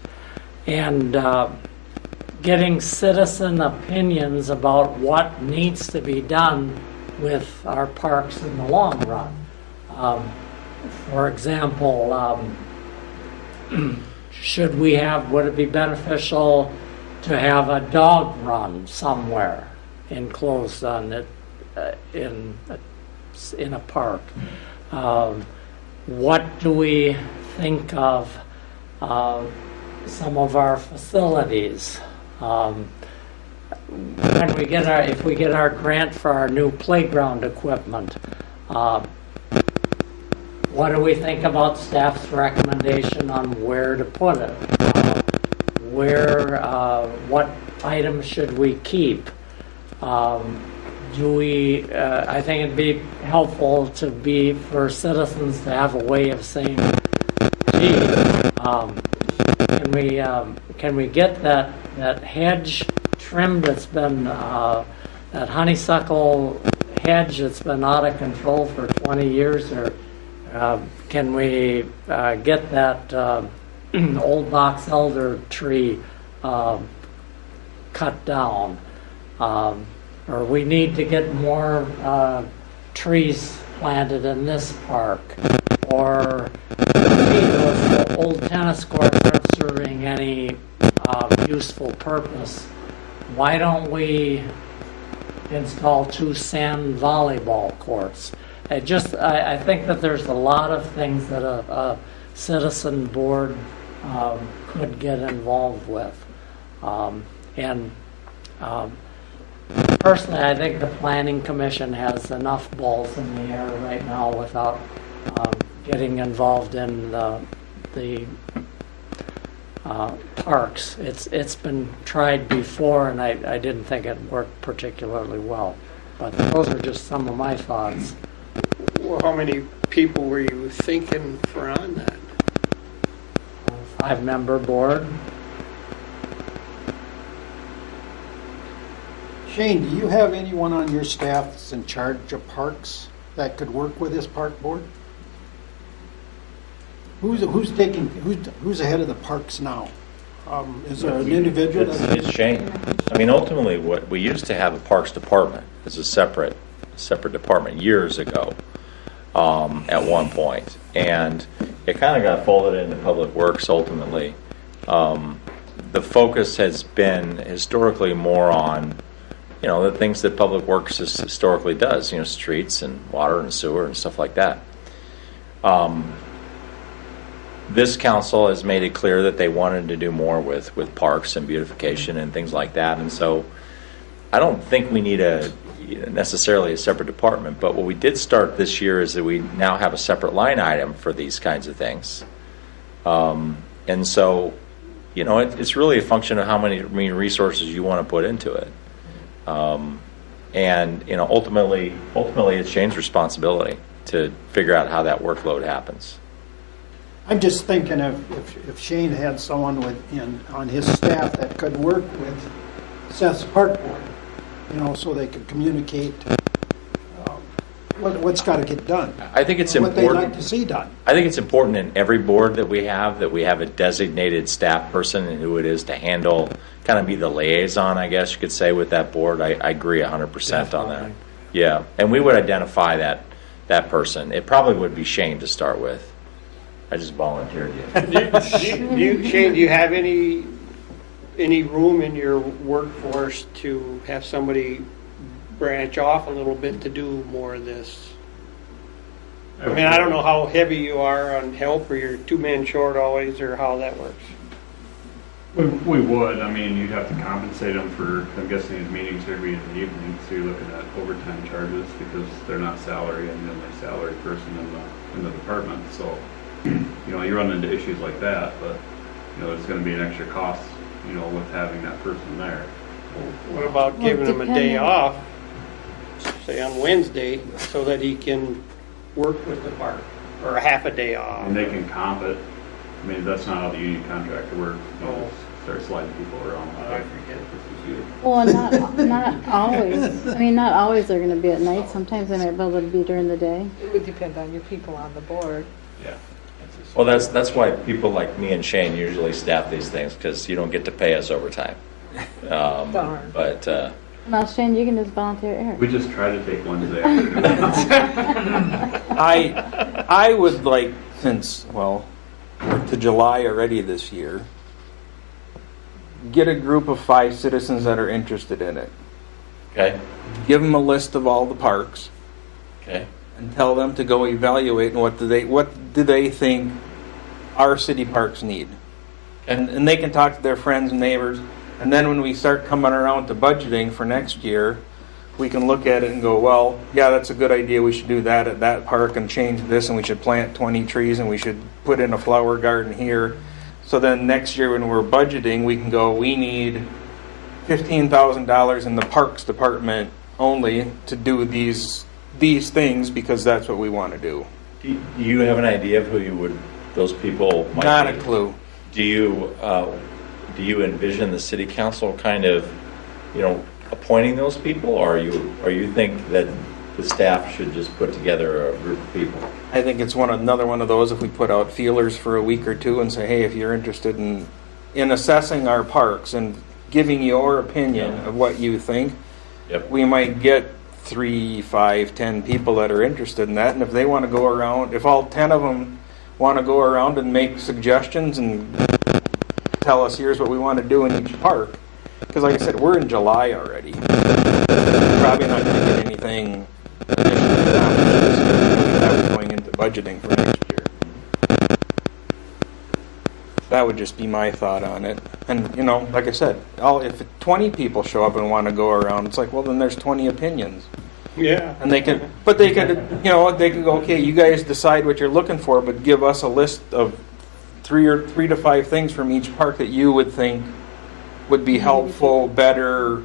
and getting citizen opinions about what needs to be done with our parks in the long run. For example, would it be beneficial to have a dog run somewhere enclosed on it in a park? What do we think of some of our facilities? If we get our grant for our new playground equipment, what do we think about staff's recommendation on where to put it? What items should we keep? I think it'd be helpful for citizens to have a way of saying, gee, can we get that hedge trimmed that's been, that honeysuckle hedge that's been out of control for 20 years, or can we get that old box elder tree cut down? Or we need to get more trees planted in this park. Or those old tennis courts aren't serving any useful purpose. Why don't we install 2 sand volleyball courts? I think that there's a lot of things that a citizen board could get involved with. Personally, I think the Planning Commission has enough balls in the air right now without getting involved in the parks. It's been tried before, and I didn't think it worked particularly well. But those are just some of my thoughts. Well, how many people were you thinking for on that? 5-member board. Shane, do you have anyone on your staff that's in charge of parks that could work with this park board? Who's ahead of the parks now? Is there an individual? It's Shane. I mean, ultimately, what we used to have a parks department as a separate department years ago, at one point, and it kind of got folded into public works ultimately. The focus has been historically more on, the things that public works historically does, streets and water and sewer and stuff like that. This council has made it clear that they wanted to do more with parks and beautification and things like that, and so I don't think we need necessarily a separate department, but what we did start this year is that we now have a separate line item for these kinds of things. And so, it's really a function of how many resources you want to put into it. And ultimately it's Shane's responsibility to figure out how that workload happens. I'm just thinking if Shane had someone on his staff that could work with Seth's park board, so they could communicate what's got to get done. I think it's important. What they'd like to see done. I think it's important in every board that we have a designated staff person and who it is to handle, kind of be the liaison, I guess you could say, with that board. I agree 100% on that. Yeah, and we would identify that person. It probably would be Shane to start with. I just volunteered you. Shane, do you have any room in your workforce to have somebody branch off a little bit to do more of this? I mean, I don't know how heavy you are on help, or you're 2 men short always, or how that works. We would. I mean, you'd have to compensate them for, I'm guessing, his meetings every evening, so you're looking at overtime charges because they're not salary and the only salary person in the department. So, you run into issues like that, but, there's going to be an extra cost, with having that person there. What about giving him a day off, say on Wednesday, so that he can work with the park, or a half a day off? And they can comp it. I mean, that's not how the union contractor works. Start sliding people around. I forget this is you. Well, not always. I mean, not always they're going to be at night. Sometimes they might be able to be during the day. It would depend on your people on the board. Yeah. Well, that's why people like me and Shane usually staff these things, because you don't get to pay us overtime. Darn. But, Well, Shane, you can just volunteer here. We just try to take Wednesday afternoon. I would like, since, well, we're to July already this year, get a group of 5 citizens that are interested in it. okay, Give them a list of all the parks okay, and tell them to go evaluate and what do they think our city parks need. And they can talk to their friends and neighbors. And then when we start coming around to budgeting for next year, we can look at it and go, well, yeah, that's a good idea. We should do that at that park and change this, and we should plant 20 trees, and we should put in a flower garden here. So then next year when we're budgeting, we can go, we need $15,000 in the parks department only to do these things because that's what we want to do. Do you have an idea of who those people might be? Not a clue. Do you envision the city council kind of, appointing those people, or you think that the staff should just put together a group of people? I think it's another one of those, if we put out feelers for a week or two and say, hey, if you're interested in assessing our parks and giving your opinion of what you think, we might get 3, 5, 10 people that are interested in that. And if they want to go around, if all 10 of them want to go around and make suggestions and tell us here's what we want to do in each park, because like I said, we're in July already. We're probably not going to get anything going into budgeting for next year. That would just be my thought on it. And like I said, if 20 people show up and want to go around, it's like, well, then there's 20 opinions. Yeah. And they could go, okay, you guys decide what you're looking for, but give us a list of 3 to 5 things from each park that you would think would be helpful, better,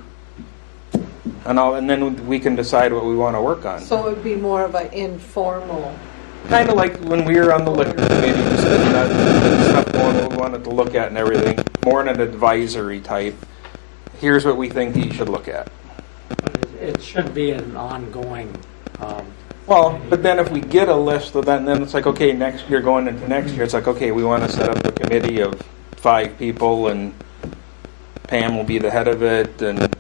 and then we can decide what we want to work on. So it would be more of an informal. Kind of like when we were on the liquor committee, just getting that stuff going, what we wanted to look at and everything, more in an advisory type. Here's what we think you should look at. It should be an ongoing. Well, but then if we get a list of that, and then it's like, okay, next year, going into next year, it's like, okay, we want to set up a committee of 5 people, and Pam will be the head of it, and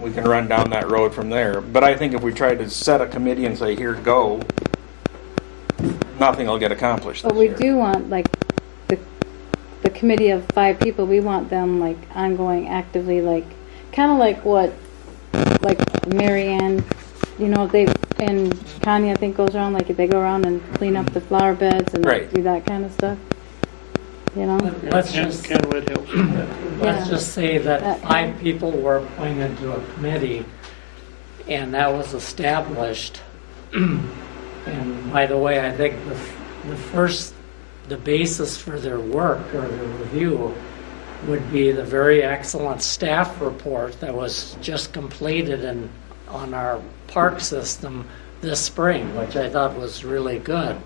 we can run down that road from there. But I think if we try to set a committee and say, here, go, nothing will get accomplished. But we do want, like, the committee of 5 people, we want them, like, ongoing, actively, like, kind of like what, like, Mary Ann, and Connie, I think, goes around, like, they go around and clean up the flower beds and do that kind of stuff. Let's just say that 5 people were appointed to a committee, and that was established. And by the way, I think the basis for their work or their review would be the very excellent staff report that was just completed on our park system this spring, which I thought was really good.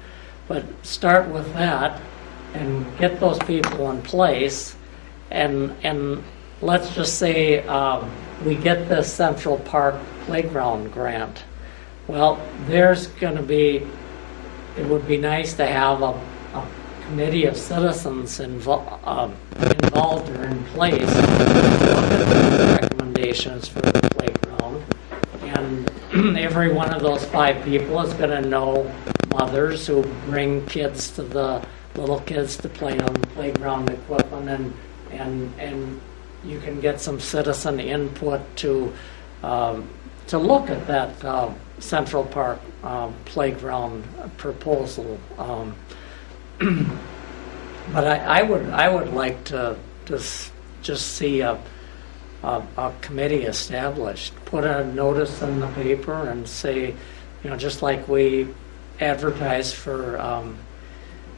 But start with that and get those people in place, and let's just say we get this Central Park Playground grant. Well, it would be nice to have a committee of citizens involved or in place to look at the recommendations for the playground. And every one of those 5 people is going to know mothers who bring little kids to play on the playground equipment, and you can get some citizen input to look at that Central Park playground proposal. But I would like to just see a committee established. Put a notice in the paper and say, just like we advertise for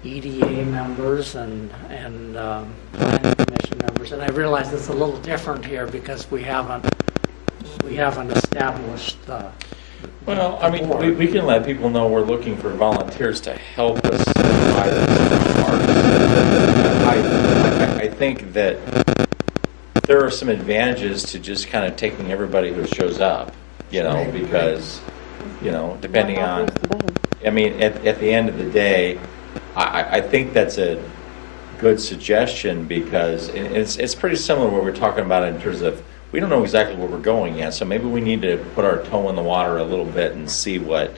EDA members and planning commission members. And I realize it's a little different here because we haven't established the. Well, I mean, we can let people know we're looking for volunteers to help us buy those parks. I think that there are some advantages to just kind of taking everybody who shows up, because, depending on, I mean, at the end of the day, I think that's good suggestion because it's pretty similar to what we're talking about in terms of we don't know exactly where we're going yet, so maybe we need to put our toe in the water a little bit and see what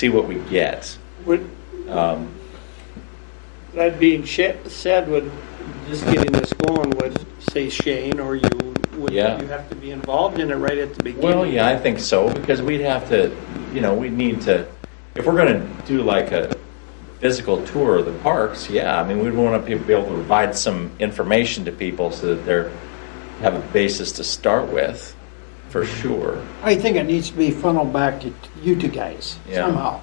we get. That being said, would just getting this going, would say Shane or you, would you have to be involved in it right at the beginning? Well, yeah, I think so, because we'd have to, we'd need to, if we're going to do like a physical tour of the parks, we'd want to be able to provide some information to people so that they have a basis to start with, for sure. I think it needs to be funneled back to you two guys somehow.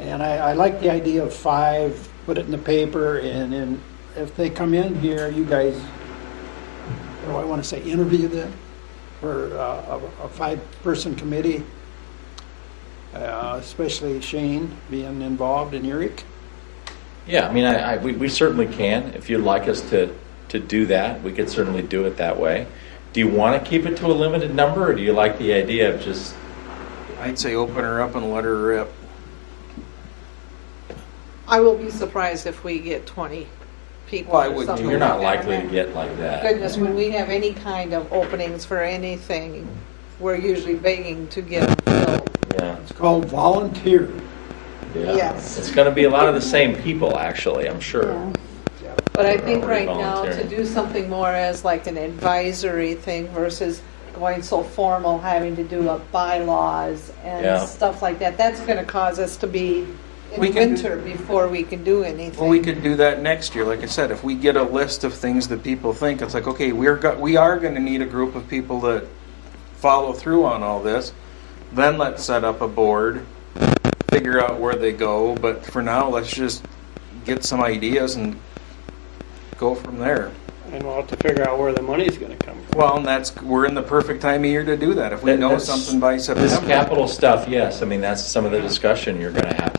And I like the idea of 5, put it in the paper, and then if they come in here, you guys, what do I want to say, interview them for a 5-person committee, especially Shane being involved and Eric. Yeah, we certainly can. If you'd like us to do that, we could certainly do it that way. Do you want to keep it to a limited number, or do you like the idea of just... I'd say open her up and let her rip. I will be surprised if we get 20 people. Well, I would You're not likely to get like that. Goodness, when we have any kind of openings for anything, we're usually begging to get them filled. Yeah. It's called volunteer. Yeah. Yes. It's going to be a lot of the same people, actually, I'm sure. But I think right now to volunteering. do something more as like an advisory thing versus going so formal, having to do bylaws and stuff like that, that's going to cause us to be in winter before we can do anything. Well, we could do that next year. Like I said, if we get a list of things that people think, it's like, okay, we are going to need a group of people that follow through on all this. Then let's set up a board, figure out where they go. But for now, let's just get some ideas and go from there. And we'll have to figure out where the money's going to come from. Well, and we're in the perfect time of year to do that. If we know something by September. This capital stuff, yes. That's some of the discussion you're going to have.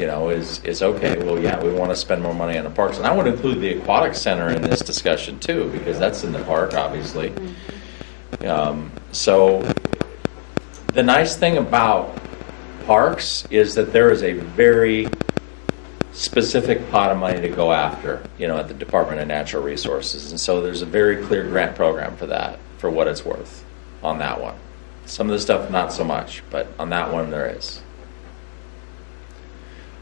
Is okay, well, yeah, we want to spend more money on the parks. And I would include the aquatic center in this discussion too, because that's in the park, obviously. So the nice thing about parks is that there is a very specific pot of money to go after, at the Department of Natural Resources. And so there's a very clear grant program for that, for what it's worth on that one. Some of the stuff, not so much, but on that one there is.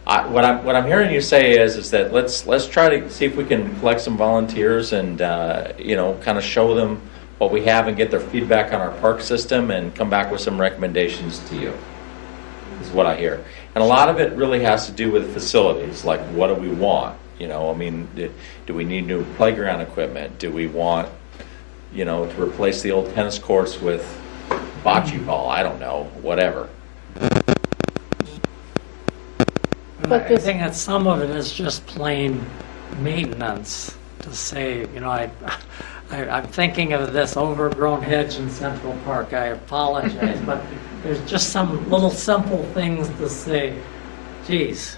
What I'm hearing you say is that let's try to see if we can collect some volunteers and kind of show them what we have and get their feedback on our park system and come back with some recommendations to you. Is what I hear. And a lot of it really has to do with facilities, like what do we want? Do we need new playground equipment? Do we want, to replace the old tennis courts with bocce ball? I don't know, whatever. I think that some of it is just plain maintenance to say, I'm thinking of this overgrown hedge in Central Park. I apologize, but there's just some little simple things to say, geez,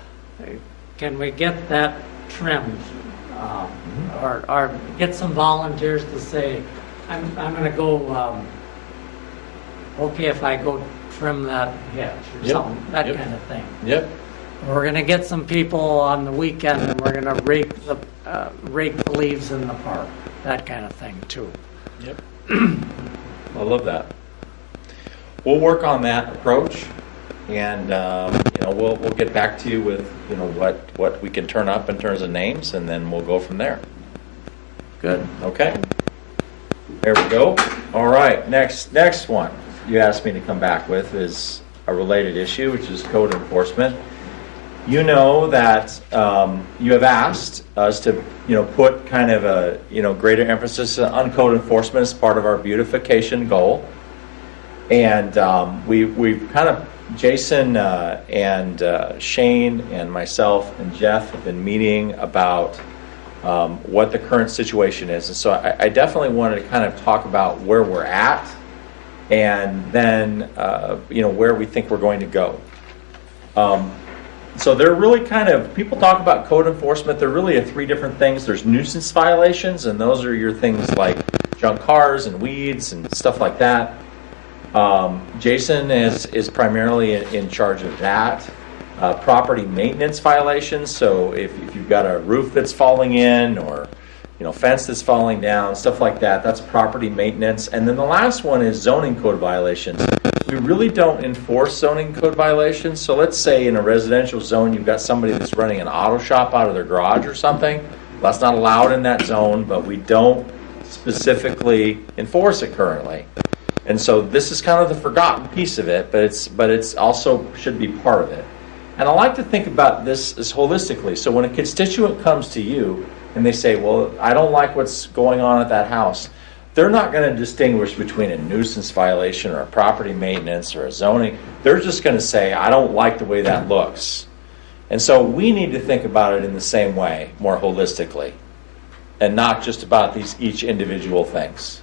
can we get that trimmed? Or get some volunteers to say, I'm going to go, okay if I go trim that hedge or something, that kind of thing. Yep. We're going to get some people on the weekend and we're going to rake the leaves in the park, that kind of thing too. Yep. I love that. We'll work on that approach, and we'll get back to you with what we can turn up in terms of names, and then we'll go from there. Good. Okay. There we go. All right. Next one you asked me to come back with is a related issue, which is code enforcement. You know that you have asked us to, put kind of a, greater emphasis on code enforcement as part of our beautification goal. And we've kind of, Jason and Shane and myself and Jeff have been meeting about what the current situation is. And so I definitely wanted to kind of talk about where we're at and then, where we think we're going to go. So they're really people talk about code enforcement, there really are 3 different things. There's nuisance violations, and those are your things like junk cars and weeds and stuff like that. Jason is primarily in charge of that. property maintenance violations. So if you've got a roof that's falling in, or fence that's falling down, stuff like that, that's property maintenance. And then the last one is zoning code violations. We really don't enforce zoning code violations. So let's say in a residential zone you've got somebody that's running an auto shop out of their garage or something. That's not allowed in that zone, but we don't specifically enforce it currently. And so this is kind of the forgotten piece of it, but it's also should be part of it. And I like to think about this as holistically. So when a constituent comes to you and they say, well, I don't like what's going on at that house, they're not going to distinguish between a nuisance violation or a property maintenance or a zoning. They're just going to say, I don't like the way that looks. And so we need to think about it in the same way, more holistically, and not just about each individual things.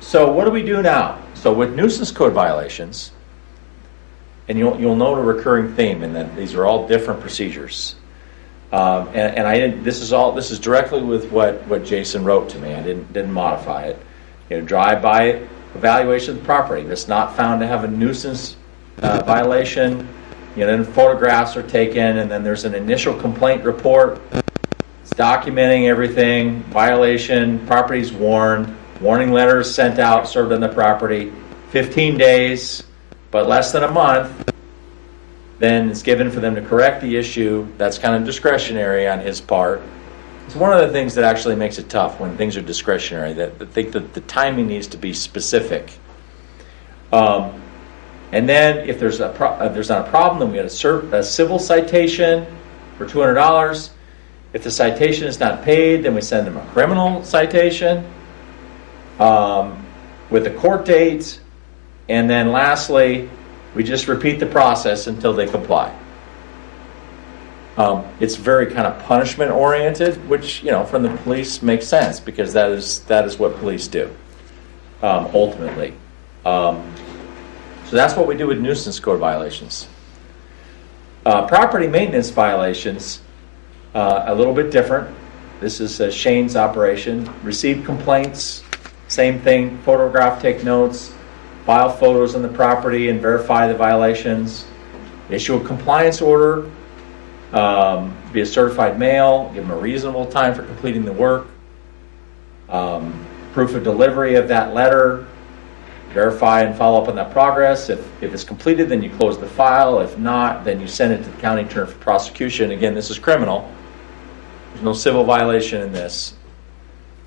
So what do we do now? So with nuisance code violations, and you'll note a recurring theme in that these are all different procedures. And I didn't. This is directly with what Jason wrote to me. I didn't modify it. Drive-by evaluation of the property that's not found to have a nuisance violation. Then photographs are taken, and then there's an initial complaint report. It's documenting everything. Violation. Property's warned. Warning letters sent out, served on the property. 15 days, but less than a month. Then it's given for them to correct the issue. That's kind of discretionary on his part. It's one of the things that actually makes it tough when things are discretionary, that I think that the timing needs to be specific. And then if there's not a problem, then we got a civil citation for $200. If the citation is not paid, then we send them a criminal citation with a court date. And then lastly, we just repeat the process until they comply. It's very kind of punishment oriented, which from the police makes sense because that is what police do ultimately. So that's what we do with nuisance code violations. Property maintenance violations, a little bit different. This is Shane's operation. Receive complaints, same thing. Photograph, take notes. File photos on the property and verify the violations. Issue a compliance order. Be a certified mail. Give them a reasonable time for completing the work. Proof of delivery of that letter. Verify and follow up on that progress. If it's completed, then you close the file. If not, then you send it to the county attorney for prosecution. Again, this is criminal. There's no civil violation in this.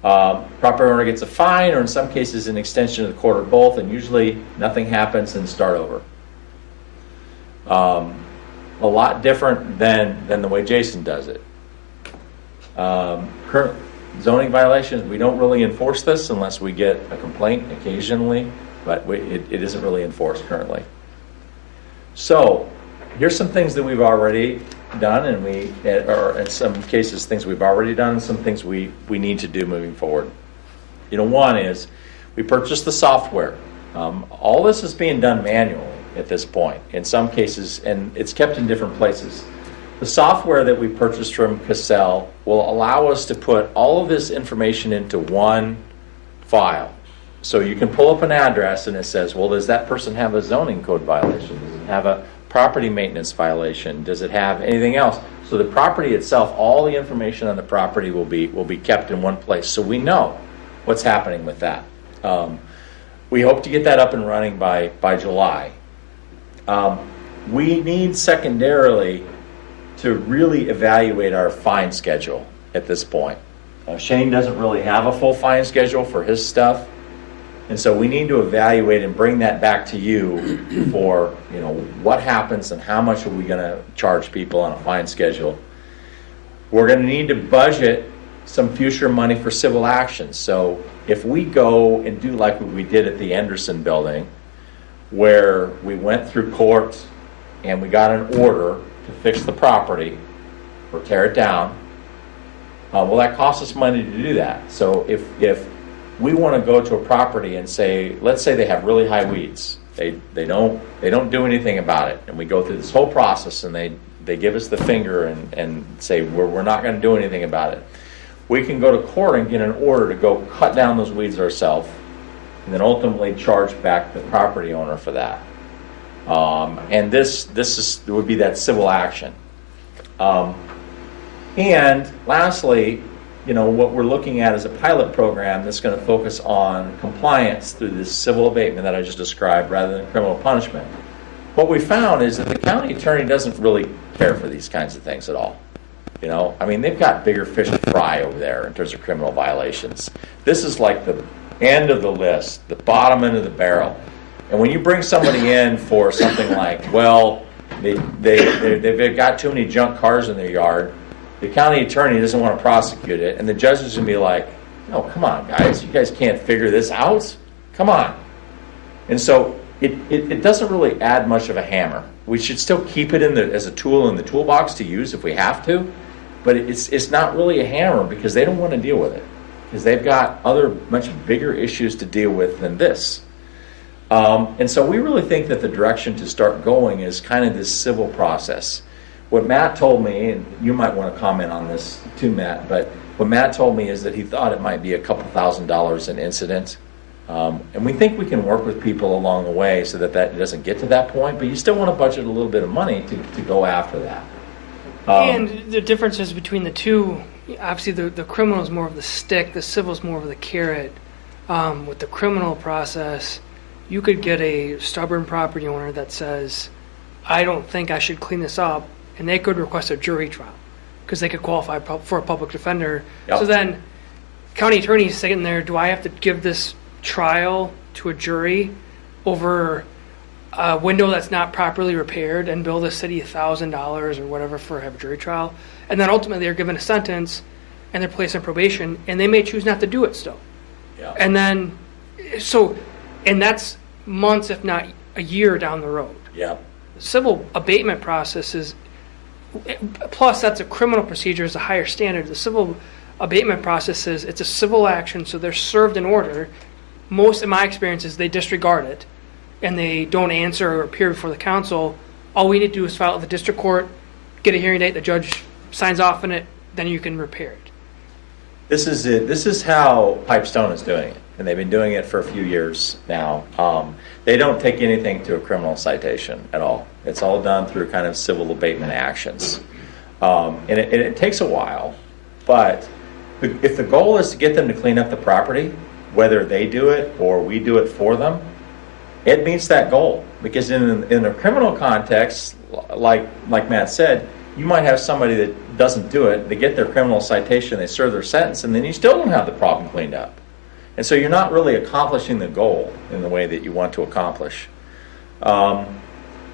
Property owner gets a fine, or in some cases an extension of the court, or both, and usually nothing happens and start over. A lot different than the way Jason does it. Current zoning violations, we don't really enforce this unless we get a complaint occasionally, but it isn't really enforced currently. So here's some things that we've already done, and or in some cases things we've already done, and some things we need to do moving forward. One is we purchased the software. All this is being done manually at this point in some cases, and it's kept in different places. The software that we purchased from Cassell will allow us to put all of this information into one file. So you can pull up an address and it says, well, does that person have a zoning code violation? Does it have a property maintenance violation? Does it have anything else? So the property itself, all the information on the property will be kept in one place. So we know what's happening with that. We hope to get that up and running by July. We need secondarily to really evaluate our fine schedule at this point. Shane doesn't really have a full fine schedule for his stuff. And so we need to evaluate and bring that back to you for, what happens and how much are we going to charge people on a fine schedule. We're going to need to budget some future money for civil action. So if we go and do like what we did at the Anderson building, where we went through court and we got an order to fix the property or tear it down, well, that costs us money to do that. So if we want to go to a property and say, let's say they have really high weeds, they don't do anything about it, and we go through this whole process and they give us the finger and say we're not going to do anything about it. We can go to court and get an order to go cut down those weeds ourselves, and then ultimately charge back the property owner for that. And this would be that civil action. And lastly, what we're looking at is a pilot program that's going to focus on compliance through this civil abatement that I just described rather than criminal punishment. What we found is that the county attorney doesn't really care for these kinds of things at all. They've got bigger fish to fry over there in terms of criminal violations. This is like the end of the list, the bottom end of the barrel. And when you bring somebody in for something like, well, they've got too many junk cars in their yard, the county attorney doesn't want to prosecute it, and the judge is going to be like, no, come on, guys, you guys can't figure this out? Come on. And so it doesn't really add much of a hammer. We should still keep it as a tool in the toolbox to use if we have to, but it's not really a hammer because they don't want to deal with it, because they've got other much bigger issues to deal with than this. And so we really think that the direction to start going is kind of this civil process. What Matt told me, and you might want to comment on this too, Matt, but what Matt told me is that he thought it might be a couple $1,000s an incident. And we think we can work with people along the way so that doesn't get to that point, but you still want to budget a little bit of money to go after that. And the differences between the two, obviously the criminal is more of the stick, the civil is more of the carrot. With the criminal process, you could get a stubborn property owner that says, I don't think I should clean this up, and they could request a jury trial because they could qualify for a public defender. Yep. So then county attorney's sitting there, do I have to give this trial to a jury over a window that's not properly repaired and bill the city $1,000 or whatever for a jury trial? And then ultimately they're given a sentence and they're placed on probation and they may choose not to do it still. Yeah. And then, and that's months, if not a year down the road. Yeah. The civil abatement process is, plus that's a criminal procedure, is a higher standard. The civil abatement process is, it's a civil action, so they're served an order. Most of my experiences, they disregard it and they don't answer or appear before the council. All we need to do is file it with the district court, get a hearing date, the judge signs off on it, then you can repair it. This is it. This is how Pipestone is doing it, and they've been doing it for a few years now. They don't take anything to a criminal citation at all. It's all done through kind of civil abatement actions. And it takes a while, but if the goal is to get them to clean up the property, whether they do it or we do it for them, it meets that goal. Because in a criminal context, like Matt said, you might have somebody that doesn't do it, they get their criminal citation, they serve their sentence, and then you still don't have the problem cleaned up. And so you're not really accomplishing the goal in the way that you want to accomplish. So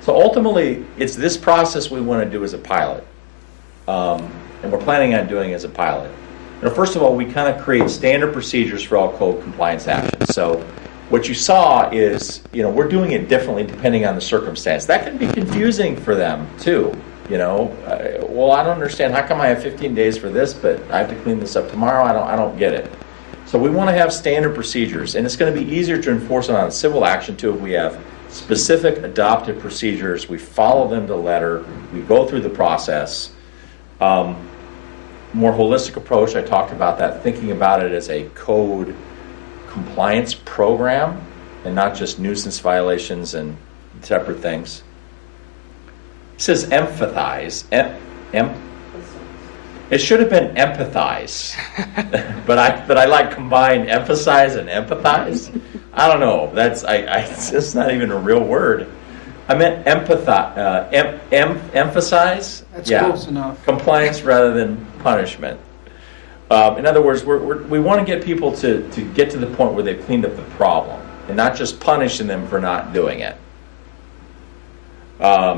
ultimately, it's this process we want to do as a pilot. And we're planning on doing as a pilot. First of all, we kind of create standard procedures for all code compliance actions. So what you saw is, we're doing it differently depending on the circumstance. That can be confusing for them too. Well, I don't understand. How come I have 15 days for this, but I have to clean this up tomorrow? I don't get it. So we want to have standard procedures, and it's going to be easier to enforce it on a civil action too if we have specific adopted procedures. We follow them to letter. We go through the process. More holistic approach. I talked about that, thinking about it as a code compliance program and not just nuisance violations and separate things. It says empathize. It should have been empathize, but I like combined emphasize and empathize. I don't know. It's not even a real word. I meant empathize. Emphasize. That's close enough. Compliance rather than punishment. In other words, we want to get people to get to the point where they've cleaned up the problem and not just punishing them for not doing it.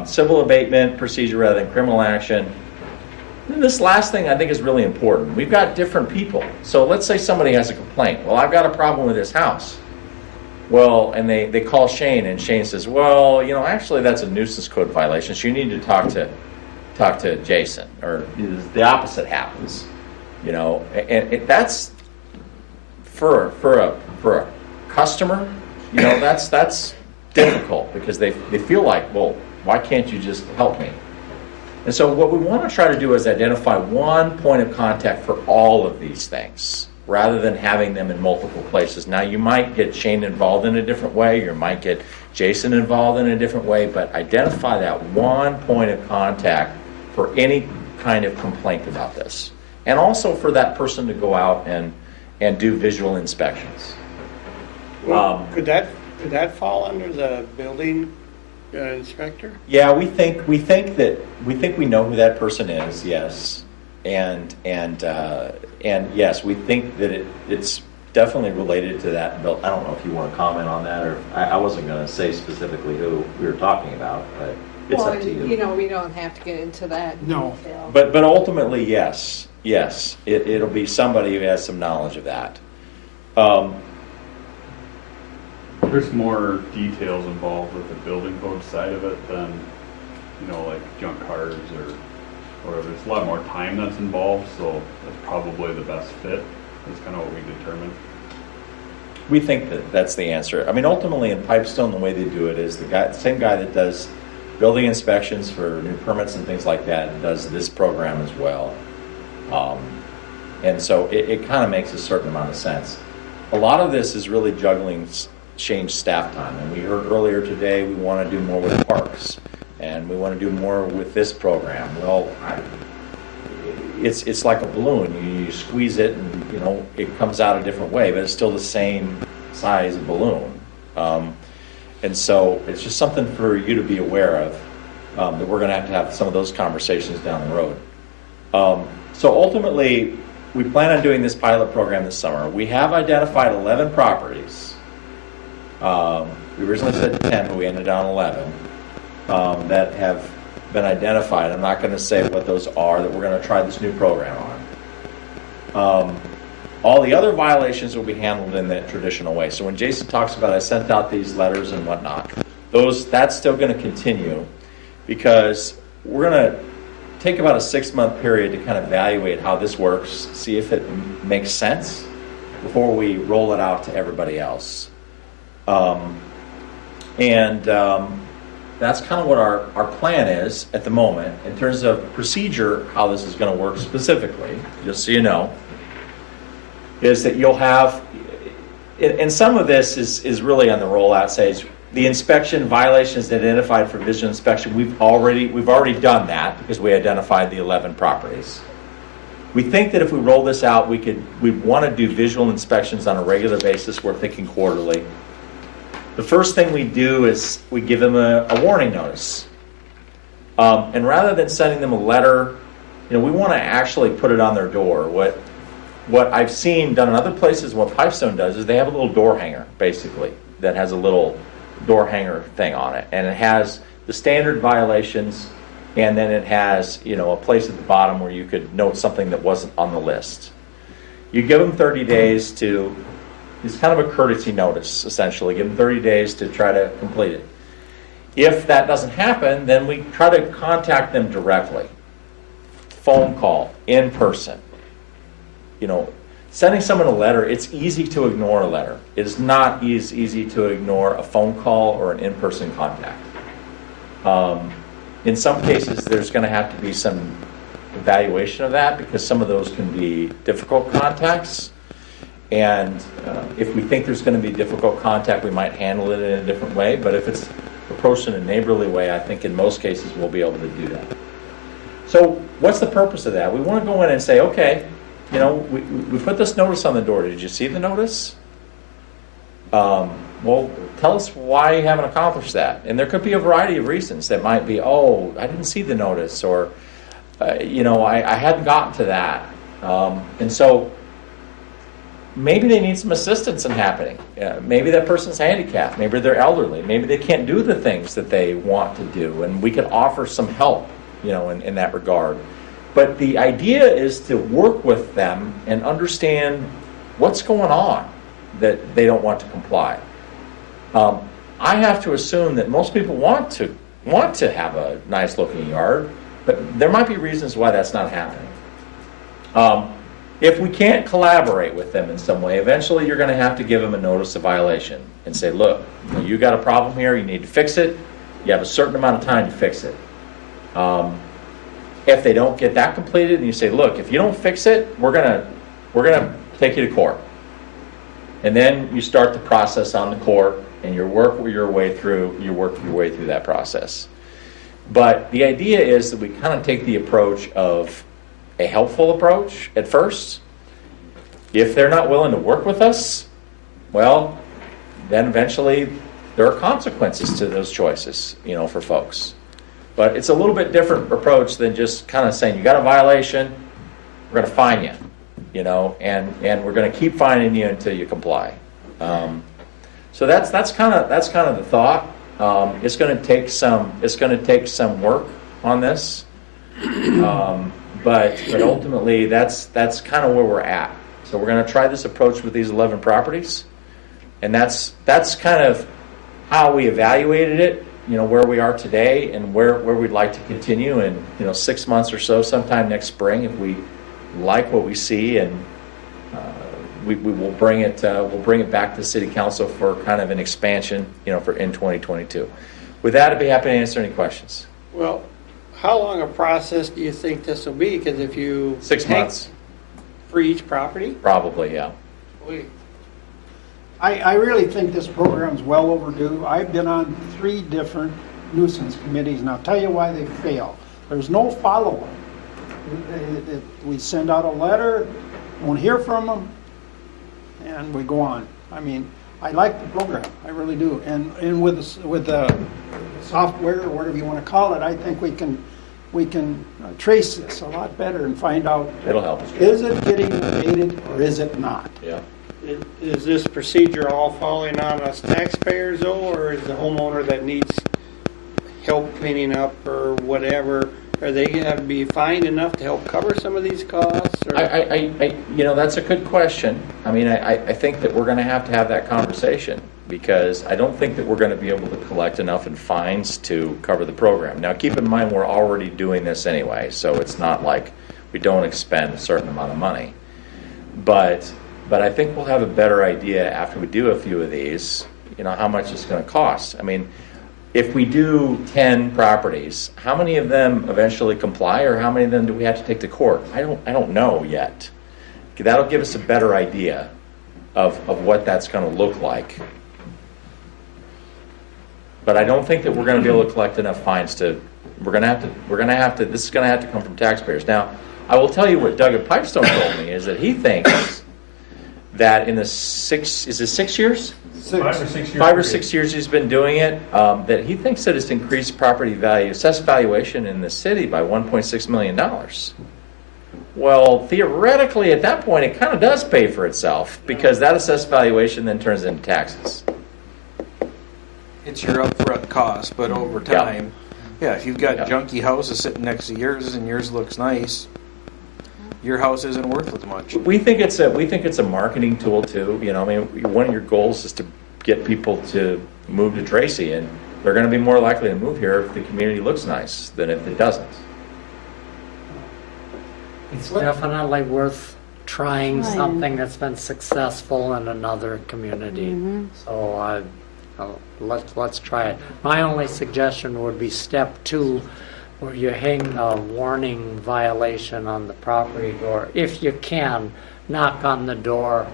Civil abatement procedure rather than criminal action. And this last thing I think is really important. We've got different people. So let's say somebody has a complaint. Well, I've got a problem with this house. Well, and they call Shane, and Shane says, well, actually that's a nuisance code violation, so you need to talk to Jason. Or the opposite happens. And that's for a customer, that's difficult because they feel like, well, why can't you just help me? And so what we want to try to do is identify one point of contact for all of these things. rather than having them in multiple places. Now, you might get Shane involved in a different way, you might get Jason involved in a different way, but identify that one point of contact for any kind of complaint about this. And also for that person to go out and do visual inspections. Well, could that fall under the building inspector? Yeah, we think we know who that person is. Yes, and yes, we think that it's definitely related to that bill. I don't know if you want to comment on that, or I wasn't going to say specifically who we were talking about, but it's up to you. You know, we don't have to get into that. No. But ultimately, yes, it'll be somebody who has some knowledge of that. There's more details involved with the building code side of it than, like junk cars or there's a lot more time that's involved, so that's probably the best fit. That's kind of what we determined. We think that that's the answer. I mean, ultimately in Pipestone, the way they do it is the same guy that does building inspections for new permits and things like that does this program as well. And so it kind of makes a certain amount of sense. A lot of this is really juggling Shane's staff time. And we heard earlier today we want to do more with parks, and we want to do more with this program. Well, it's like a balloon. You squeeze it, and it comes out a different way, but it's still the same size balloon. And so it's just something for you to be aware of, that we're going to have some of those conversations down the road. So ultimately, we plan on doing this pilot program this summer. We have identified 11 properties. We originally said 10, but we ended on 11 that have been identified. I'm not going to say what those are that we're going to try this new program on. All the other violations will be handled in the traditional way. So when Jason talks about I sent out these letters and whatnot, that's still going to continue, because we're going to take about a 6-month period to kind of evaluate how this works, see if it makes sense before we roll it out to everybody else. That's kind of what our plan is at the moment in terms of procedure, how this is going to work specifically, just so you know, is that you'll have, and some of this is really on the rollout stage. The inspection violations identified for visual inspection, we've already done that because we identified the 11 properties. We think that if we roll this out, we'd want to do visual inspections on a regular basis. We're thinking quarterly. The first thing we do is we give them a warning notice. And rather than sending them a letter, we want to actually put it on their door. What I've seen done in other places, what Pipestone does, is they have a little door hanger, basically, that has a little door hanger thing on it. And it has the standard violations, and then it has, a place at the bottom where you could note something that wasn't on the list. You give them 30 days to... It's kind of a courtesy notice, essentially. Give them 30 days to try to complete it. If that doesn't happen, then we try to contact them directly. Phone call, in person. Sending someone a letter, it's easy to ignore a letter. It is not as easy to ignore a phone call or an in-person contact. In some cases, there's going to have to be some evaluation of that, because some of those can be difficult contacts. And if we think there's going to be difficult contact, we might handle it in a different way. But if it's approached in a neighborly way, I think in most cases we'll be able to do that. So what's the purpose of that? We want to go in and say, okay, we put this notice on the door. Did you see the notice? Well, tell us why you haven't accomplished that. And there could be a variety of reasons. That might be, I didn't see the notice, or, I hadn't gotten to that. And so maybe they need some assistance in happening. Maybe that person's handicapped. Maybe they're elderly. Maybe they can't do the things that they want to do. And we could offer some help, in that regard. But the idea is to work with them and understand what's going on that they don't want to comply. I have to assume that most people want to have a nice looking yard, but there might be reasons why that's not happening. If we can't collaborate with them in some way, eventually you're going to have to give them a notice of violation and say, look, you got a problem here, you need to fix it. You have a certain amount of time to fix it. If they don't get that completed, and you say, look, if you don't fix it, we're gonna take you to court. And then you start the process on the court, and you work your way through that process. But the idea is that we kind of take the approach of a helpful approach at first. If they're not willing to work with us, well, then eventually there are consequences to those choices, for folks. But it's a little bit different approach than just kind of saying, you got a violation, we're going to fine you, and we're going to keep fining you until you comply. So that's kind of the thought. It's going to take some work on this, but ultimately that's kind of where we're at. So we're going to try this approach with these 11 properties, and that's kind of how we evaluated it. Where we are today and where we'd like to continue in 6 months or so, sometime next spring, if we like what we see, and we will bring it back to the city council for kind of an expansion for in 2022. With that, I'd be happy to answer any questions. Well, how long a process do you think this will be? Because if you 6 months for each property, probably, yeah. Wait. I really think this program's well overdue. I've been on 3 different nuisance committees, and I'll tell you why they fail. There's no follow-up. We send out a letter, won't hear from them, and we go on. I mean, I like the program, I really do. And with the software, or whatever you want to call it, I think we can trace this a lot better and find out. It'll help us. Is it getting abated or is it not? Yeah. Is this procedure all falling on us taxpayers, though, or is the homeowner that needs help cleaning up or whatever, are they going to be fined enough to help cover some of these costs? Or? That's a good question. I mean, I think that we're going to have that conversation, because I don't think that we're going to be able to collect enough in fines to cover the program. Now, keep in mind, we're already doing this anyway, so it's not like we don't expend a certain amount of money. But I think we'll have a better idea after we do a few of these, how much it's going to cost. I mean, if we do 10 properties, how many of them eventually comply, or how many of them do we have to take to court? I don't know yet. That'll give us a better idea of what that's going to look like. But I don't think that we're going to be able to collect enough fines to. We're going to have to. This is going to have to come from taxpayers. Now, I will tell you what Doug at Pipestone told me is that he thinks that in the 6 years? 5 or 6 years. 5 or 6 years he's been doing it, that he thinks that it's increased property value, assessed valuation in the city by $1.6 million. Well, theoretically, at that point, it kind of does pay for itself, because that assessed valuation then turns into taxes. It's your upfront cost, but over time, if you've got junky houses sitting next to yours and yours looks nice, your house isn't worth as much. We think it's a marketing tool too. I mean, one of your goals is to get people to move to Tracy, and they're going to be more likely to move here if the community looks nice than if it doesn't. It's definitely worth trying something that's been successful in another community. Mm-hmm. So let's try it. My only suggestion would be step 2, where you hang a warning violation on the property door. If you can, knock on the door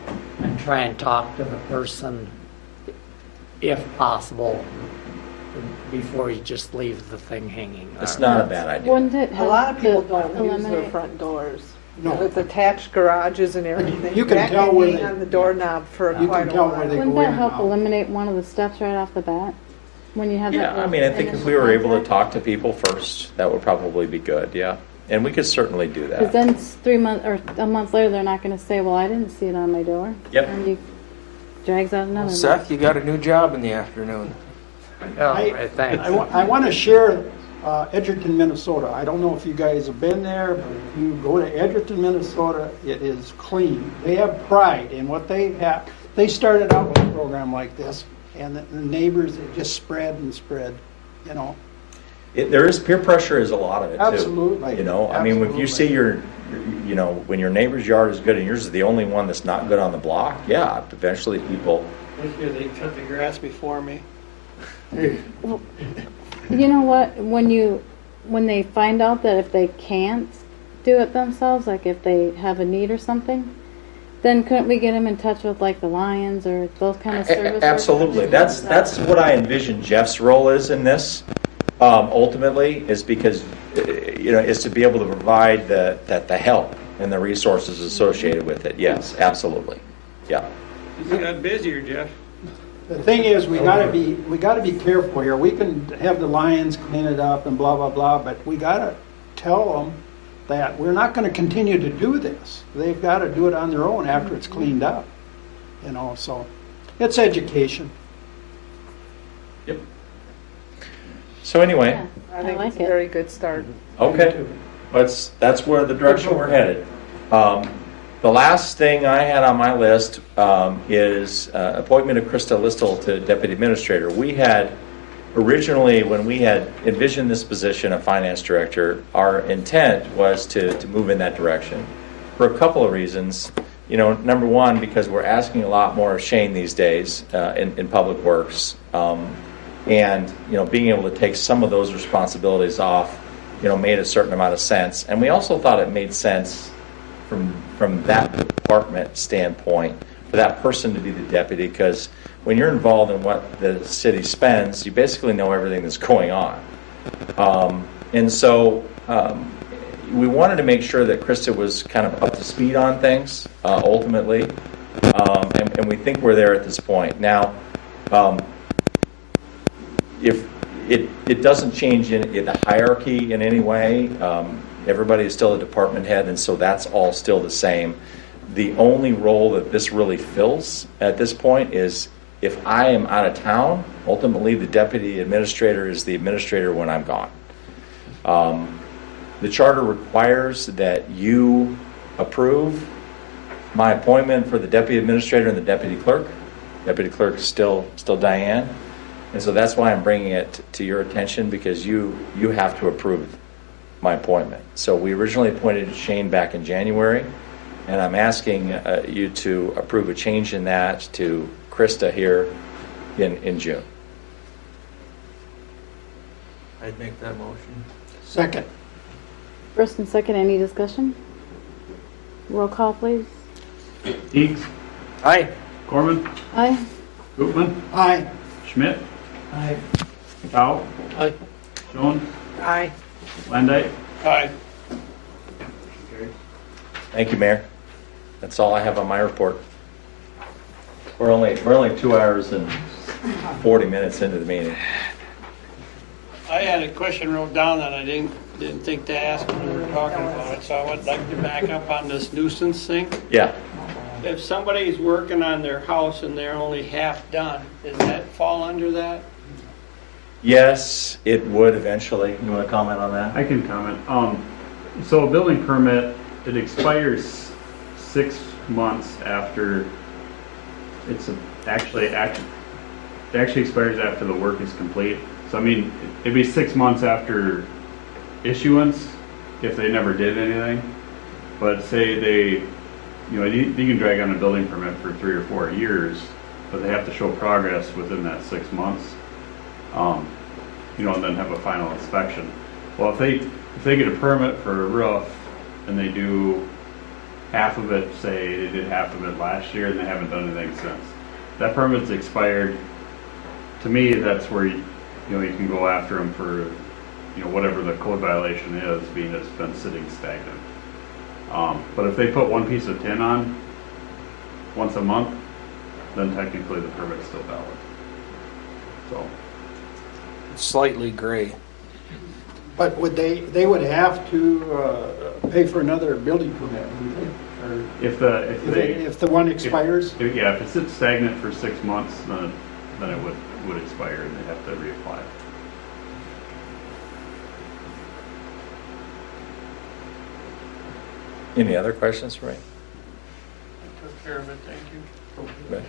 and try and talk to the person, if possible, before you just leave the thing hanging. It's not a bad idea. Wouldn't it A lot of people don't use their eliminate? front doors. No. With attached garages and everything. You can That tell where hang they- on the doorknob for You quite can a tell while. where they Wouldn't go in that and help out. eliminate one of the steps right off the bat? When you have Yeah, that I mean, I think if initial we were able to contact? talk to people first, that would probably be good, yeah. And we could certainly do Because that. then it's 3 months or a month later, they're not going to say, "Well, I didn't see it on my door." Yep. And you drags out another. Seth, you got a new job in the afternoon. Thanks. I want to share Edgerton, Minnesota. I don't know if you guys have been there, but if you go to Edgerton, Minnesota, it is clean. They have pride in what they have. They started out with a program like this, and the neighbors, it just spread and spread, There is peer pressure, is a lot of it too. Absolutely. I mean, if you see when your neighbor's yard is good and yours is the only one that's not good on the block, yeah, eventually people. This year they cut the grass before me. You know what? When they find out that if they can't do it themselves, like if they have a need or something, Then couldn't we get him in touch with like the Lions or those kind of services? Absolutely. That's what I envision Jeff's role is in this. Ultimately, is because is to be able to provide the help and the resources associated with it. Yes, absolutely. Yeah. You got busier, Jeff. The thing is, we gotta be careful here. We can have the Lions clean it up and blah, blah, blah, but we gotta tell them that we're not gonna continue to do this. They've gotta do it on their own after it's cleaned up, so it's education. Yep. So anyway. I think it's a very good start. Okay. That's where the direction we're headed. The last thing I had on my list is appointment of Krista Listel to Deputy Administrator. We had originally, when we had envisioned this position of Finance Director, our intent was to move in that direction for a couple of reasons. Number one, because we're asking a lot more of Shane these days in Public Works. And being able to take some of those responsibilities off, made a certain amount of sense. And we also thought it made sense from that department standpoint for that person to be the deputy, because when you're involved in what the city spends, you basically know everything that's going on. And so we wanted to make sure that Krista was kind of up to speed on things ultimately, and we think we're there at this point now. If it doesn't change in the hierarchy in any way, everybody is still a department head, and so that's all still the same. The only role that this really fills at this point is if I am out of town, ultimately the deputy administrator is the administrator when I'm gone. The charter requires that you approve my appointment for the deputy administrator and the deputy clerk. Deputy clerk is still Diane. And so that's why I'm bringing it to your attention, because you have to approve my appointment. So we originally appointed Shane back in January, and I'm asking you to approve a change in that to Krista here in June. I'd make that motion. Second. First and second, any discussion? Roll call, please. Eads? Aye. Gorman? Aye. Koopman? Aye. Schmidt? Aye. Powell? Aye. Jones? Aye. Landite? Aye. Thank you, Mayor. That's all I have on my report. We're only 2 hours and 40 minutes into the meeting. I had a question wrote down that I didn't think to ask when we were talking about it, so I would like to back up on this nuisance thing. Yeah. If somebody's working on their house and they're only half done, does that fall under that? Yes, it would eventually. You want to comment on that? I can comment. So a building permit, it expires 6 months after it actually expires after the work is complete. So I mean, it'd be 6 months after issuance if they never did anything. But say they, you can drag on a building permit for 3 or 4 years, but they have to show progress within that 6 months. And then have a final inspection. Well, if they get a permit for a roof and they do half of it, say they did half of it last year and they haven't done anything since, that permit's expired. To me, that's where you can go after them for whatever the code violation is, being it's been sitting stagnant. But if they put one piece of tin on once a month, then technically the permit's still valid. So. Slightly gray. But would they would have to pay for another building permit, wouldn't they? If the one expires? If it sits stagnant for 6 months, then it would expire and they have to reapply. Any other questions, Ray? I took care of it, thank you. Good.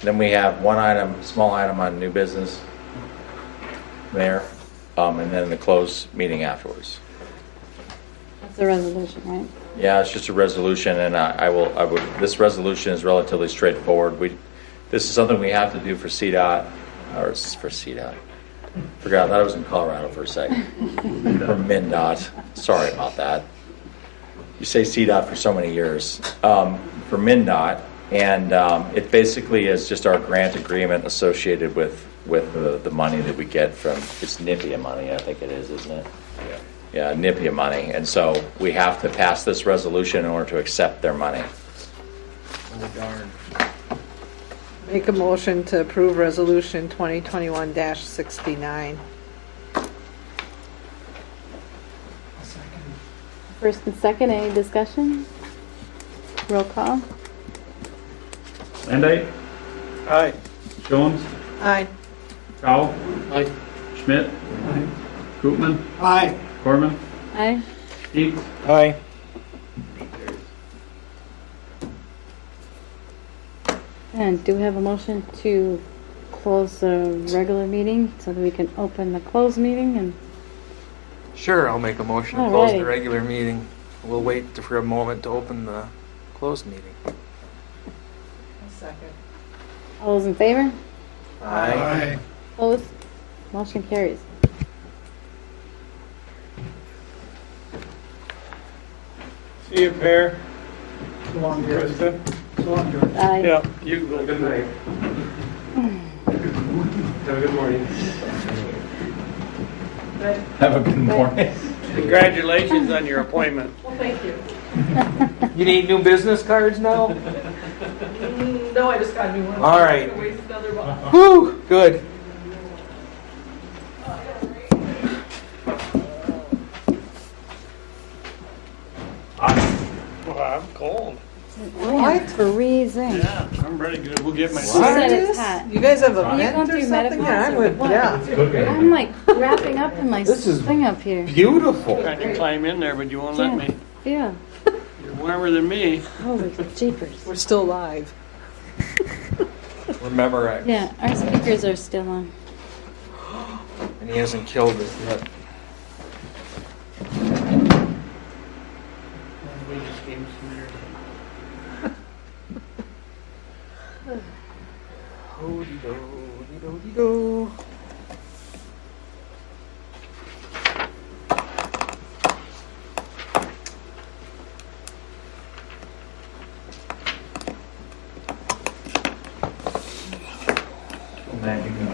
Then we have one item, small item on new business, Mayor, and then the closed meeting afterwards. That's a resolution, right? Yeah, it's just a resolution, and this resolution is relatively straightforward. This is something we have to do for CDOT, or for CDOT. Forgot, I thought I was in Colorado for a second. For MnDOT. Sorry about that. you say CDOT for so many years, for MnDOT, and it basically is just our grant agreement associated with the money that we get from, it's NIPIA money, I think it is, isn't it? Yeah, NIPIA money. And so we have to pass this resolution in order to accept their money. Oh, darn. Make a motion to approve resolution 2021-69. First and second, any discussion? Roll call. Landite, Aye. Jones, Aye. Powell, Aye. Schmidt, Koopman, Aye. Corman, Aye. Keith. Aye. And do we have a motion to close the regular meeting so that we can open the closed meeting? And Sure, I'll make a motion to close the Alrighty. regular meeting. We'll wait for a moment to open the closed meeting. Second. all those in favor? Aye. Opposed? Motion carries. See you, Pear. So long, Krista. So long, George. Aye. Yeah, you can go. Good night. Have a good morning. Have a good morning. Congratulations on your appointment. Well, thank you. You need new business cards now? No, I just got a new one. All right. I'm gonna waste another box. Whew, good. Well, I'm cold. What? Freezing. Yeah, I'm ready to go get my. She said it's hot. You guys have a Are you vent going or through something? Yeah, I menopause or would, what? yeah. I'm like wrapping up in my This is thing up here. Beautiful. Trying to climb in there, but you won't let me. Yeah. You're warmer than me. Holy jeepers. We're still live. Remember X. Yeah, our speakers are still on. And he hasn't killed it yet. We just gave him some energy. Ho-dee-do, dee-do, dee-do.